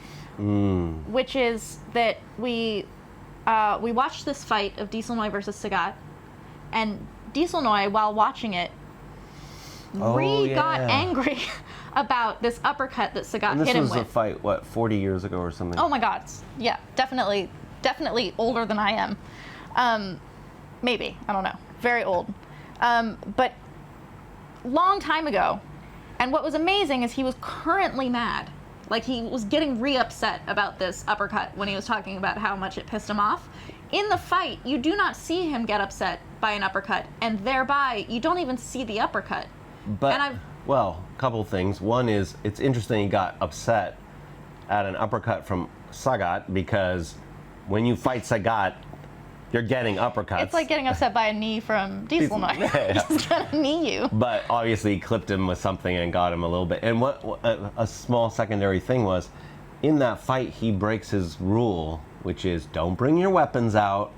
Which is that we watched this fight of Dieselnoy versus Sagat, and Dieselnoy, while watching it, got angry about this uppercut that Sagat And this hit him was with. a fight, what, 40 years ago or something? Oh my God, yeah, definitely older than I am. Maybe, I don't know, very old. But long time ago. And what was amazing is he was currently mad. Like he was getting re-upset about this uppercut when he was talking about how much it pissed him off. In the fight, you do not see him get upset by an uppercut, and thereby you don't even see the uppercut. But, well, a couple things. One is, it's interesting he got upset at an uppercut from Sagat, because when you fight Sagat, you're getting uppercuts. It's like getting upset by a knee from Dieselnoy. Yeah. He's gonna knee you. But obviously he clipped him with something and got him a little bit. And what a small secondary thing was, in that fight he breaks his rule, which is don't bring your weapons out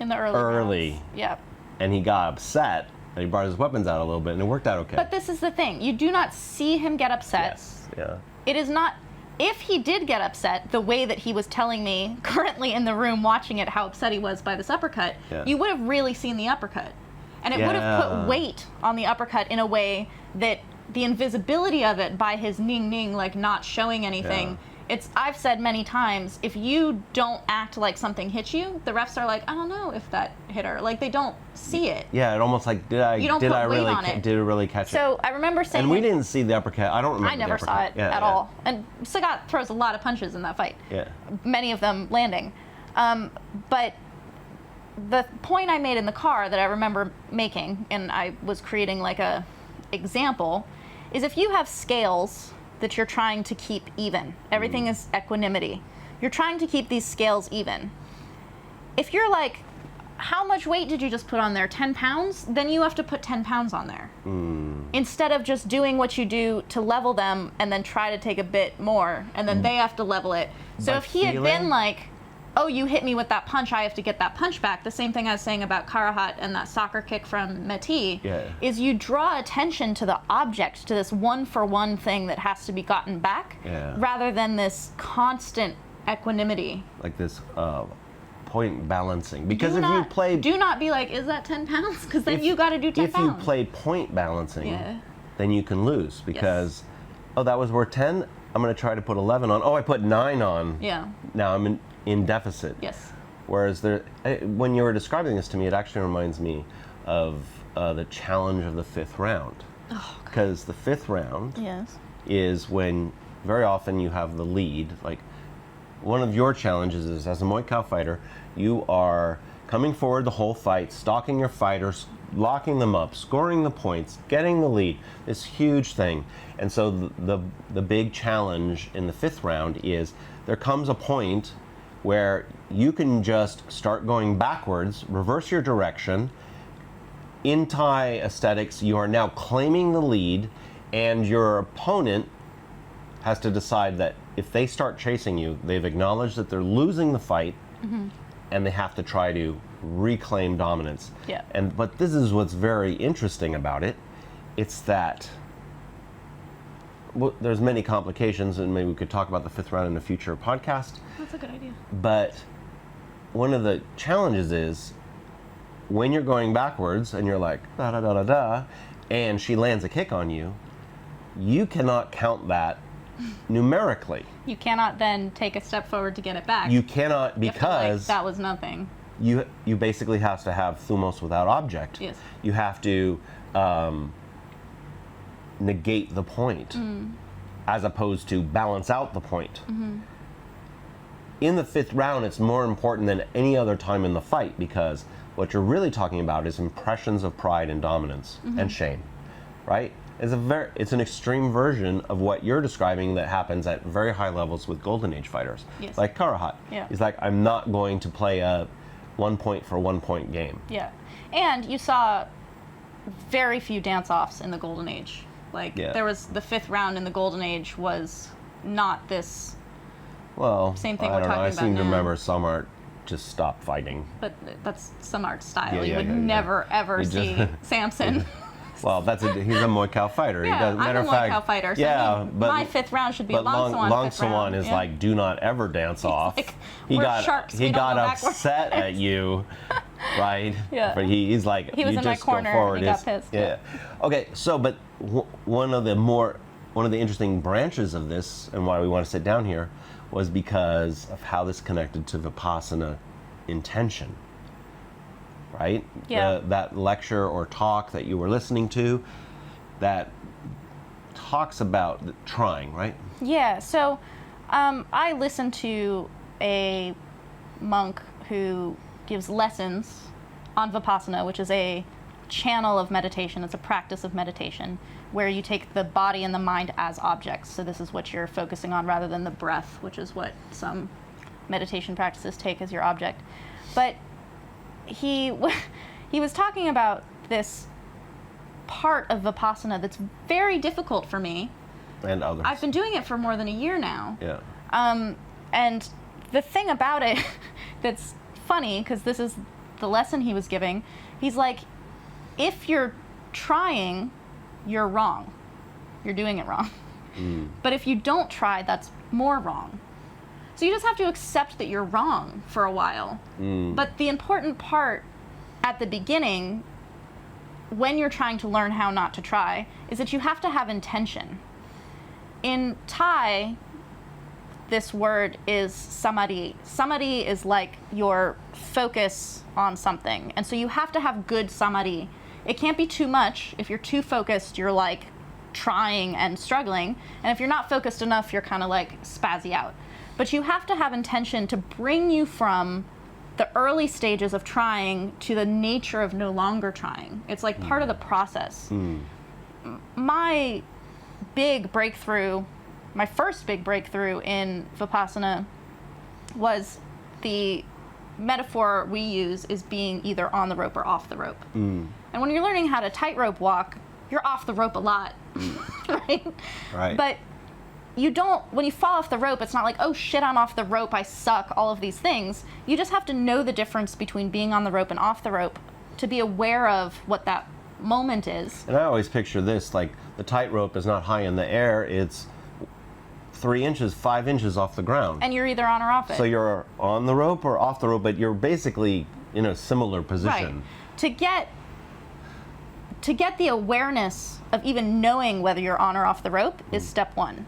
In the early rounds. Yep. And he got upset and he brought his weapons out a little bit, and it worked out okay. But this is the thing. You do not see him get upset. Yes, yeah. It is not, if he did get upset the way that he was telling me currently in the room watching it how upset he was by this uppercut, you would have really seen the uppercut. And it would have put weight on the uppercut in a way that the invisibility of it by his ning like not showing anything, I've said many times, if you don't act like something hit you, the refs are like, I don't know if that hit her. Like they don't see it. Yeah, it almost like, did I really catch it? So I remember saying, and we didn't see the uppercut. I don't remember. I never saw it at all. And Sagat throws a lot of punches in that fight. Yeah. Many of them landing. But the point I made in the car that I remember making, and I was creating like a example, is if you have scales that you're trying to keep even, everything is equanimity. You're trying to keep these scales even. If you're like, how much weight did you just put on there? 10 pounds? Then you have to put 10 pounds on there. Instead of just doing what you do to level them and then try to take a bit more, and then they have to level it. So By if he had feeling? been like, oh, you hit me with that punch, I have to get that punch back. The same thing I was saying about Karuhat and that soccer kick from Matee, is you draw attention to the object, to this one-for-one thing that has to be gotten back, rather than this constant equanimity. Like this point balancing. Because if you play... Do not be like, is that 10 pounds? Because then you got to do 10 pounds. If you play point balancing, then you can lose. Because, oh, that was worth 10? I'm going to try to put 11 on. Oh, I put 9 on. Yeah. Now I'm in deficit. Yes. Whereas when you were describing this to me, it actually reminds me of the challenge of the 5th round. Oh, God. because the fifth round Yes. is when very often you have the lead. Like, one of your challenges is, as a Muay Thai fighter, you are coming forward the whole fight, stalking your fighters, locking them up, scoring the points, getting the lead, this huge thing. And so the big challenge in the fifth round is there comes a point where you can just start going backwards, reverse your direction. In Thai aesthetics, you are now claiming the lead, and your opponent has to decide that if they start chasing you, they've acknowledged that they're losing the fight, and they have to try to reclaim dominance. Yeah. But this is what's very interesting about it. It's that there's many complications, and maybe we could talk about the fifth round in a future podcast. That's a good idea. But one of the challenges is when you're going backwards and you're like da da da da da, and she lands a kick on you, you cannot count that numerically. You cannot then take a step forward to get it back. You cannot, You have to, like, because that was nothing. you basically have to have Thymos without object. Yes. You have to negate the point, as opposed to balance out the point. In the fifth round, it's more important than any other time in the fight, because what you're really talking about is impressions of pride and dominance and shame, right? It's an extreme version of what you're describing that happens at very high levels with Golden Age fighters, Yes. like Karuhat. Yeah. He's like, I'm not going to play a 1 point for 1 point game. Yeah. And you saw very few dance-offs in the Golden Age. Like, Yeah. there was the fifth round in the Golden Age was not this, Well, Same thing I we're don't know. talking I about seem to now. remember some art just stop fighting. but that's some art style. Yeah, You yeah, would yeah, yeah. never, ever You just- see Samson. Well, he's a Muay Thai fighter. Yeah, He does, I'm matter a of Muay fact, Thai fighter, so yeah, but my fifth round should be a but Long Swan fifth round. Swan is Yeah. like, do not ever dance off. like, he we're got sharks, he we don't got go backwards. upset at you, right? Yeah. But he's like, He was you in my just corner go forward. and he got It's- pissed, Yeah. Okay. So, but one of the interesting branches of this, and why we want to sit down here, was because of how this connected to Vipassana intention. Right? Yeah. That lecture or talk that you were listening to, that talks about trying, right? Yeah, so I listened to a monk who gives lessons on Vipassana, which is a channel of meditation. It's a practice of meditation where you take the body and the mind as objects. So this is what you're focusing on rather than the breath, which is what some meditation practices take as your object. But he was talking about this part of Vipassana that's very difficult for me. And others. I've been doing it for more than a year now. Yeah. And the thing about it that's funny, because this is the lesson he was giving, he's like, if you're trying, you're wrong. You're doing it wrong. But if you don't try, that's more wrong. So you just have to accept that you're wrong for a while. But the important part at the beginning, when you're trying to learn how not to try, is that you have to have intention. In Thai, this word is samadhi. Samadhi is like your focus on something. And so you have to have good samadhi. It can't be too much. If you're too focused, you're like trying and struggling. And if you're not focused enough, you're kind of like spazzy out. But you have to have intention to bring you from the early stages of trying to the nature of no longer trying. It's like part of the process. My big breakthrough, my first big breakthrough in Vipassana was the metaphor we use is being either on the rope or off the rope. And when you're learning how to tightrope walk, you're off the rope a lot, right? Right. But you don't, when you fall off the rope, it's not like, oh shit, I'm off the rope, I suck, all of these things. You just have to know the difference between being on the rope and off the rope to be aware of what that moment is. And I always picture this, like the tightrope is not high in the air, it's 3 inches, 5 inches off the ground. And you're either on or off it. So you're on the rope or off the rope, but you're basically in a similar position. Right. To get the awareness of even knowing whether you're on or off the rope is step one.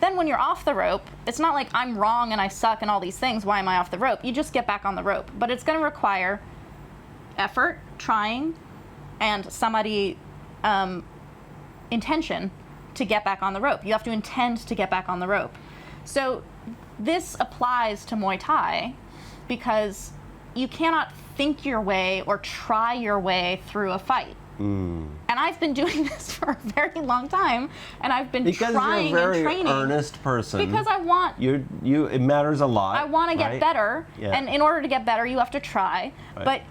Then when you're off the rope, it's not like I'm wrong and I suck and all these things, why am I off the rope? You just get back on the rope. But it's going to require effort, trying, and samadhi intention to get back on the rope. You have to intend to get back on the rope. So this applies to Muay Thai because you cannot think your way or try your way through a fight. And I've been doing this for a very long time, and I've been trying you're a very and training. earnest person. Because I want. It matters a lot. I want to get better, and in order to get better, you have to try. Right. But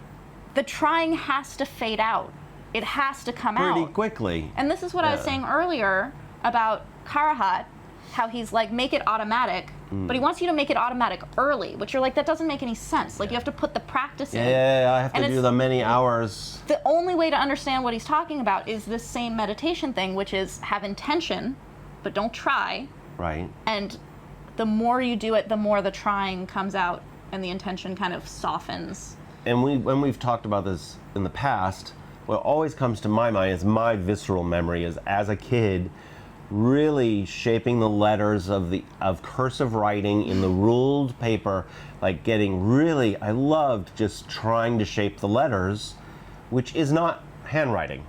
the trying has to fade out. It has to come out pretty quickly. And this is what I was saying earlier about Karuhat, how he's like, make it automatic, but he wants you to make it automatic early, which you're like, that doesn't make any sense. Like, you have to put the practice in. Yeah, I have to do the many hours. The only way to understand what he's talking about is this same meditation thing, which is have intention, but don't try. Right. And the more you do it, the more the trying comes out and the intention kind of softens. And when we've talked about this in the past, what always comes to my mind is my visceral memory is as a kid really shaping the letters of cursive writing in the ruled paper, like I loved just trying to shape the letters, which is not handwriting,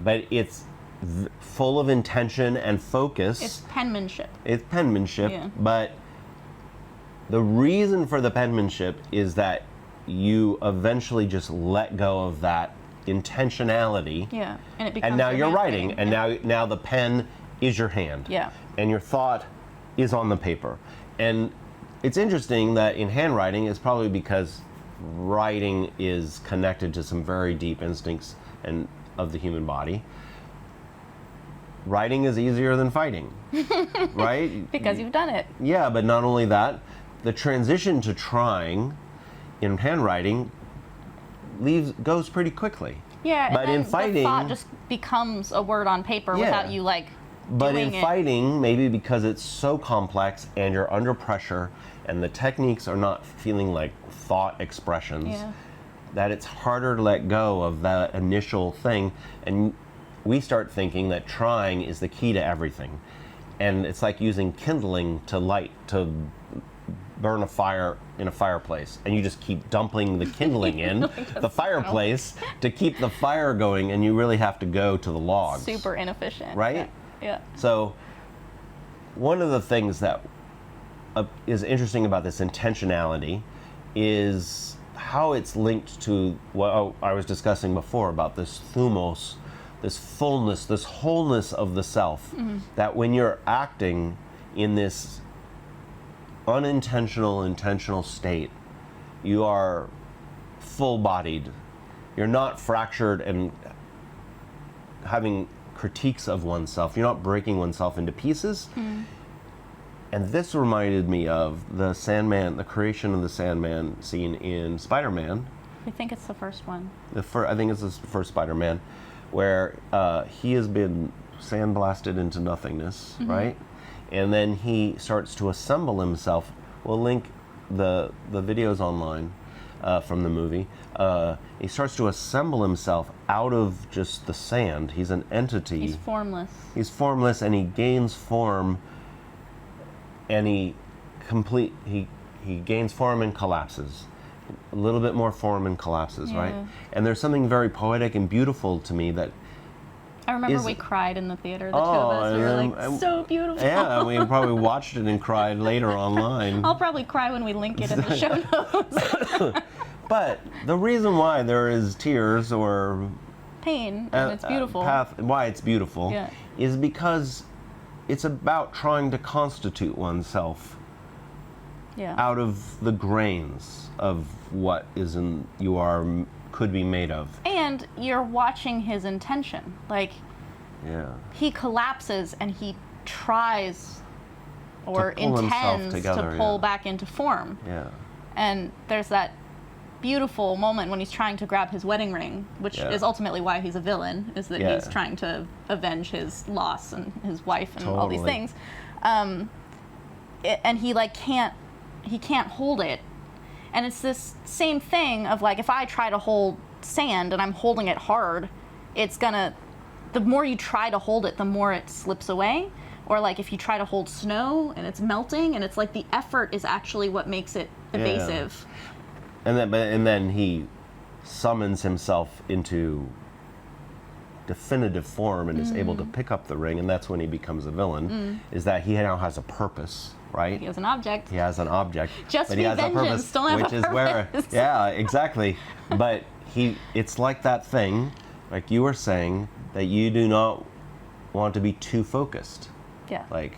but it's full of intention and focus. It's penmanship. Yeah. But the reason for the penmanship is that you eventually just let go of that intentionality. Yeah, and it becomes. And now you're writing, and now the pen is your hand. Yeah. And your thought is on the paper. And it's interesting that in handwriting, it's probably because writing is connected to some very deep instincts of the human body. Writing is easier than fighting, right? Because you've done it. Yeah, but not only that, the transition to trying in handwriting goes pretty quickly. Yeah, but and then in fighting, the thought just becomes a word on paper without you But in doing fighting, maybe because it's so complex and you're under pressure and the techniques are not feeling like thought expressions, that it's harder to let go of that initial thing. And we start thinking that trying is the key to everything. And it's like using kindling to burn a fire in a fireplace, and you just keep dumping the kindling in the fireplace to keep the fire going, and you really have to go to the logs. Super inefficient. Right? Yeah. So one of the things that is interesting about this intentionality is how it's linked to what I was discussing before about this Thymos, this fullness, this wholeness of the self, that when you're acting in this unintentional, intentional state, you are full-bodied. You're not fractured and having critiques of oneself. You're not breaking oneself into pieces. And this reminded me of the Sandman, the creation of the Sandman scene in Spider-Man. I think it's the first one. I think it's the first Spider-Man, where he has been sandblasted into nothingness, right? And then he starts to assemble himself. We'll link the videos online from the movie. He starts to assemble himself out of just the sand. He's an entity. He's formless. He's formless, and he gains form, and he gains form and collapses. A little bit more form and collapses, right? And there's something very poetic and beautiful to me that I remember we cried in the theater, the two of us. We were like, so beautiful. Yeah, we probably watched it and cried later online. I'll probably cry when we link it in the show notes. But the reason why there is tears or pain, and it's beautiful. Why it's beautiful is because it's about trying to constitute oneself out of the grains of what could be made of. And you're watching his intention. Like, he collapses and he tries or intends to pull back into form. Yeah. And there's that beautiful moment when he's trying to grab his wedding ring, which is ultimately why he's a villain, is that he's trying to avenge his loss and his wife and all these things. And he can't hold it. And it's this same thing of like, if I try to hold sand and I'm holding it hard, the more you try to hold it, the more it slips away. Or like if you try to hold snow and it's melting, and it's like the effort is actually what makes it evasive. And then he summons himself into definitive form and is able to pick up the ring, and that's when he becomes a villain, is that he now has a purpose, right? He has an object. He has an object. Just but be he has a vengeance, purpose, don't have which a is where, purpose. yeah, exactly. But it's like that thing, like you were saying, that you do not want to be too focused. Yeah. Like,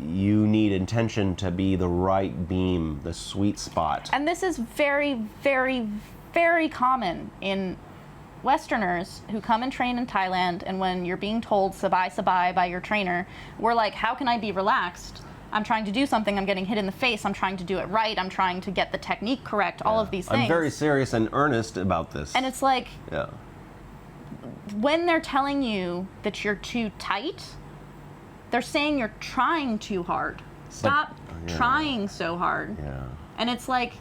you need intention to be the right beam, the sweet spot. And this is very, very, very common in Westerners who come and train in Thailand, and when you're being told sabai sabai by your trainer, we're like, how can I be relaxed? I'm trying to do something, I'm getting hit in the face, I'm trying to do it right, I'm trying to get the technique correct, all of these things. I'm very serious and earnest about this. And it's like, yeah. when they're telling you that you're too tight, they're saying you're trying too hard. Stop trying so hard. Yeah. And it's like,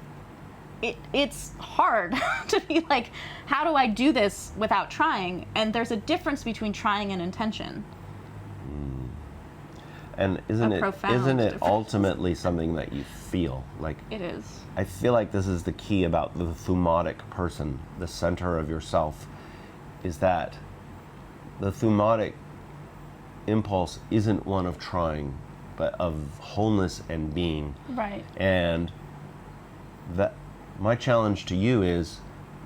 it's hard to be like, how do I do this without trying? And there's a difference between trying and intention. And isn't it difference. ultimately something that you feel? Like, It is. I feel like this is the key about the Thymotic person, the center of yourself, is that the Thymotic impulse isn't one of trying, but of wholeness and being. Right. And that my challenge to you is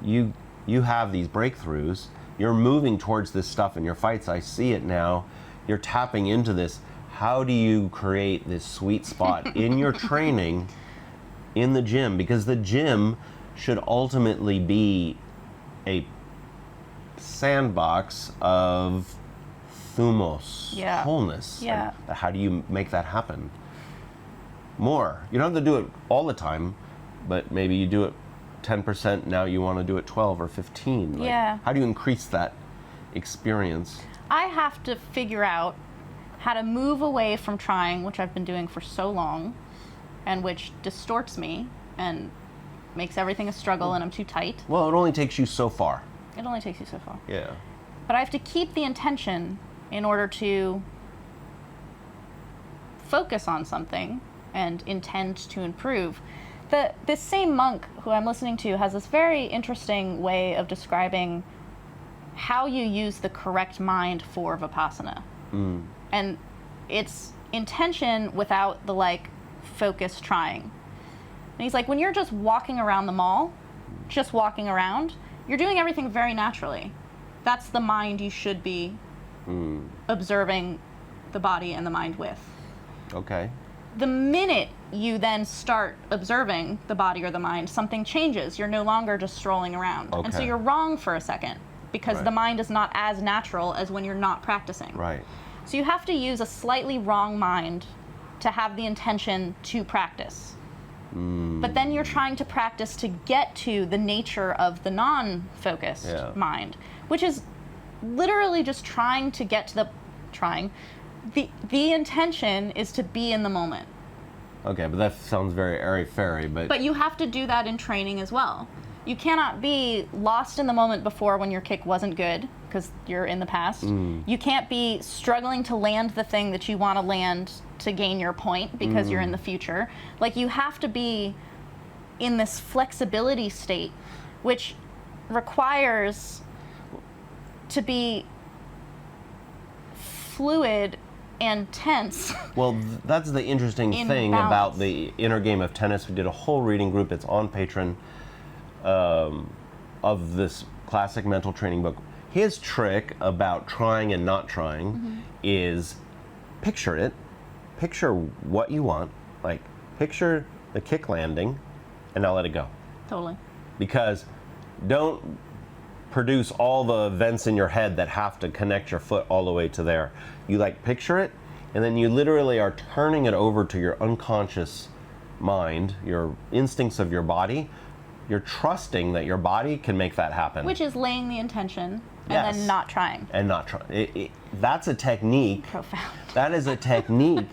you have these breakthroughs, you're moving towards this stuff in your fights, I see it now, you're tapping into this. How do you create this sweet spot in your training in the gym? Because the gym should ultimately be a sandbox of Thymos, wholeness. Yeah. And how do you make that happen? More. You don't have to do it all the time, but maybe you do it 10%, now you want to do it 12 or 15. Like, Yeah. how do you increase that experience? I have to figure out how to move away from trying, which I've been doing for so long, and which distorts me and makes everything a struggle, and I'm too tight. Well, it only takes you so far. It only takes you so far. Yeah. But I have to keep the intention in order to focus on something and intend to improve. This same monk who I'm listening to has this very interesting way of describing how you use the correct mind for Vipassana. And it's intention without the like focused trying. And he's like, when you're just walking around the mall, just walking around, you're doing everything very naturally. That's the mind you should be observing the body and the mind with. Okay. The minute you then start observing the body or the mind, something changes. You're no longer just strolling around. And so Okay. you're wrong for a second because Right. the mind is not as natural as when you're not practicing. Right. So you have to use a slightly wrong mind to have the intention to practice. But then you're trying to practice to get to the nature of the non-focused mind, which is literally just trying to get to the intention is to be in the moment. Okay, but that sounds very airy-fairy, But you have to do that in training as well. You cannot be lost in the moment before when your kick wasn't good, because you're in the past. You can't be struggling to land the thing that you want to land to gain your point because you're in the future. Like, you have to be in this flexibility state, which requires to be fluid and tense. Well, that's the interesting In thing balance. about the inner game of tennis. We did a whole reading group. It's on Patron of this classic mental training book. His trick about trying and not trying is picture it. Picture what you want. Like, picture the kick landing and now let it go. Totally. Because don't produce all the events in your head that have to connect your foot all the way to there. You like picture it, and then you literally are turning it over to your unconscious mind, your instincts of your body. You're trusting that your body can make that happen. Which is laying the intention and Yes. then not trying. And not trying. That's a technique. Profound. That is a technique.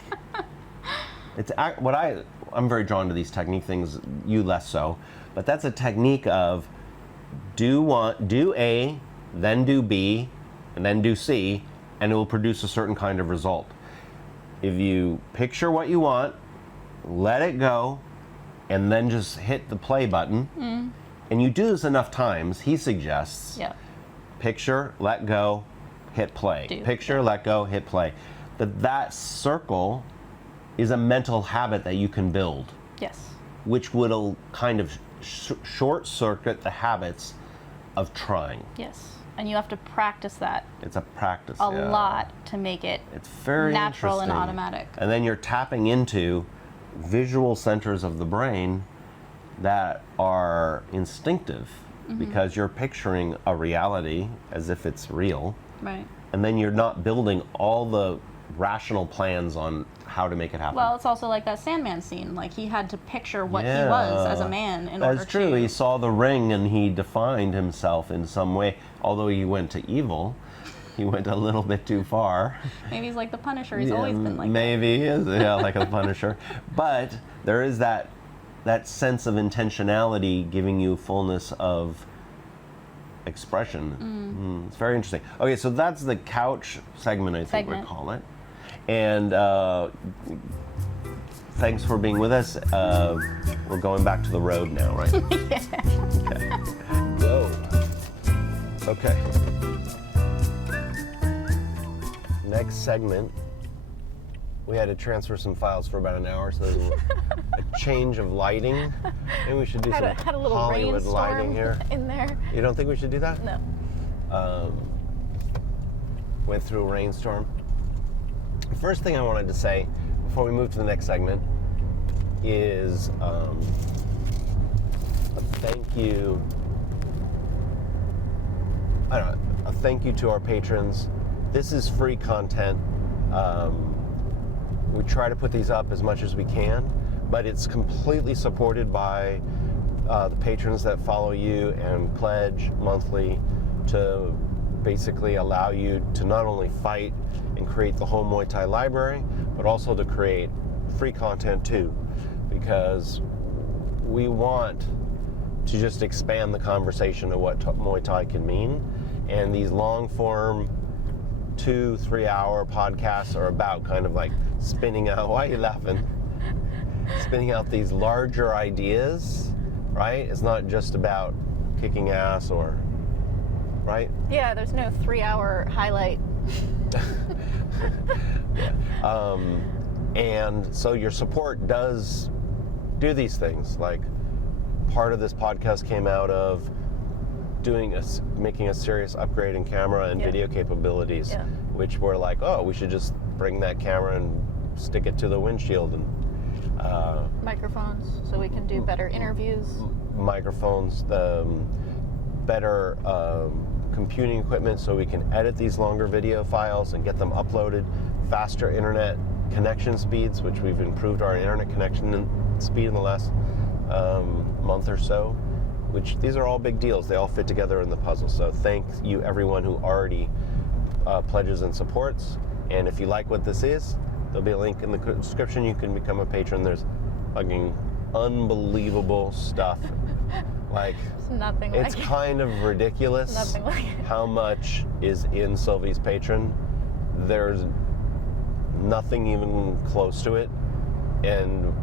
I'm very drawn to these technique things, you less so, but that's a technique of do A, then do B, and then do C, and it will produce a certain kind of result. If you picture what you want, let it go, and then just hit the play button, and you do this enough times, he suggests, Yeah. picture, let go, hit play. Do. Picture, let go, hit play. That circle is a mental habit that you can build, Yes. which will kind of short circuit the habits of trying. Yes. And you have to practice that It's a practice. a lot to make it It's very natural and interesting. automatic. And then you're tapping into visual centers of the brain that are instinctive because you're picturing a reality as if it's real. Right. And then you're not building all the rational plans on how to make it happen. Well, it's also like that Sandman scene. Like, he had to picture what he was as a man in order to... That's true. He saw the ring and he defined himself in some way. Although he went to evil, he went a little bit too far. Maybe he's like the Punisher. He's always been like maybe he is, like a Punisher. But there is that sense of intentionality giving you fullness of expression. It's very interesting. Okay, so that's the couch segment, I think we call it. And thanks for being with us. We're going back to the road now, right? Okay. Whoa. Okay. Next segment, we had to transfer some files for about an hour, so there's a change of lighting. Maybe we should do some had a little Hollywood lighting here. in there. You don't think we should do that? No. Went through a rainstorm. The first thing I wanted to say before we move to the next segment is a thank you. I don't know, a thank you to our patrons. This is free content. We try to put these up as much as we can, but it's completely supported by the patrons that follow you and pledge monthly to basically allow you to not only fight and create the whole Muay Thai library, but also to create free content too, because we want to just expand the conversation of what Muay Thai can mean. And these long form 2-3 hour podcasts are about kind of like spinning out, why are you laughing? Spinning out these larger ideas, right? It's not just about kicking ass or, right? Yeah, there's no 3-hour highlight. And so your support does do these things. Like, part of this podcast came out of making a serious upgrade in camera and video capabilities, which were like, oh, we should just bring that camera and stick it to the windshield, and Microphones, so we can do better interviews. Microphones, the better computing equipment, so we can edit these longer video files and get them uploaded. Faster internet connection speeds, which we've improved our internet connection speed in the last month or so. Which these are all big deals. They all fit together in the puzzle. So thank you everyone who already pledges and supports. And if you like what this is, there'll be a link in the description. You can become a patron. There's fucking unbelievable stuff. Like, it's kind of ridiculous how much is in Sylvie's Patron. There's nothing even close to it. And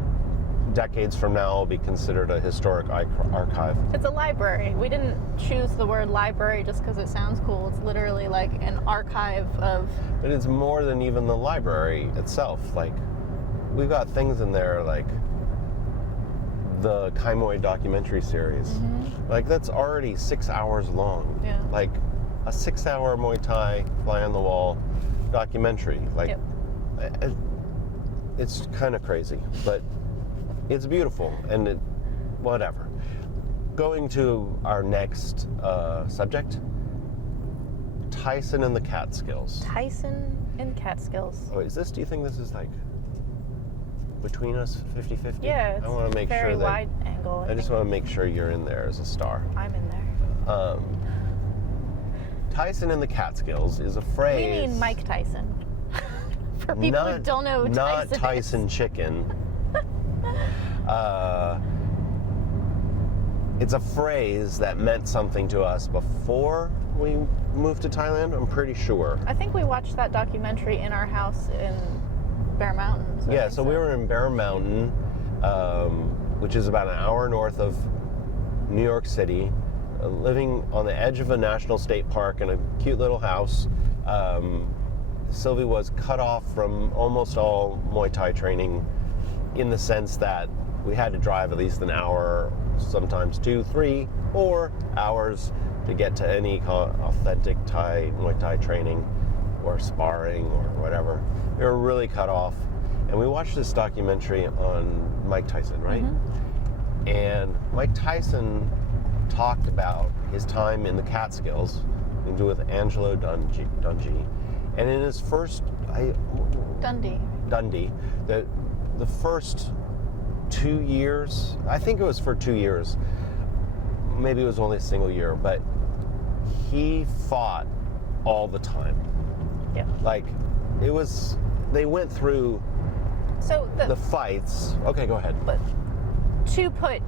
decades from now will be considered a historic archive. It's a library. We didn't choose the word library just because it sounds cool. It's literally like an archive of... But it's more than even the library itself. Like, we've got things in there like the Kaimoi documentary series. Like, that's already 6 hours long. Yeah. Like, a 6-hour Muay Thai fly on the wall documentary. Like, it's kind of crazy, but it's beautiful, and whatever. Going to our next subject, Tyson and the Catskills. Tyson and Catskills. Oh, do you think this is like between us 50-50? Yeah, it's I want to make very sure that, wide angle. I just want to make sure you're in there as a star. I'm in there. Tyson and the Catskills is a phrase. We mean Mike Tyson. For people who don't know who not Tyson is. Tyson chicken. It's a phrase that meant something to us before we moved to Thailand, I'm pretty sure. I think we watched that documentary in our house in Bear Mountain. So we were in Bear Mountain, which is about an hour north of New York City, living on the edge of a national state park in a cute little house. Sylvie was cut off from almost all Muay Thai training in the sense that we had to drive at least an hour, sometimes 2, 3, 4 hours to get to any authentic Muay Thai training or sparring or whatever. We were really cut off. And we watched this documentary on Mike Tyson, right? Mm-hmm. And Mike Tyson talked about his time in the Catskills, to do with Angelo Dungey. And in his first... Dundee. The first 2 years, I think it was for 2 years, maybe it was only a single year, but he fought all the time. Yeah. Like, it was, they went through the fights. Okay, go ahead. But to put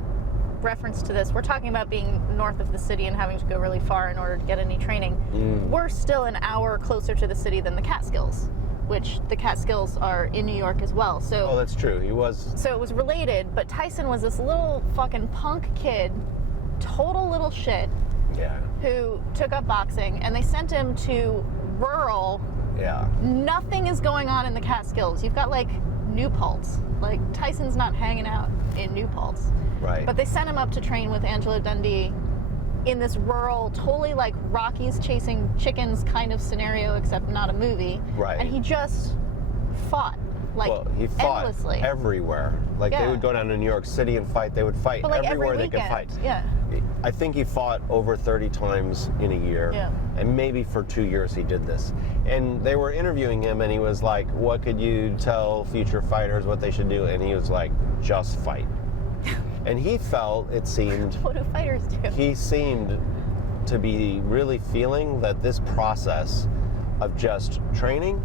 reference to this, we're talking about being north of the city and having to go really far in order to get any training. We're still an hour closer to the city than the Catskills, which the Catskills are in New York as well. So oh, that's true. He was. So it was related, but Tyson was this little fucking punk kid, total little shit, who took up boxing, and they sent him to rural. Yeah. Nothing is going on in the Catskills. You've got like New Paltz. Like Tyson's not hanging out in New Paltz. Right. But they sent him up to train with Angelo Dundee in this rural, totally like Rocky's chasing chickens kind of scenario, except not a movie. Right. And he just fought. Like, well, he fought endlessly. Everywhere. Like, they would go down to New York City and fight. They would fight like everywhere every they could fight. Yeah. I think he fought over 30 times in a year. Yeah. And maybe for 2 years he did this. And they were interviewing him, and he was like, what could you tell future fighters what they should do? And he was like, just fight. And he felt, it seemed... What do fighters do? He seemed to be really feeling that this process of just training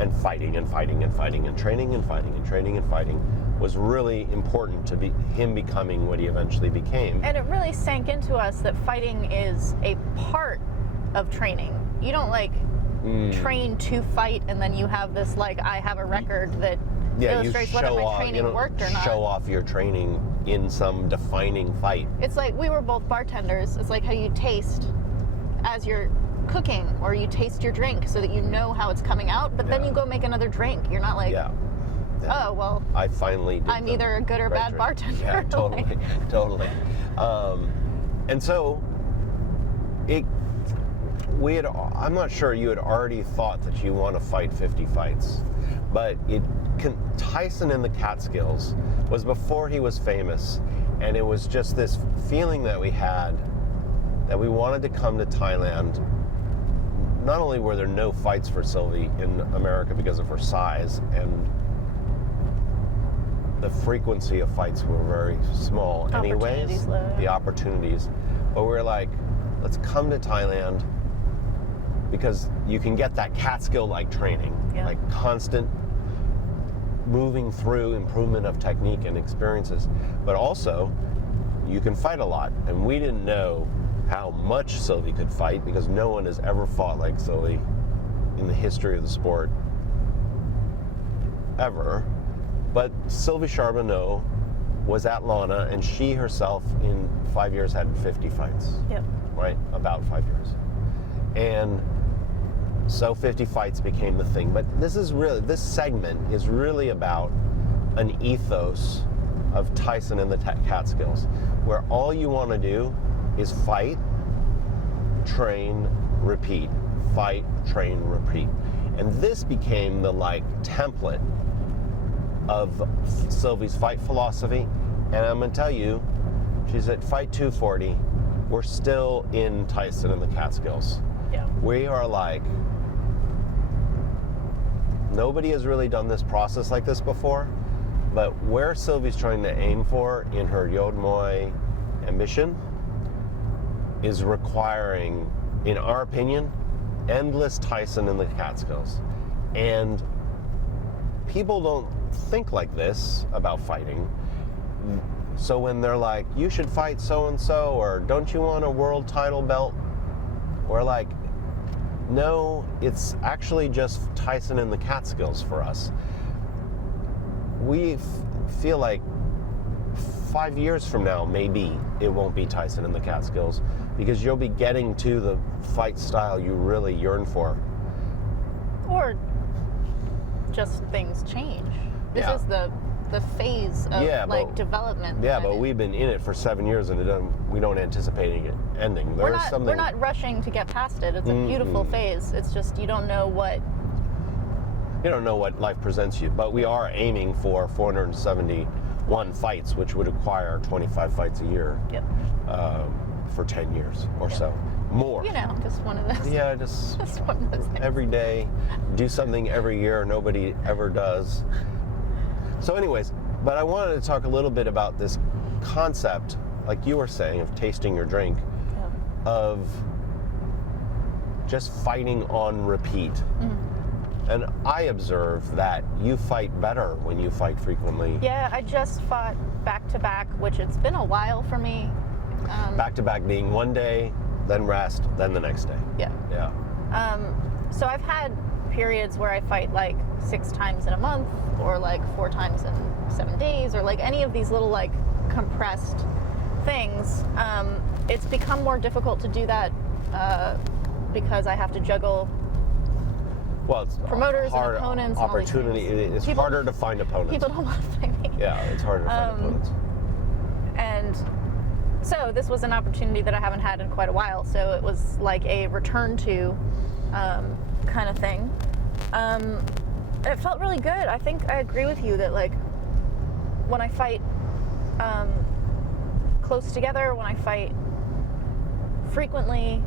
and fighting and fighting and fighting and training and fighting and training and fighting was really important to him becoming what he eventually became. And it really sank into us that fighting is a part of training. You don't like train to fight and then you have this like, I have a record that illustrates whether my training worked or not. Show off your training in some defining fight. It's like we were both bartenders. It's like how you taste as you're cooking, or you taste your drink so that you know how it's coming out, but then you go make another drink. You're not like, oh, well, I finally did I'm either a good or bad bartender. Yeah, totally, totally. And so, I'm not sure you had already thought that you want to fight 50 fights, but Tyson in the Catskills was before he was famous, and it was just this feeling that we had that we wanted to come to Thailand. Not only were there no fights for Sylvie in America because of her size, and the frequency of fights were very small anyways, the opportunities, but we were like, let's come to Thailand because you can get that Catskill-like training, like constant moving through improvement of technique and experiences, but also you can fight a lot, and we didn't know how much Sylvie could fight because no one has ever fought like Sylvie in the history of the sport ever. But Sylvie Charbonneau was at Lana, and she herself in 5 years had 50 fights. Yep. Right? About 5 years. And so 50 fights became the thing. But this segment is really about an ethos of Tyson and the Catskills, where all you want to do is fight, train, repeat. Fight, train, repeat. And this became the template of Sylvie's fight philosophy. And I'm gonna tell you, she's at fight 240. We're still in Tyson and the Catskills. Yeah. We are nobody has really done this process like this before, but where Sylvie's trying to aim for in her Yod Muay ambition is requiring, in our opinion, endless Tyson in the Catskills. And people don't think like this about fighting. So when they're like, you should fight so-and-so, or don't you want a world title belt? We're like, no, it's actually just Tyson in the Catskills for us. We feel like 5 years from now, maybe it won't be Tyson in the Catskills because you'll be getting to the fight style you really yearn for. Or just things change. This Yeah. is the phase of development. Yeah, but we've been in it for 7 years and we don't anticipate it ending. We're not rushing to get past it. It's a beautiful phase. It's just you don't know what life presents you. But we are aiming for 471 fights, which would require 25 fights a year. Yep. For 10 years or so. More. Just one of those. Yeah, just one of those things. every day, do something every year nobody ever does. So anyways, but I wanted to talk a little bit about this concept, like you were saying, of tasting your drink, of just fighting on repeat. And I observe that you fight better when you fight frequently. Yeah, I just fought back-to-back, which it's been a while for me. Back-to-back being one day, then rest, then the next day. Yeah. Yeah. So I've had periods where I fight like 6 times in a month, or like 4 times in 7 days, or like any of these little like compressed things. It's become more difficult to do that because I have to juggle It's promoters hard and opponents. And opportunity. It's harder to find opponents. People don't want to fight me. Yeah, it's harder to find opponents. And so this was an opportunity that I haven't had in quite a while. So it was like a return to kind of thing. It felt really good. I think I agree with you that like when I fight close together, when I fight frequently,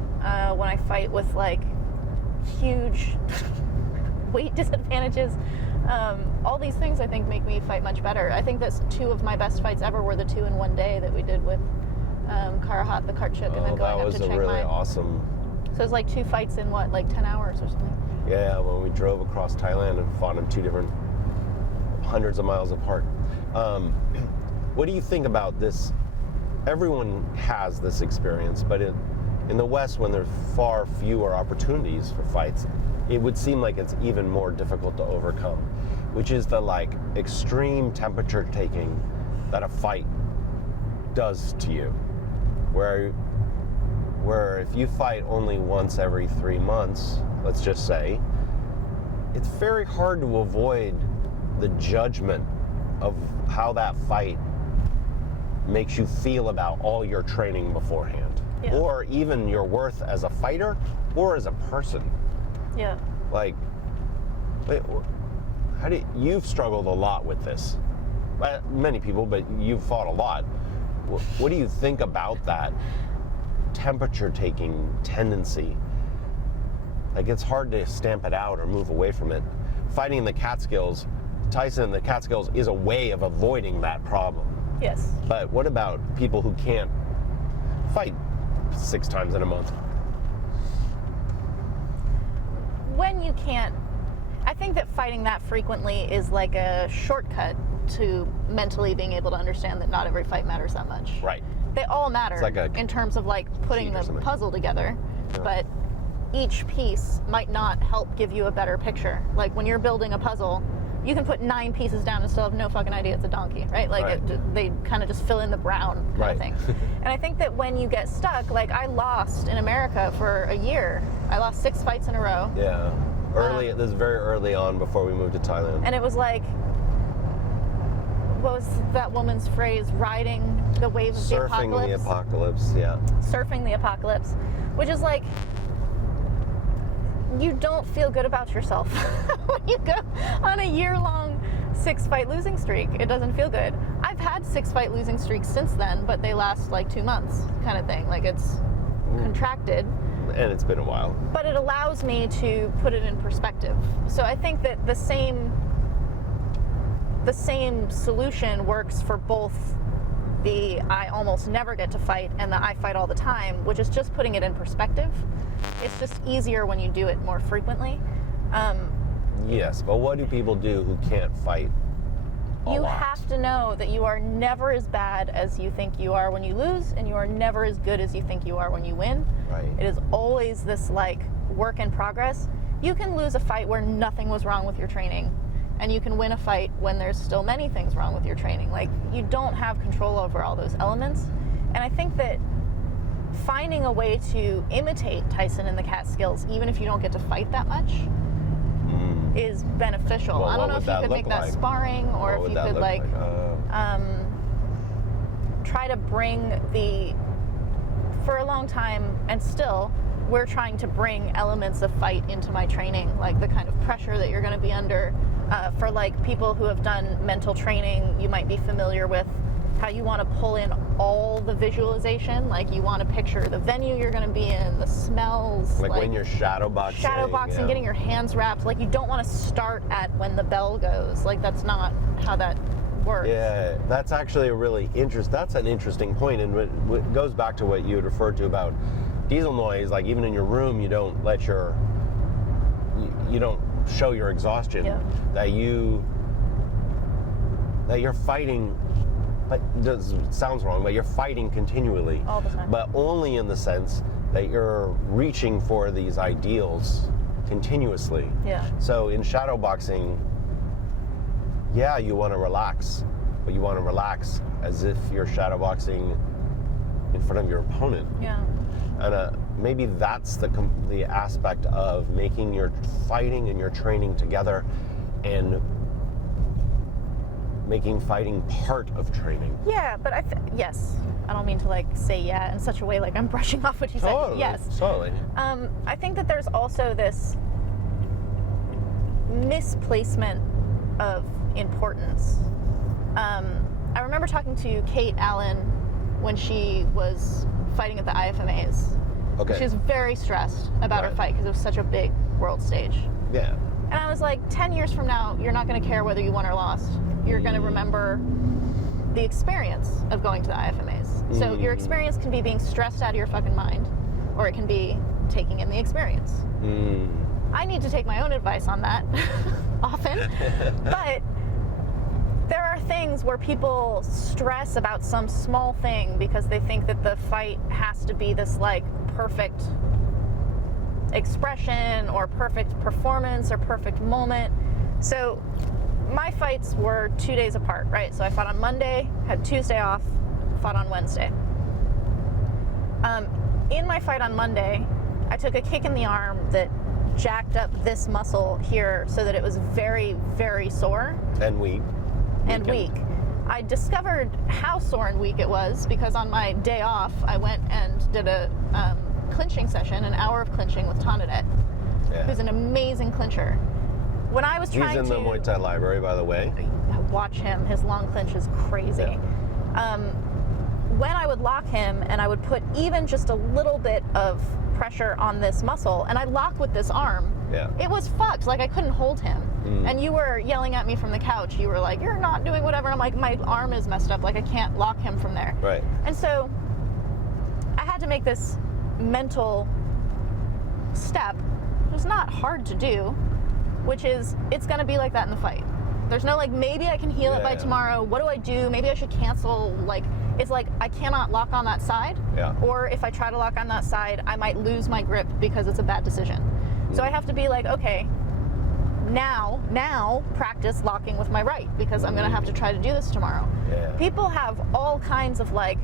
when I fight with like huge weight disadvantages, all these things I think make me fight much better. I think that 2 of my best fights ever were the 2 in one day that we did with Karuhat, the Karchuk, and then going up to Chiang Mai. That was a really awesome. So it was like 2 fights in 10 hours or something. Yeah, when we drove across Thailand and fought in 2 different hundreds of miles apart. What do you think about this? Everyone has this experience, but in the West, when there's far fewer opportunities for fights, it would seem like it's even more difficult to overcome, which is the like extreme temperature taking that a fight does to you, where if you fight only once every 3 months, let's just say, it's very hard to avoid the judgment of how that fight makes you feel about all your training beforehand. Yeah. Or even your worth as a fighter or as a person. Yeah. Like, you've struggled a lot with this. Many people, but you've fought a lot. What do you think about that temperature-taking tendency? Like, it's hard to stamp it out or move away from it. Fighting in the Catskills, Tyson in the Catskills is a way of avoiding that problem. Yes. But what about people who can't fight 6 times in a month? When you can't, I think that fighting that frequently is like a shortcut to mentally being able to understand that not every fight matters that much. Right. They all matter It's like in terms of like putting the puzzle together, Yeah. but each piece might not help give you a better picture. Like when you're building a puzzle, you can put 9 pieces down and still have no fucking idea it's a donkey, right? Like Right. they kind of just fill in the brown kind Right. of thing. And I think that when you get stuck, like I lost in America for a year. I lost 6 fights in a row. Yeah. This is very early on before we moved to Thailand. And it was like, what was that woman's phrase? Riding the wave of the apocalypse. Surfing the apocalypse, yeah. Surfing the apocalypse, which is like, you don't feel good about yourself when you go on a year-long 6-fight losing streak. It doesn't feel good. I've had 6-fight losing streaks since then, but they last like 2 months kind of thing. Like it's contracted. And it's been a while. But it allows me to put it in perspective. So I think that the same solution works for both the I almost never get to fight and the I fight all the time, which is just putting it in perspective. It's just easier when you do it more frequently. Yes, but what do people do who can't fight a You lot? have to know that you are never as bad as you think you are when you lose, and you are never as good as you think you are when you win. Right. It is always this like work in progress. You can lose a fight where nothing was wrong with your training, and you can win a fight when there's still many things wrong with your training. Like, you don't have control over all those elements. And I think that finding a way to imitate Tyson in the Catskills, even if you don't get to fight that much, is beneficial. Well, I don't know if you could make that sparring, or if you could like try to bring for a long time, and still we're trying to bring elements of fight into my training, like the kind of pressure that you're going to be under. For like people who have done mental training, you might be familiar with how you want to pull in all the visualization. Like, you want to picture the venue you're going to be in, the smells. Like when you're shadowboxing. Shadowboxing, getting your hands wrapped. Like, you don't want to start at when the bell goes. Like, that's not how that works. Yeah, that's actually that's an interesting point, and it goes back to what you had referred to about diesel noise. Like, even in your room, you don't you don't show your exhaustion. Yeah. That you're fighting. But it sounds wrong, but you're fighting continually. All the time. But only in the sense that you're reaching for these ideals continuously. Yeah. So in shadowboxing, yeah, you want to relax, but you want to relax as if you're shadowboxing in front of your opponent. Yeah. And maybe that's the aspect of making your fighting and your training together, and making fighting part of training. Yeah, but yes. I don't mean to like say yeah in such a way like I'm brushing off what you said. Totally, yes. Totally. I think that there's also this misplacement of importance. I remember talking to Kate Allen when she was fighting at the IFMAs. Okay. She was very stressed about her fight because it was such a big world stage. Yeah. And I was like, 10 years from now, you're not going to care whether you won or lost. You're going to remember the experience of going to the IFMAs. So your experience can be being stressed out of your fucking mind, or it can be taking in the experience. I need to take my own advice on that often. But there are things where people stress about some small thing because they think that the fight has to be this like perfect expression or perfect performance or perfect moment. So my fights were 2 days apart, right? So I fought on Monday, had Tuesday off, fought on Wednesday. In my fight on Monday, I took a kick in the arm that jacked up this muscle here so that it was very, very sore. And weak. And weak. I discovered how sore and weak it was because on my day off, I went and did a clinching session, an hour of clinching with Thymotic, who's an amazing clincher. When I was trying He's in the Muay Thai library, by the way. Watch him. His long clinch is crazy. Yeah. When I would lock him and I would put even just a little bit of pressure on this muscle, and I lock with this arm, it was fucked. Like, I couldn't hold him. And you were yelling at me from the couch. You were like, you're not doing whatever. I'm like, my arm is messed up. Like, I can't lock him from there. Right. And so I had to make this mental step. It was not hard to do, which is, it's going to be like that in the fight. There's no like, maybe I can heal it by tomorrow. What do I do? Maybe I should cancel. Like, it's like, I cannot lock on that side. Yeah. Or if I try to lock on that side, I might lose my grip because it's a bad decision. So I have to be like, okay, now practice locking with my right because I'm going to have to try to do this tomorrow. Yeah. People have all kinds of like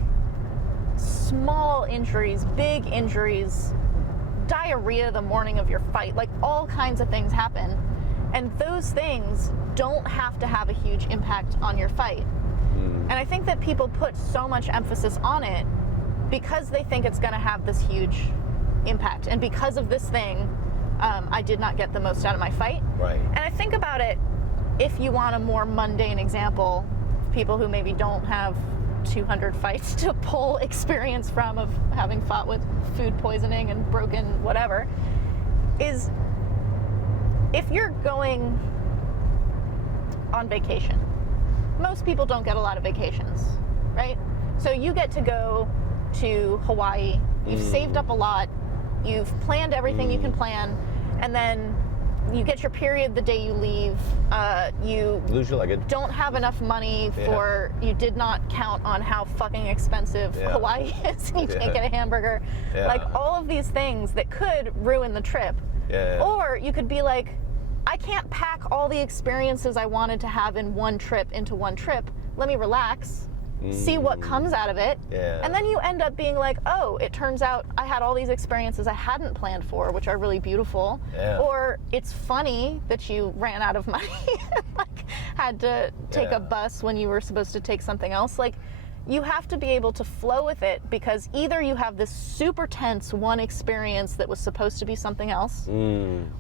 small injuries, big injuries, diarrhea the morning of your fight, like all kinds of things happen. And those things don't have to have a huge impact on your fight. And I think that people put so much emphasis on it because they think it's going to have this huge impact. And because of this thing, I did not get the most out of my fight. Right. And I think about it, if you want a more mundane example, people who maybe don't have 200 fights to pull experience from of having fought with food poisoning and broken whatever, is if you're going on vacation, most people don't get a lot of vacations, right? So you get to go to Hawaii, you've saved up a lot, you've planned everything you can plan, and then you get your period the day you leave. You lose your luggage. Don't have enough money for, you did not count on how fucking expensive Hawaii is, and you can't get a hamburger. Like all of these things that could ruin the trip. Or you could be like, I can't pack all the experiences I wanted to have in one trip into one trip. Let me relax, see what comes out of it. Yeah. And then you end up being like, oh, it turns out I had all these experiences I hadn't planned for, which are really beautiful. Yeah. Or it's funny that you ran out of money and like had to take a bus when you were supposed to take something else. Like, you have to be able to flow with it, because either you have this super tense one experience that was supposed to be something else,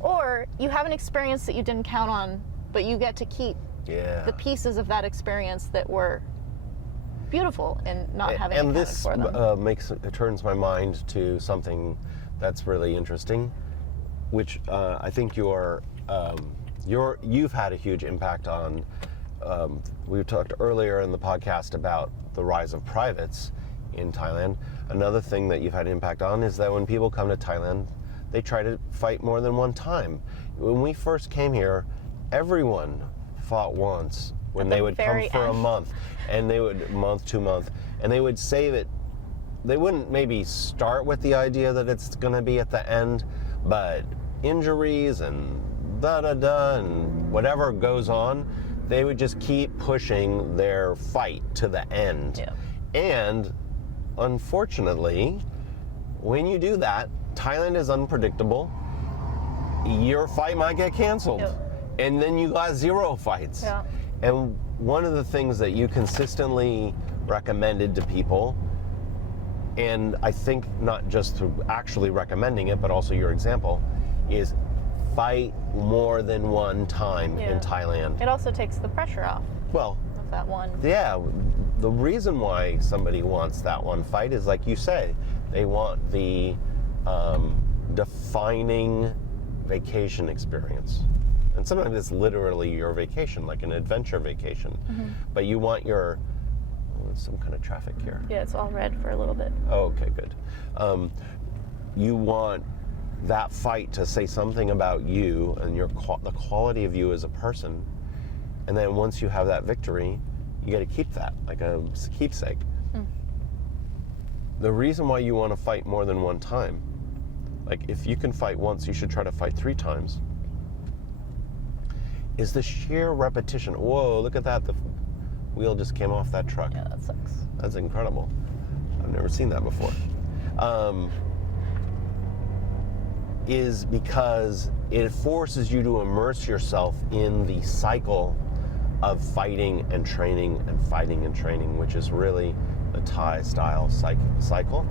or you have an experience that you didn't count on, but you get to keep the pieces of that experience that were beautiful and not having and accounted this for them. it turns my mind to something that's really interesting, which I think you've had a huge impact on. We talked earlier in the podcast about the rise of privates in Thailand. Another thing that you've had an impact on is that when people come to Thailand, they try to fight more than one time. When we first came here, everyone fought once when they would come for a month, and they would month to month, and they would save it. They wouldn't maybe start with the idea that it's going to be at the end, but injuries and and whatever goes on, they would just keep pushing their fight to the end. Yeah. And unfortunately, when you do that, Thailand is unpredictable. Your fight might get canceled. And then you got 0 fights. Yeah. And one of the things that you consistently recommended to people, and I think not just through actually recommending it, but also your example, is fight more than one time in Thailand. It also takes the pressure off. Well, of that one. Yeah, the reason why somebody wants that one fight is, like you say, they want the defining vacation experience. And sometimes it's literally your vacation, like an adventure vacation. But you want your, some kind of traffic here. Yeah, it's all red for a little bit. Oh, okay, good. You want that fight to say something about you and the quality of you as a person. And then once you have that victory, you got to keep that, like a keepsake. The reason why you want to fight more than one time, like if you can fight once, you should try to fight 3 times, is the sheer repetition. Whoa, look at that. The wheel just came off that truck. Yeah, that sucks. That's incredible. I've never seen that before. Is because it forces you to immerse yourself in the cycle of fighting and training and fighting and training, which is really the Thai style cycle.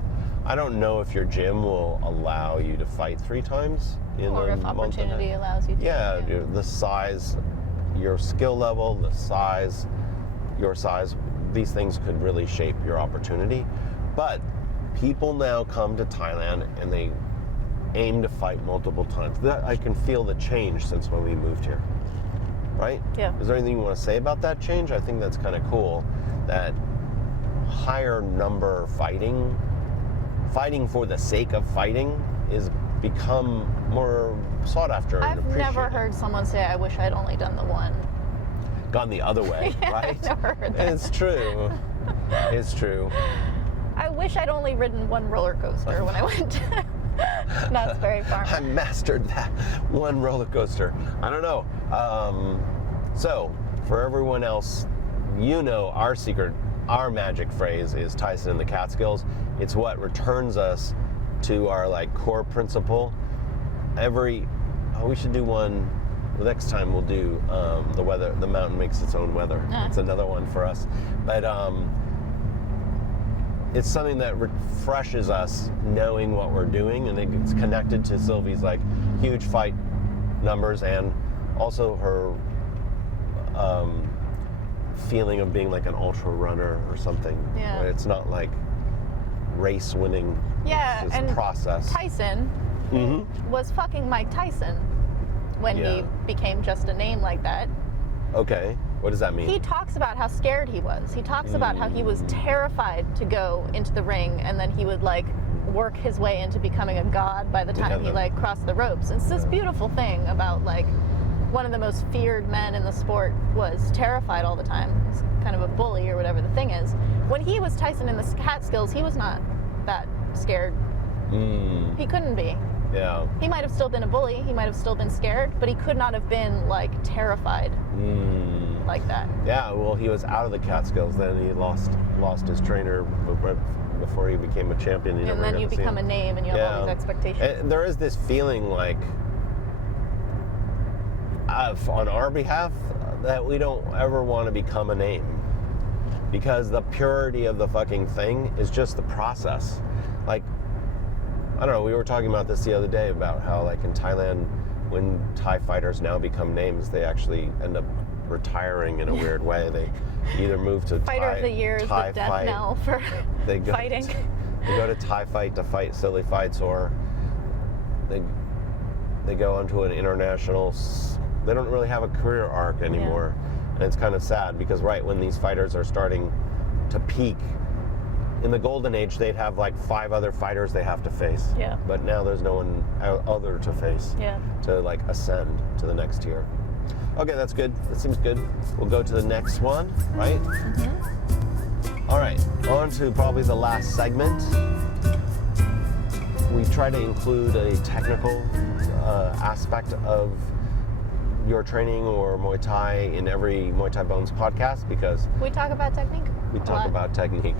I don't know if your gym will allow you to fight 3 times in or a if month. opportunity allows you to. Yeah, the size, your skill level, the size, your size, these things could really shape your opportunity. But people now come to Thailand and they aim to fight multiple times. That I can feel the change since when we moved here, right? Yeah. Is there anything you want to say about that change? I think that's kind of cool, that higher number fighting for the sake of fighting is become more sought after and I've appreciated. never heard someone say, I wish I'd only done the one. Gone the other way, right? I've never heard that. It's true. It's true. I wish I'd only ridden one roller coaster when I went to Knott's Berry Farm. I mastered that one roller coaster. I don't know. So, for everyone else, you know our secret, our magic phrase is Tyson and the Catskills. It's what returns us to our core principle. We should do one. The next time we'll do the weather. The mountain makes its own weather. It's another one for us. But it's something that refreshes us knowing what we're doing, and it's connected to Sylvie's huge fight numbers and also her feeling of being an ultra runner or something. Yeah. Where it's not race winning. Yeah, it's just and process. Tyson was fucking Mike Tyson when he became just a name like that. Okay, what does that mean? He talks about how scared he was. He talks about how he was terrified to go into the ring, and then he would work his way into becoming a god by the time he crossed the ropes. It's this beautiful thing about one of the most feared men in the sport was terrified all the time. He's kind of a bully or whatever the thing is. When he was Tyson in the Catskills, he was not that scared. He couldn't be. Yeah. He might have still been a bully. He might have still been scared, but he could not have been like terrified like that. Yeah. Well, he was out of the Catskills then. He lost his trainer before he became a champion. And then you become a name, and you have all these expectations. And there is this feeling like, on our behalf, that we don't ever want to become a name, because the purity of the fucking thing is just the process. Like, I don't know, we were talking about this the other day about how, like, in Thailand, when Thai fighters now become names, they actually end up retiring in a weird way. They either move to Fighter of the Year is the death knell for fighting. They go to Thai fight to fight silly fights, or they go onto an international. They don't really have a career arc anymore. Yeah. And it's kind of sad, because right when these fighters are starting to peak, in the golden age, they'd have like 5 other fighters they have to face. Yeah. But now there's no one other to face. Yeah. To like ascend to the next tier. Okay, that's good. That seems good. We'll go to the next one, right? Mm-hmm. All right, on to probably the last segment. We try to include a technical aspect of your training or Muay Thai in every Muay Thai Bones podcast, because we talk about technique. We talk about technique.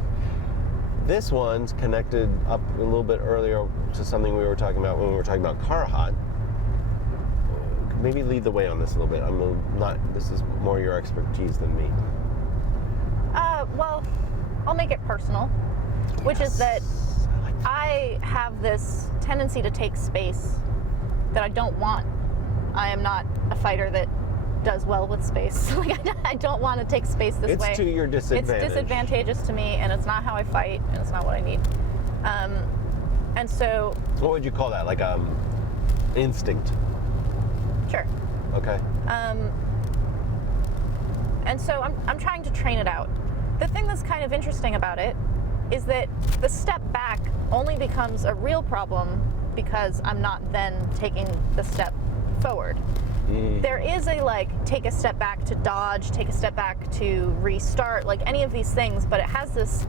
This one's connected up a little bit earlier to something we were talking about when we were talking about Karuhat. Maybe lead the way on this a little bit. This is more your expertise than me. Well, I'll make it personal, which is that I have this tendency to take space that I don't want. I am not a fighter that does well with space. Like, I don't want to take space this way. It's to your disadvantage. It's disadvantageous to me, and it's not how I fight, and it's not what I need. And so... What would you call that? Like instinct? Sure. Okay. And so I'm trying to train it out. The thing that's kind of interesting about it is that the step back only becomes a real problem because I'm not then taking the step forward. There is a, like, take a step back to dodge, take a step back to restart, like any of these things, but it has this,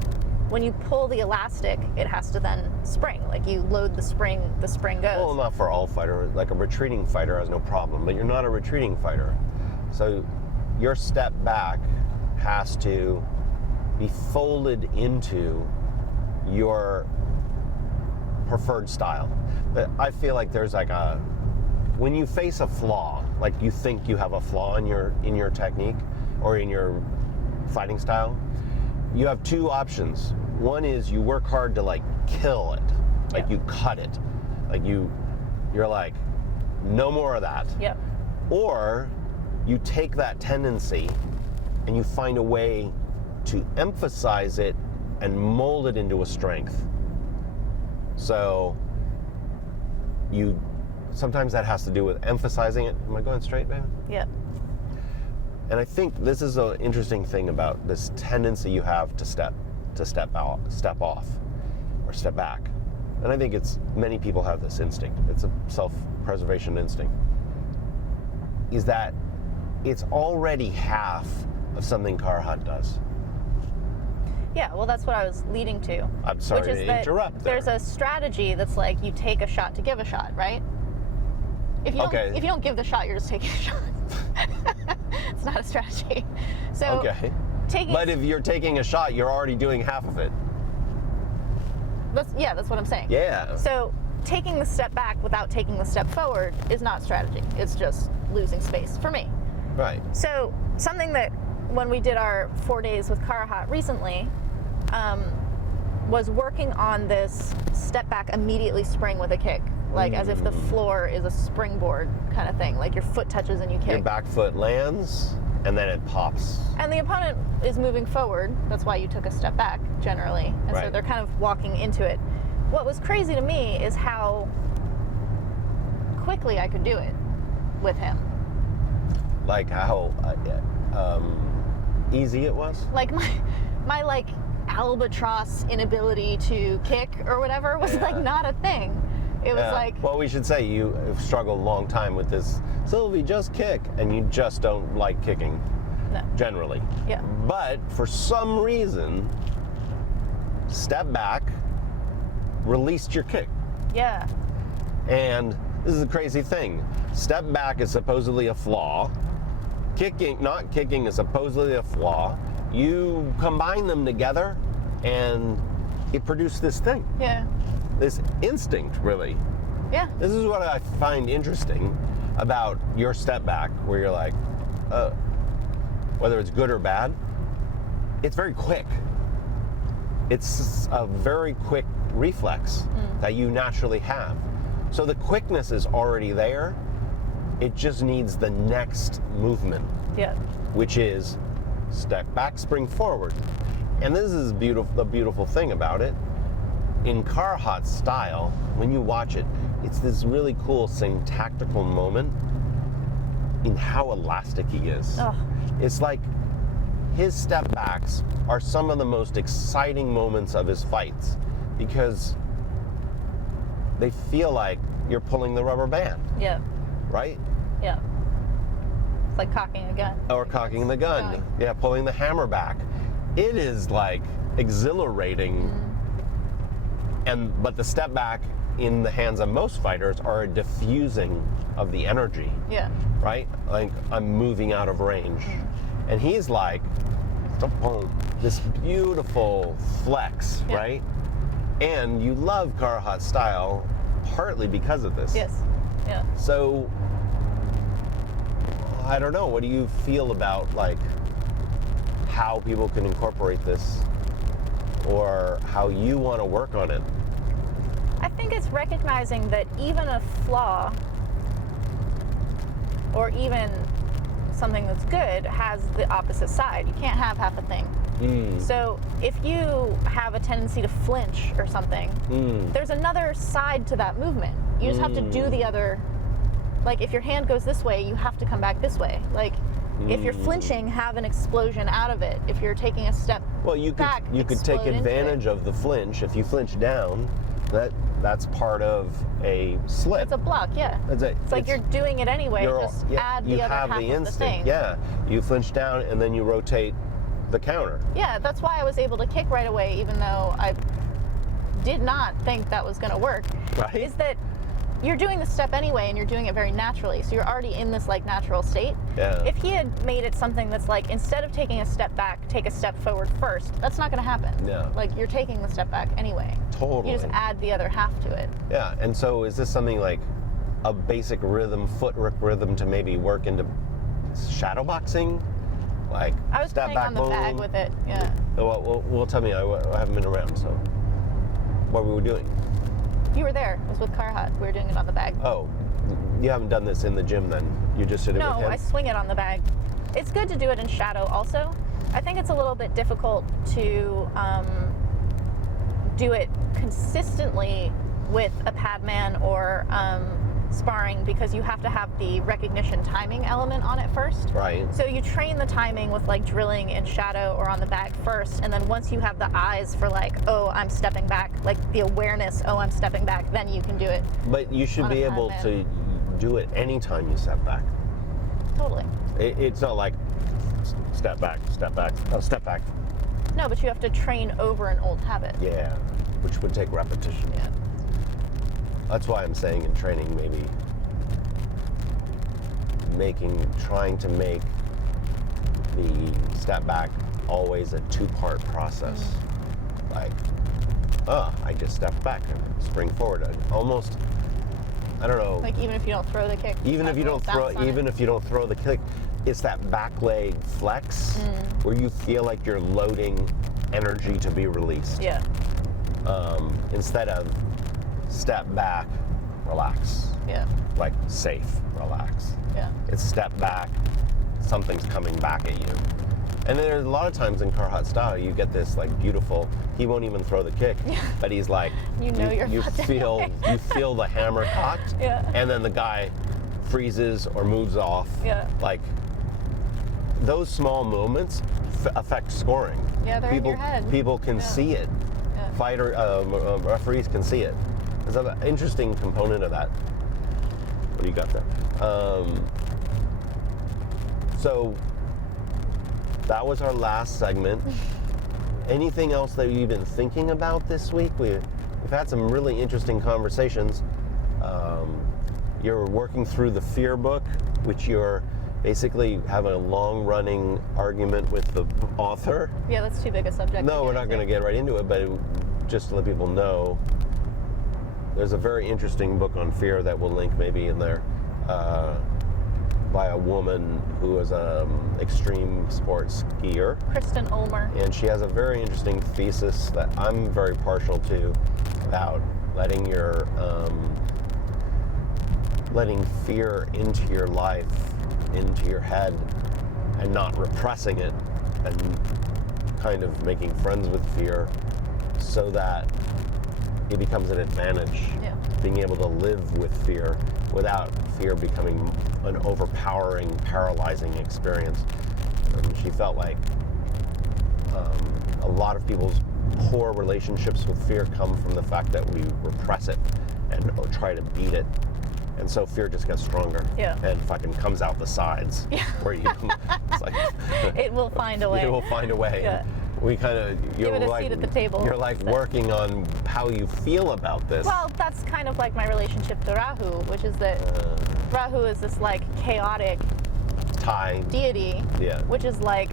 when you pull the elastic, it has to then spring. Like, you load the spring goes. Well, not for all fighters. Like, a retreating fighter has no problem, but you're not a retreating fighter. So your step back has to be folded into your preferred style. But I feel like there's like when you face a flaw, like you think you have a flaw in your technique or in your fighting style, you have 2 options. One is you work hard to like kill it, like you cut it, like you're like, no more of that. Yep. Or you take that tendency and you find a way to emphasize it and mold it into a strength. So sometimes that has to do with emphasizing it. Am I going straight, babe? Yep. And I think this is an interesting thing about this tendency you have to step off, or step back. And I think many people have this instinct. It's a self-preservation instinct. Is that it's already half of something Karuhat does. Yeah, well, that's what I was leading to. I'm sorry which is to that interrupt there. There's a strategy that's like you take a shot to give a shot, right? If you don't give the shot, you're just taking a shot. It's not a strategy. So but if you're taking a shot, you're already doing half of it. That's what I'm saying. Yeah. So taking the step back without taking the step forward is not strategy. It's just losing space for me. Right. So something that when we did our 4 days with Karuhat recently, was working on this step back, immediately spring with a kick. Like as if the floor is a springboard kind of thing. Like your foot touches and you kick. Your back foot lands and then it pops. And the opponent is moving forward. That's why you took a step back generally. And so they're kind of walking into it. What was crazy to me is how quickly I could do it with him. Like how easy it was? Like my like albatross inability to kick or whatever was like not a thing. It was like... Well, we should say you have struggled a long time with this, Sylvie, just kick, and you just don't like kicking. No. Generally. Yeah. But for some reason, step back, released your kick. Yeah. And this is a crazy thing. Step back is supposedly a flaw. Not kicking is supposedly a flaw. You combine them together and it produced this thing. Yeah. This instinct, really. Yeah. This is what I find interesting about your step back, where you're like, whether it's good or bad, it's very quick. It's a very quick reflex that you naturally have. So the quickness is already there. It just needs the next movement, Yeah. which is step back, spring forward. And this is beautiful. The beautiful thing about it, in Karuhat style, when you watch it, it's this really cool syntactical moment in how elastic he is. Oh. It's like his step backs are some of the most exciting moments of his fights because they feel like you're pulling the rubber band, Yeah. right? Yeah. It's like cocking a gun. Or cocking the gun. Going. Yeah, pulling the hammer back. It is like exhilarating. But the step back in the hands of most fighters are a diffusing of the energy, Yeah. right? Like I'm moving out of range. And he's like, this beautiful flex, Yeah. right? And you love Karuhat style partly because of this. Yes. Yeah. So, I don't know, what do you feel about like how people can incorporate this or how you want to work on it? I think it's recognizing that even a flaw or even something that's good has the opposite side. You can't have half a thing. So if you have a tendency to flinch or something, there's another side to that movement. You just have to do the other. Like if your hand goes this way, you have to come back this way. Like if you're flinching, have an explosion out of it. If you're taking a step Well, you back, could take explode into advantage it. of the flinch. If you flinch down, that's part of a slip. It's a block, yeah. It's like you're doing it anyway. Just add the other half the of the thing. Yeah, you flinch down and then you rotate the counter. Yeah, that's why I was able to kick right away, even though I did not think that was going to work. Right. Is that you're doing the step anyway, and you're doing it very naturally, so you're already in this like natural state. Yeah. If he had made it something that's like, instead of taking a step back, take a step forward first, that's not going to happen. Yeah. Like you're taking the step back anyway. Totally. You just add the other half to it. Yeah, and so is this something like a basic rhythm, footwork rhythm to maybe work into shadow boxing? Like I was step playing back, on the bag boom? with it. Yeah. Well, tell me, I haven't been around, so what were we doing? You were there. It was with Karuhat. We were doing it on the bag. Oh, you haven't done this in the gym then? You just did it No, with him? I swing it on the bag. It's good to do it in shadow also. I think it's a little bit difficult to do it consistently with a padman or sparring because you have to have the recognition timing element on it first. Right. So you train the timing with like drilling in shadow or on the bag first, and then once you have the eyes for like, oh, I'm stepping back, like the awareness, oh, I'm stepping back, then you can do it. But you should on a be able padman. to do it anytime you step back. Totally. It's not like step back, step back, step back. No, but you have to train over an old habit. Yeah, which would take repetition. Yeah. That's why I'm saying in training, maybe trying to make the step back always a two-part process. Like, I just stepped back and spring forward. Almost, I don't know. Like even if you don't throw the kick. Even if you don't throw the kick, it's that back leg flex where you feel like you're loading energy to be released. Yeah. Instead of step back, relax. Yeah. Like safe, relax. Yeah. It's step back, something's coming back at you. And there's a lot of times in Karuhat style, you get this like beautiful, he won't even throw the kick, but he's like, You know you're you fucked feel anyway. you feel the hammer cocked, Yeah. and then the guy freezes or moves off. Yeah. Like those small moments affect scoring. Yeah, they're in your head. People can see it. Yeah. Referees can see it. There's an interesting component of that. What do you got there? So that was our last segment. Anything else that you've been thinking about this week? We've had some really interesting conversations. You're working through the fear book, which you're basically having a long-running argument with the author. Yeah, that's too big a subject. No, we're not going to get right into it, but just to let people know, there's a very interesting book on fear that we'll link maybe in there by a woman who is an extreme sports skier. Kristen Ulmer. And she has a very interesting thesis that I'm very partial to about letting fear into your life, into your head, and not repressing it, and kind of making friends with fear so that it becomes an advantage. Yeah. Being able to live with fear without fear becoming an overpowering, paralyzing experience. She felt like a lot of people's poor relationships with fear come from the fact that we repress it and try to beat it. And so fear just gets stronger. Yeah. And fucking comes out the sides. Yeah. Where you it's like It will find a way. It will find a way. Yeah. We kind of, Give it a seat at the table. You're like working on how you feel about this. Well, that's kind of like my relationship to Rahu, which is that Rahu is this like chaotic Thai deity, Yeah. which is like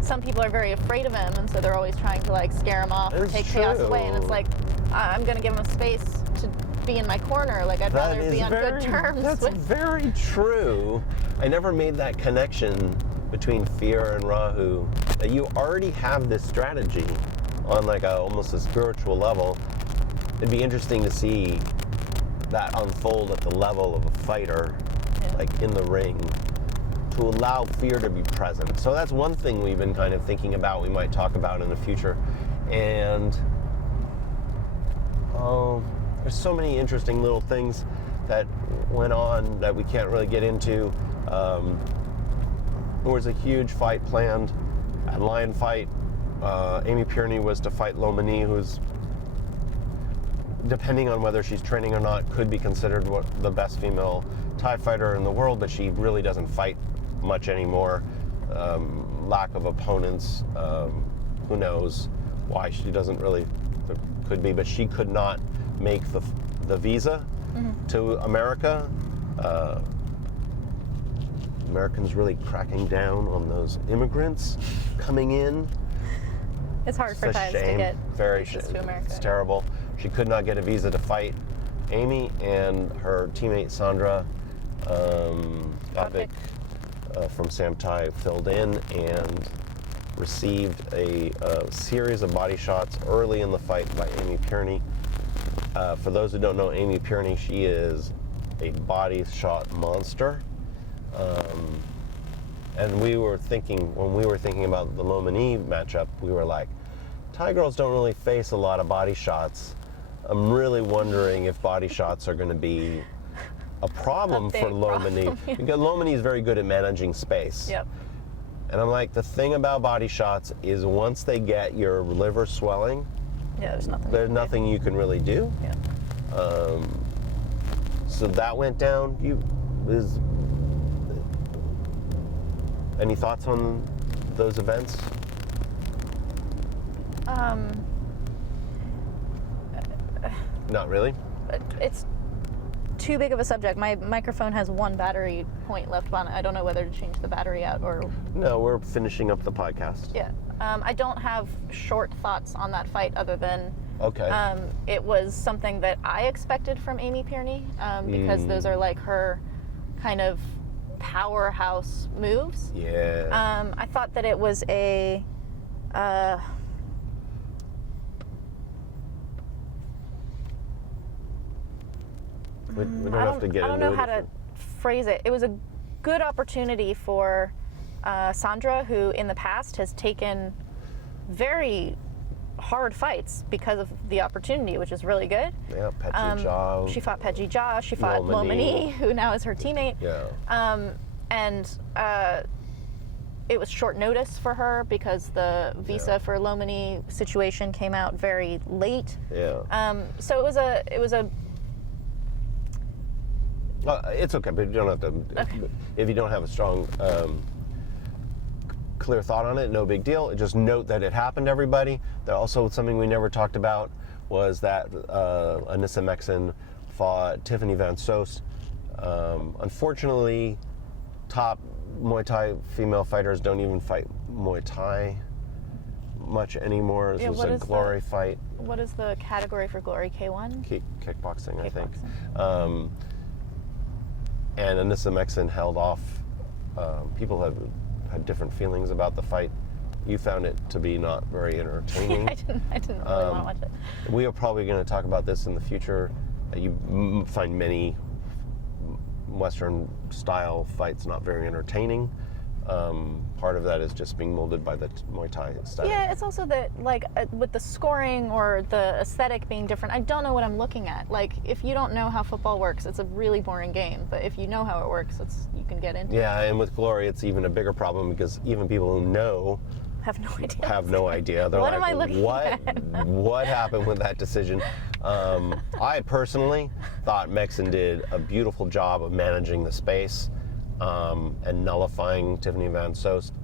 some people are very afraid of him, and so they're always trying to like scare him off or That's take chaos true. away. And it's like I'm gonna give him a space to be in my corner. Like I'd That rather is be on good terms That's with. very true. I never made that connection between fear and Rahu. That you already have this strategy on like almost a spiritual level. It'd be interesting to see that unfold at the level of a fighter, Yeah. like in the ring, to allow fear to be present. So that's one thing we've been kind of thinking about, we might talk about in the future. And there's so many interesting little things that went on that we can't really get into. There was a huge fight planned at Lion Fight. Amy Pierney was to fight Lomani, who's, depending on whether she's training or not, could be considered the best female Thai fighter in the world, but she really doesn't fight much anymore. Lack of opponents, who knows why she doesn't really, could be, but she could not make the visa to America. Americans really cracking down on those immigrants coming in. It's hard for It's a Thais to shame. get Very visas shame. to America. It's terrible. She could not get a visa to fight Amy, and her teammate Sandra Gopik from Sam Thai filled in and received a series of body shots early in the fight by Amy Pierney. For those who don't know Amy Pierney, she is a body shot monster. And we were thinking, when we were thinking about the Lomani matchup, we were like, Thai girls don't really face a lot of body shots. I'm really wondering if body shots are going to be a problem A big for Lomani. problem, yeah. Because Lomani is very good at managing space. Yep. And I'm like, the thing about body shots is once they get your liver swelling, Yeah, there's nothing. there's nothing you can really do. Yeah. So that went down. Any thoughts on those events? Not really. It's too big of a subject. My microphone has one battery point left on it. I don't know whether to change the battery out or. No, we're finishing up the podcast. Yeah. I don't have short thoughts on that fight other than Okay. it was something that I expected from Amy Pierney because those are like her kind of powerhouse moves. Yeah. I thought that it was a we don't have to get into it. I don't know how to phrase it. It was a good opportunity for Sandra, who in the past has taken very hard fights because of the opportunity, which is really good. Yeah, Petchy Jaw. She fought Peji Jha. She fought Lomani. Lomani, who now is her teammate. Yeah. And it was short notice for her because the visa for Lomani situation came out very late. Yeah. So it was a It's okay, but you don't have to. Okay. If you don't have a strong, clear thought on it, no big deal. Just note that it happened to everybody. That also something we never talked about was that Anissa Meksen fought Tiffany Van Soest. Unfortunately, top Muay Thai female fighters don't even fight Muay Thai much anymore. This was a glory fight. What is the category for glory? K1? Kickboxing, I think. And Anissa Meksen held off. People have had different feelings about the fight. You found it to be not very entertaining. I didn't really want to watch it. We are probably going to talk about this in the future. You find many Western style fights not very entertaining. Part of that is just being molded by the Muay Thai style. Yeah, it's also that, like, with the scoring or the aesthetic being different, I don't know what I'm looking at. Like, if you don't know how football works, it's a really boring game. But if you know how it works, you can get into it. Yeah, and with glory, it's even a bigger problem because even people who know have no idea. Have no idea. They're what like, am I looking at? What happened with that decision? I personally thought Meksen did a beautiful job of managing the space and nullifying Tiffany Van Soest.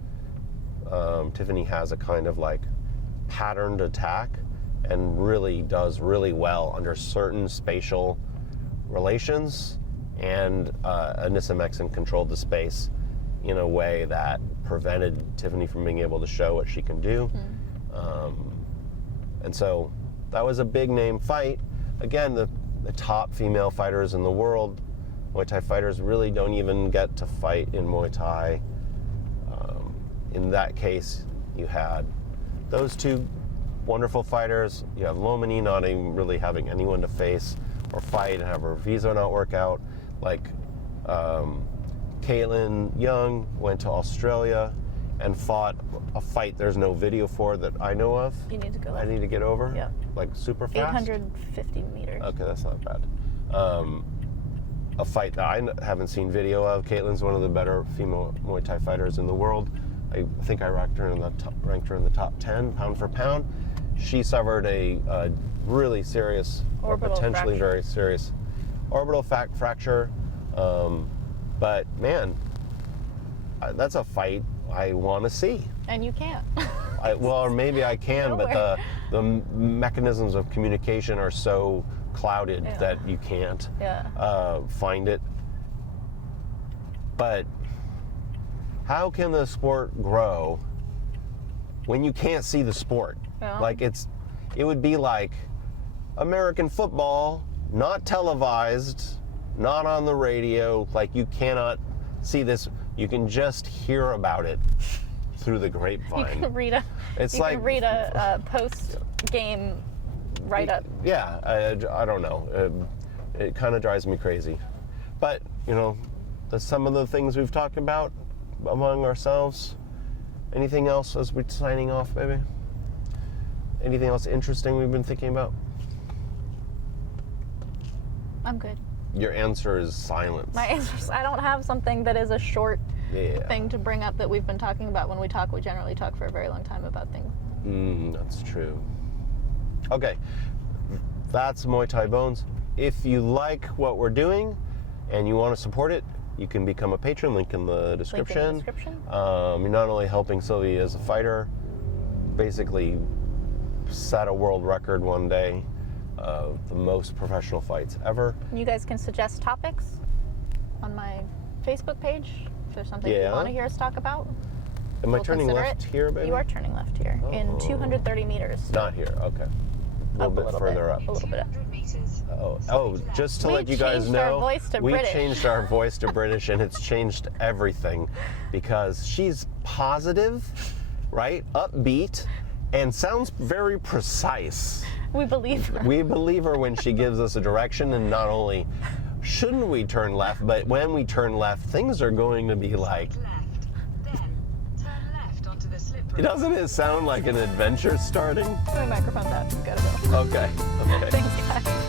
Tiffany has a kind of like patterned attack and really does really well under certain spatial relations, and Anissa Meksen controlled the space in a way that prevented Tiffany from being able to show what she can do. And so that was a big name fight. Again, the top female fighters in the world, Muay Thai fighters, really don't even get to fight in Muay Thai. In that case, you had those two wonderful fighters. You have Lomini not even really having anyone to face or fight and have her visa not work out. Like, Caitlin Young went to Australia and fought a fight there's no video for that I know of. You need to go. I need to get over? Yeah. Like super fast? 850 meters. Okay, that's not bad. A fight that I haven't seen video of. Caitlin's one of the better female Muay Thai fighters in the world. I think I ranked her in the top 10, pound for pound. She suffered a really serious, orbital or potentially fracture. very serious orbital fracture. But man, that's a fight I want to see. And you can't. Well, maybe I can, but the mechanisms of communication are so clouded that you can't find it. But how can the sport grow when you can't see the sport? Yeah. Like it would be like American football, not televised, not on the radio. Like you cannot see this. You can just hear about it through the grapevine. You can read a post-game write-up. Yeah, I don't know. It kind of drives me crazy. But, you know, some of the things we've talked about among ourselves. Anything else as we're signing off, baby? Anything else interesting we've been thinking about? I'm good. Your answer is silence. My answer is I don't have something that is a short thing to bring up that we've been talking about. When we talk, we generally talk for a very long time about things. That's true. Okay, that's Muay Thai Bones. If you like what we're doing and you want to support it, you can become a patron. Link in the description. You're not only helping Sylvie as a fighter, basically set a world record one day of the most professional fights ever. You guys can suggest topics on my Facebook page if there's something you want to hear us talk about. Am I turning left here, baby? You are turning left here in 230 meters. Not here, okay. A little bit further up. A little bit up. Oh, just to let you guys know, we changed our voice to British, and it's changed everything because she's positive, right? Upbeat, and sounds very precise. We believe her. We believe her when she gives us a direction, and not only shouldn't we turn left, but when we turn left, things are going to be like... Doesn't it sound like an adventure starting? My microphone's out. Gotta go. Okay. Thanks, guys.